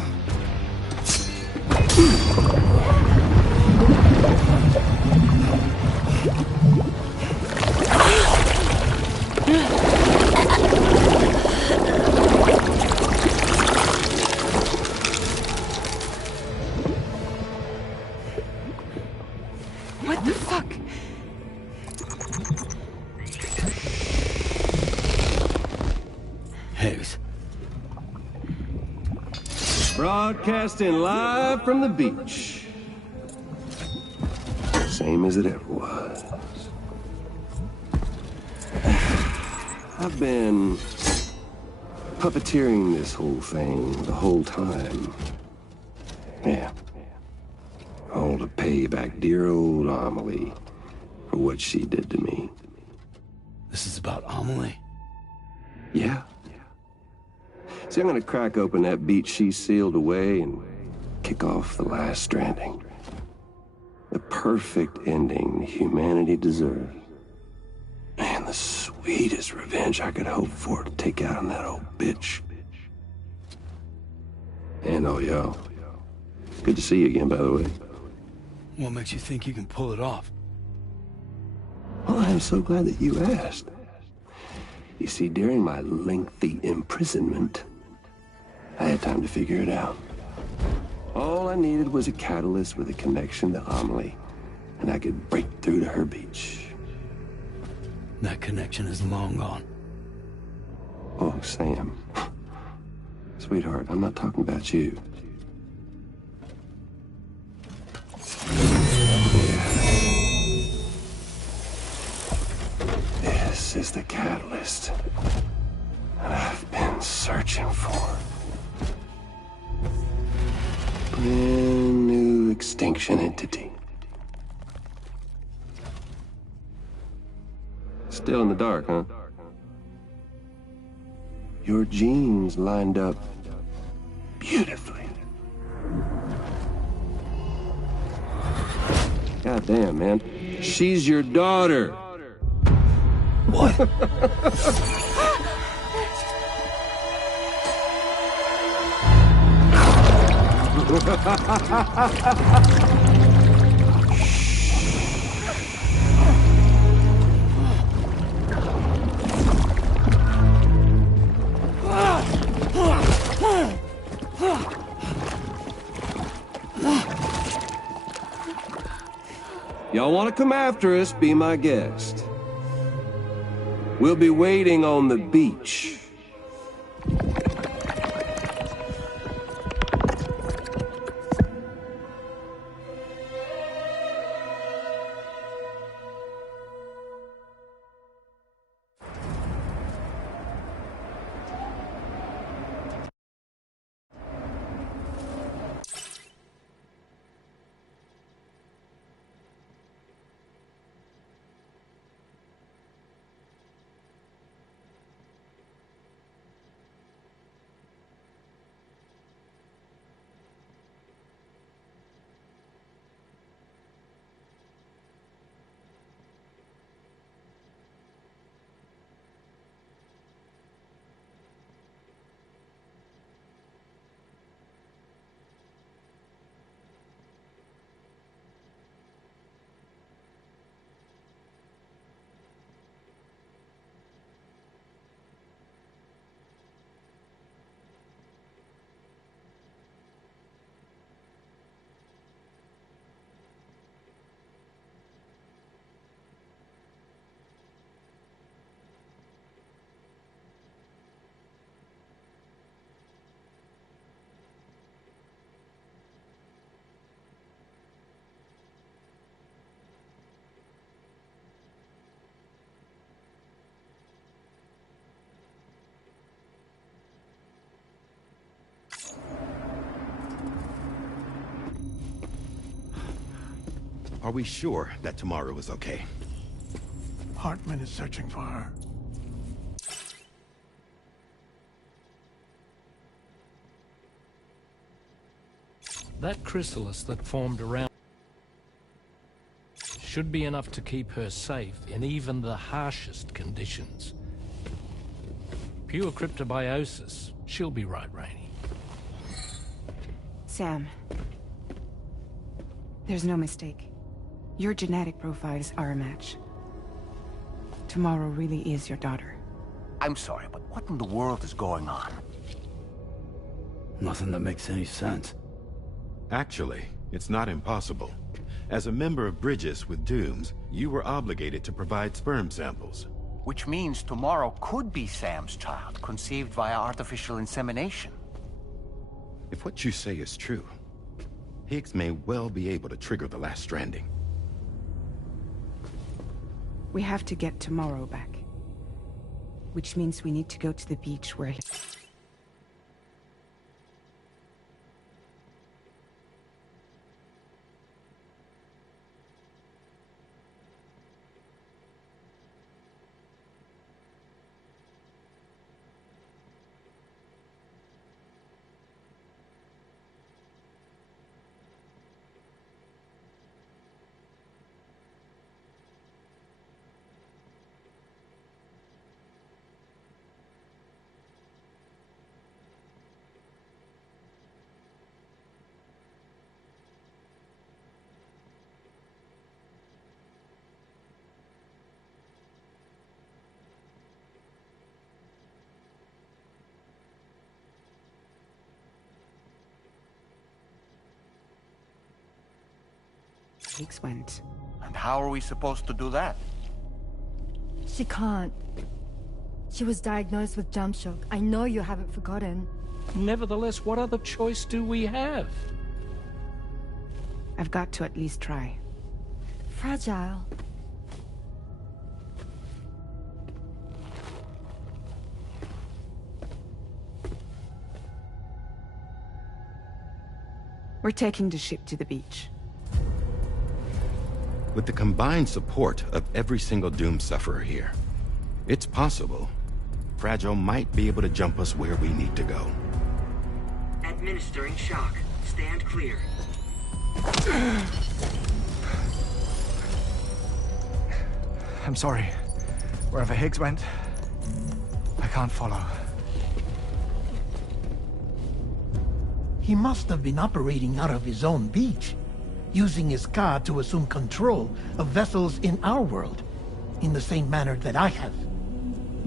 Broadcasting live from the beach. Same as it ever was. I've been puppeteering this whole thing the whole time. Yeah. All to pay back dear old Amelie for what she did to me. This is about Amelie? Yeah. See, I'm gonna crack open that beach she sealed away and kick off the last Stranding. The perfect ending humanity deserves. Man, the sweetest revenge I could hope for to take out on that old bitch. And oh, yo. Good to see you again, by the way. What makes you think you can pull it off? Well, I'm so glad that you asked. You see, during my lengthy imprisonment, I had time to figure it out. All I needed was a catalyst with a connection to Amelie, and I could break through to her beach. That connection is long gone. Oh, Sam. Sweetheart, I'm not talking about you. This is the catalyst that I've been searching for. Brand new extinction entity. Still in the dark, huh? Your genes lined up beautifully. God damn, man. She's your daughter. What? Y'all want to come after us, be my guest. We'll be waiting on the beach. Are we sure that tomorrow is okay? Hartman is searching for her. That chrysalis that formed around should be enough to keep her safe in even the harshest conditions. Pure cryptobiosis. She'll be right, Rainey. Sam. There's no mistake. Your genetic profiles are a match. Tomorrow really is your daughter. I'm sorry, but what in the world is going on? Nothing that makes any sense. Actually, it's not impossible. As a member of Bridges with Dooms, you were obligated to provide sperm samples. Which means tomorrow could be Sam's child, conceived via artificial insemination. If what you say is true, Higgs may well be able to trigger the last stranding. We have to get tomorrow back. Which means we need to go to the beach where Higgs went. And how are we supposed to do that? She can't. She was diagnosed with jump shock. I know you haven't forgotten. Nevertheless, what other choice do we have? I've got to at least try. Fragile. We're taking the ship to the beach. With the combined support of every single Doom sufferer here, it's possible Fragile might be able to jump us where we need to go. Administering shock. Stand clear. I'm sorry. Wherever Higgs went, I can't follow. He must have been operating out of his own beach, using his car to assume control of vessels in our world, in the same manner that I have.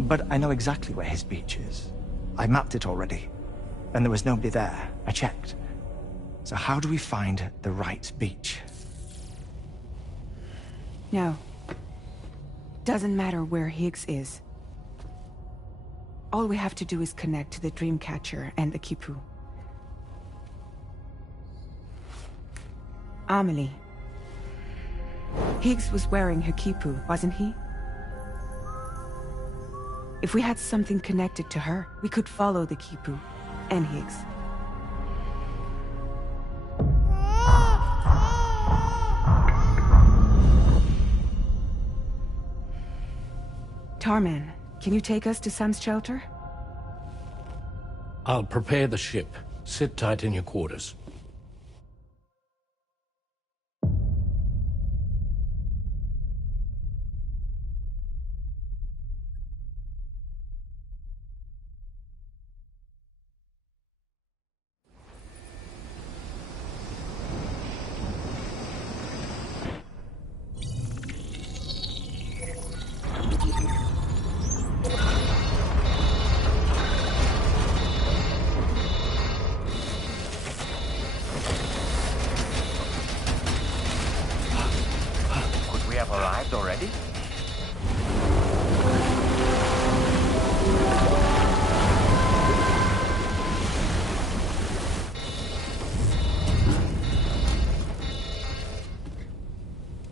But I know exactly where his beach is. I mapped it already, and there was nobody there. I checked. So how do we find the right beach? No. Doesn't matter where Higgs is. All we have to do is connect to the Dreamcatcher and the Kipu. Amelie. Higgs was wearing her Kipu, wasn't he? If we had something connected to her, we could follow the Kipu and Higgs. Tarman, can you take us to Sam's shelter? I'll prepare the ship. Sit tight in your quarters. Arrived already?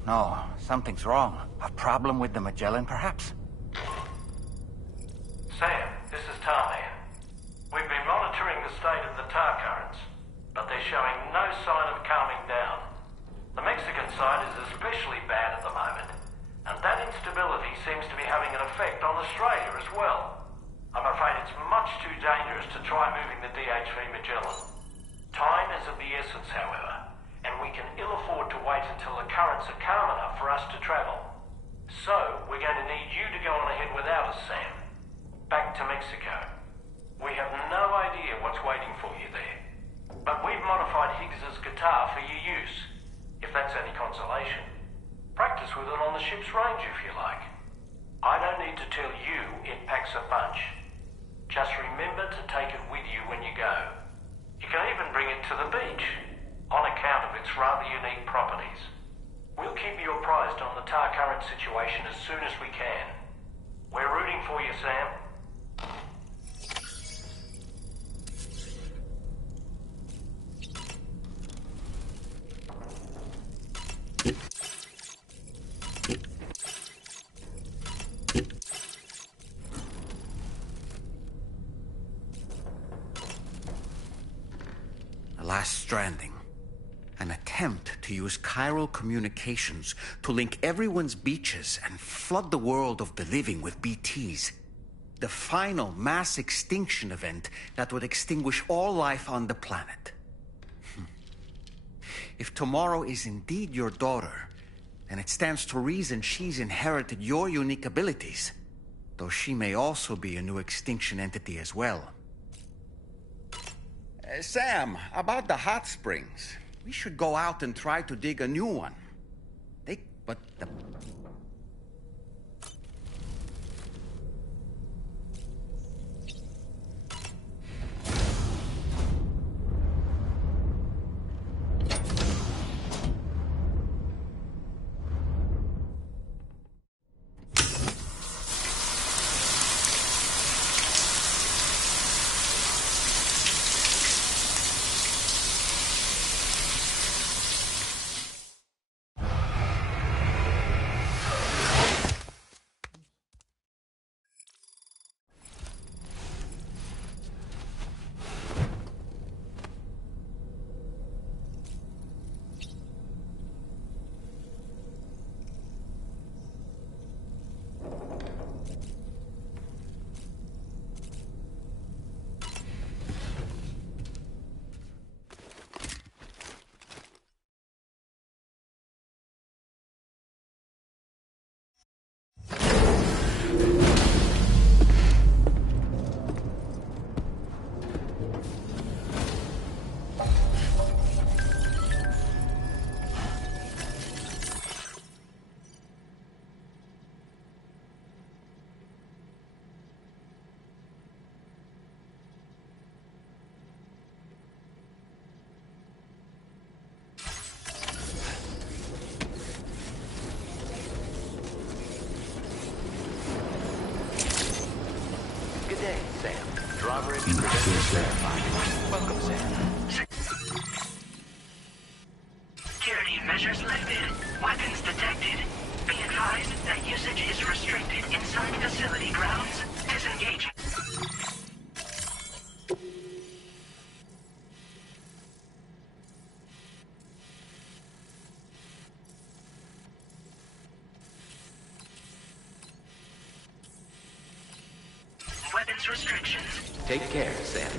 No, something's wrong. A problem with the Magellan, perhaps? Sam, this is Tarman. We've been monitoring the state of the tar currents, but they're showing no sign of calming down. The Mexican side is especially bad at the moment, and that instability seems to be having an effect on Australia as well. I'm afraid it's much too dangerous to try moving the DHV Magellan. Time is of the essence, however, and we can ill afford to wait until the currents are calm enough for us to travel. So, we're going to need you to go on ahead without us, Sam. Back to Mexico. We have no idea what's waiting for you there, but we've modified Higgs's guitar for your use. If that's any consolation. Practice with it on the ship's range if you like. I don't need to tell you it packs a punch. Just remember to take it with you when you go. You can even bring it to the beach, on account of its rather unique properties. We'll keep you apprised on the tar current situation as soon as we can. We're rooting for you, Sam. last Stranding. An attempt to use chiral communications to link everyone's beaches and flood the world of the living with BTs. The final mass extinction event that would extinguish all life on the planet. If tomorrow is indeed your daughter, then it stands to reason she's inherited your unique abilities, though she may also be a new extinction entity as well. Sam, about the hot springs. We should go out and try to dig a new one. Driver entry credentials verified. Welcome, Sam. Security measures lifted. Weapons detected. Be advised that usage is restricted inside facility grounds. Disengaging. Weapons restrictions. Take care, Sam.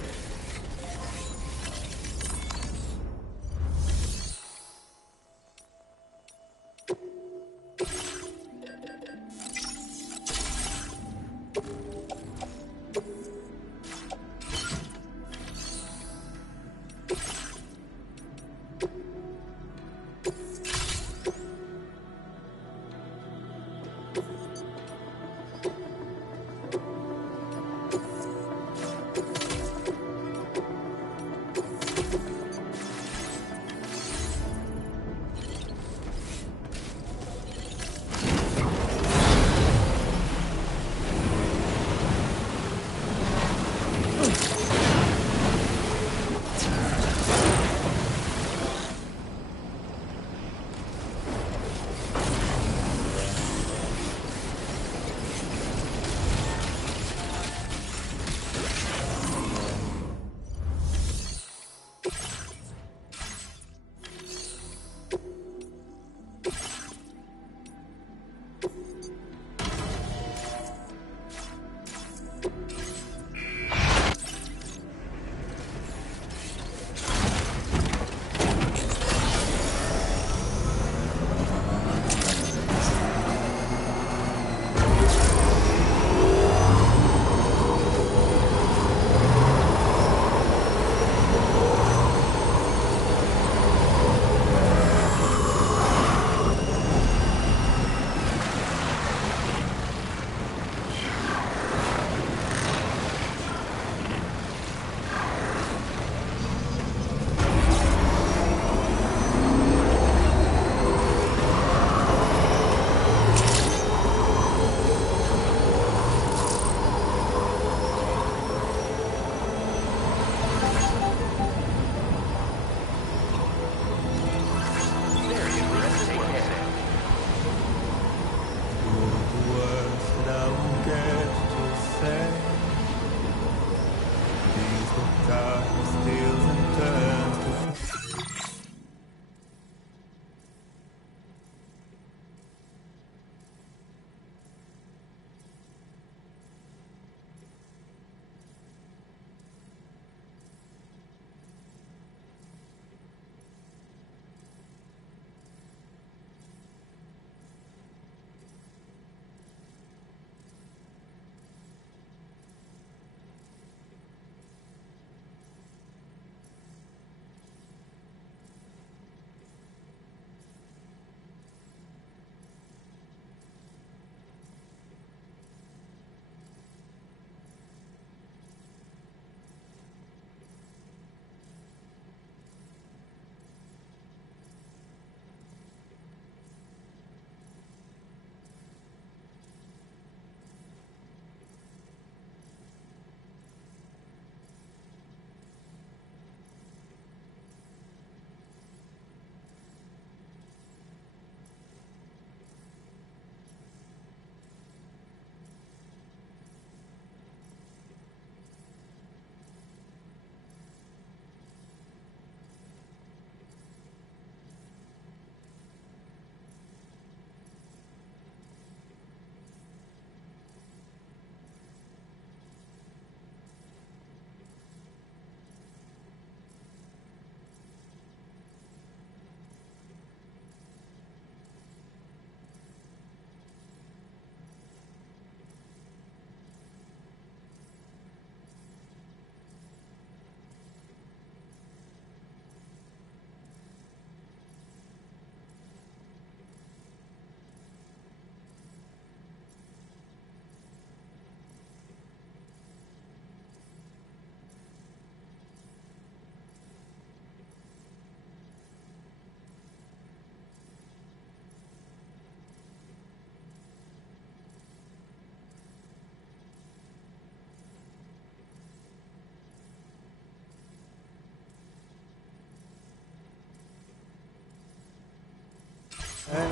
If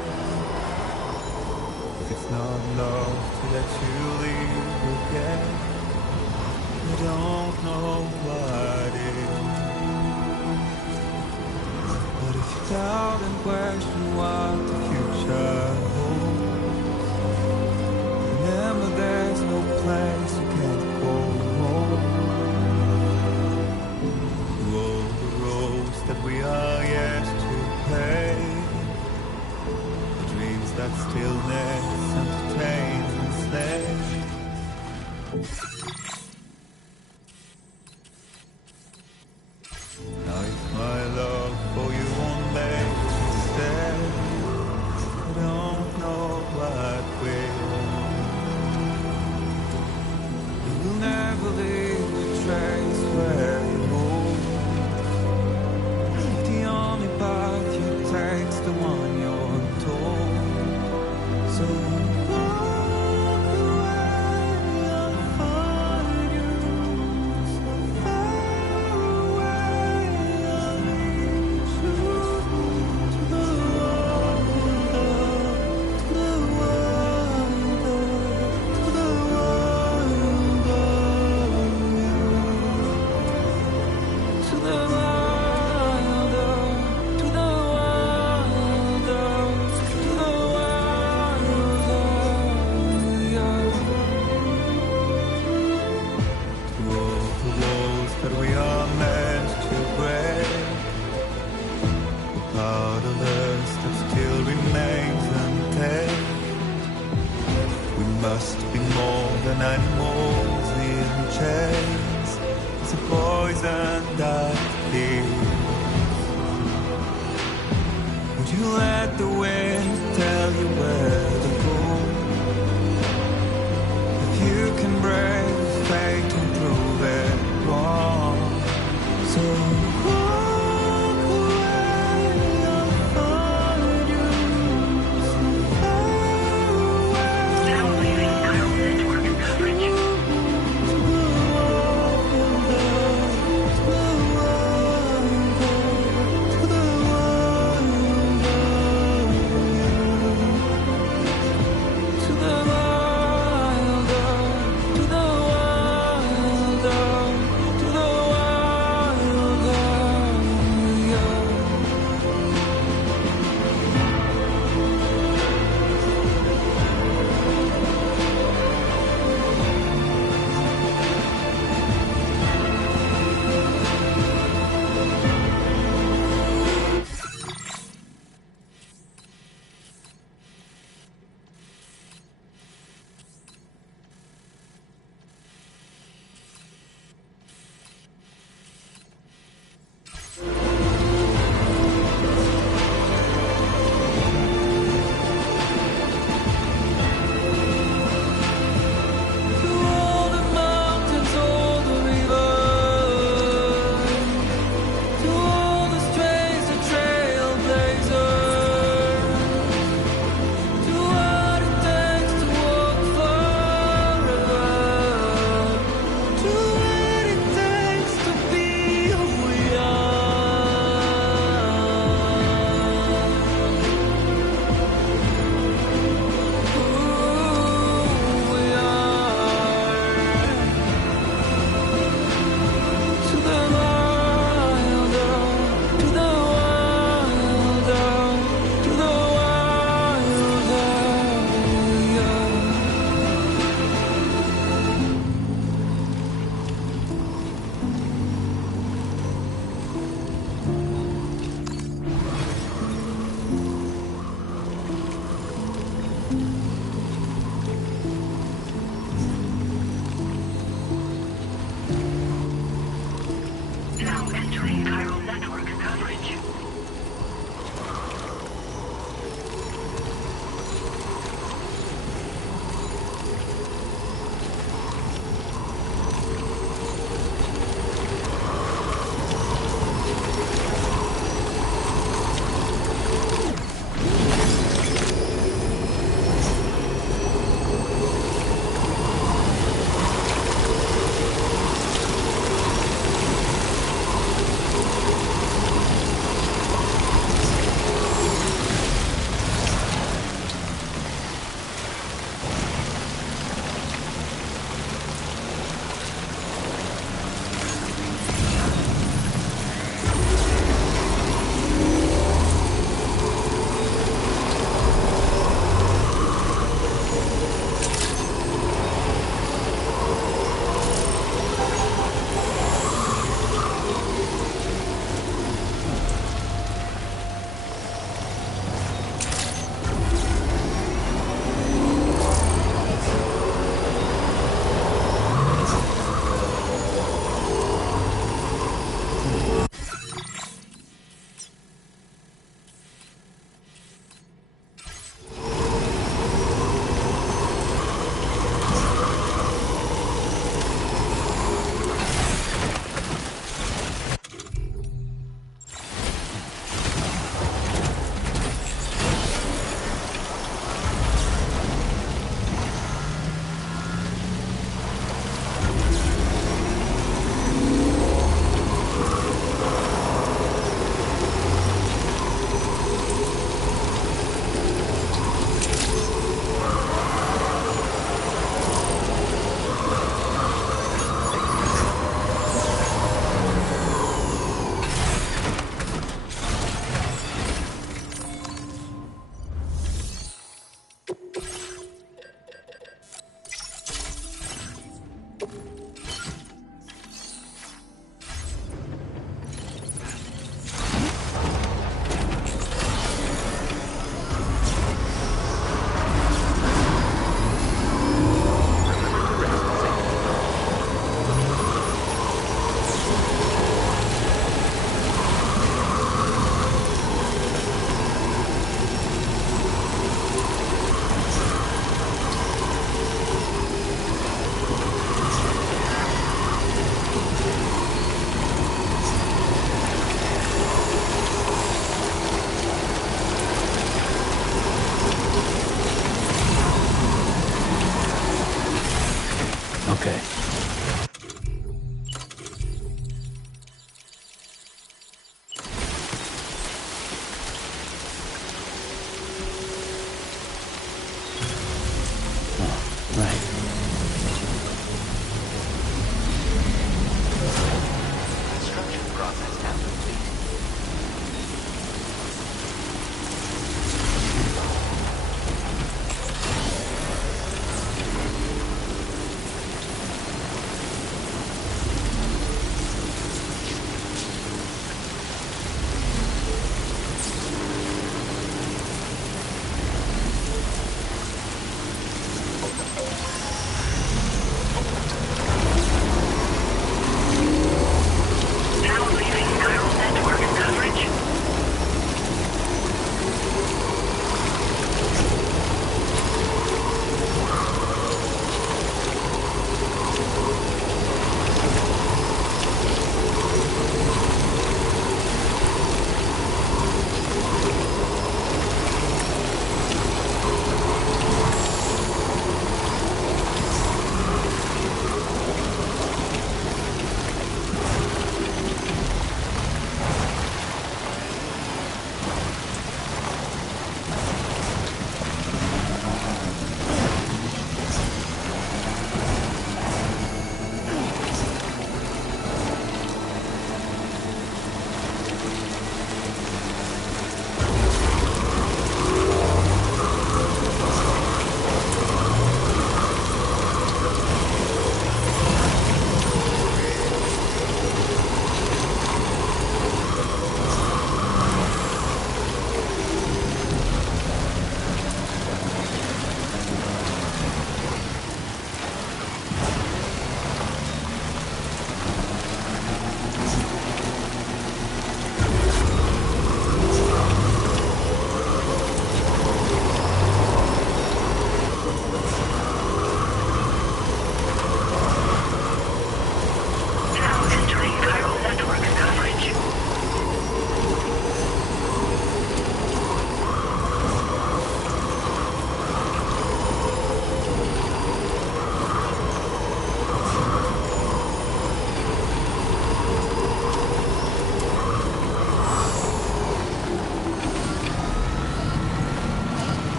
it's not love to let you leave again, I don't know what is. But if you doubt and question what the future holds, remember there's no place you can't go home. Through all the roads that we are yet to pay, the dreams that stillness entertains and slays. Now if my love for you won't make you stay, I don't know what will. You will never leave a trace where you move. The only path you take's the one you're told. So walk away, I'll find you. So far away, I'll lead you to the wonder, to the wonder, to the wonder, to the wilder, to the wilder, to the wilder, yeah. Through all the walls that we are meant to break, the part of us that still remains untamed. We must be more than animals in chains. It's a poison that kills. Would you let the wind tell you where to go? If you can brave fate and prove it wrong, so walk away, I'll find you. So far away, Now leaving Chiral Network coverage. to the wonder, to the wonder, to the wonder, to the wilder, to the wilder, to the wilder.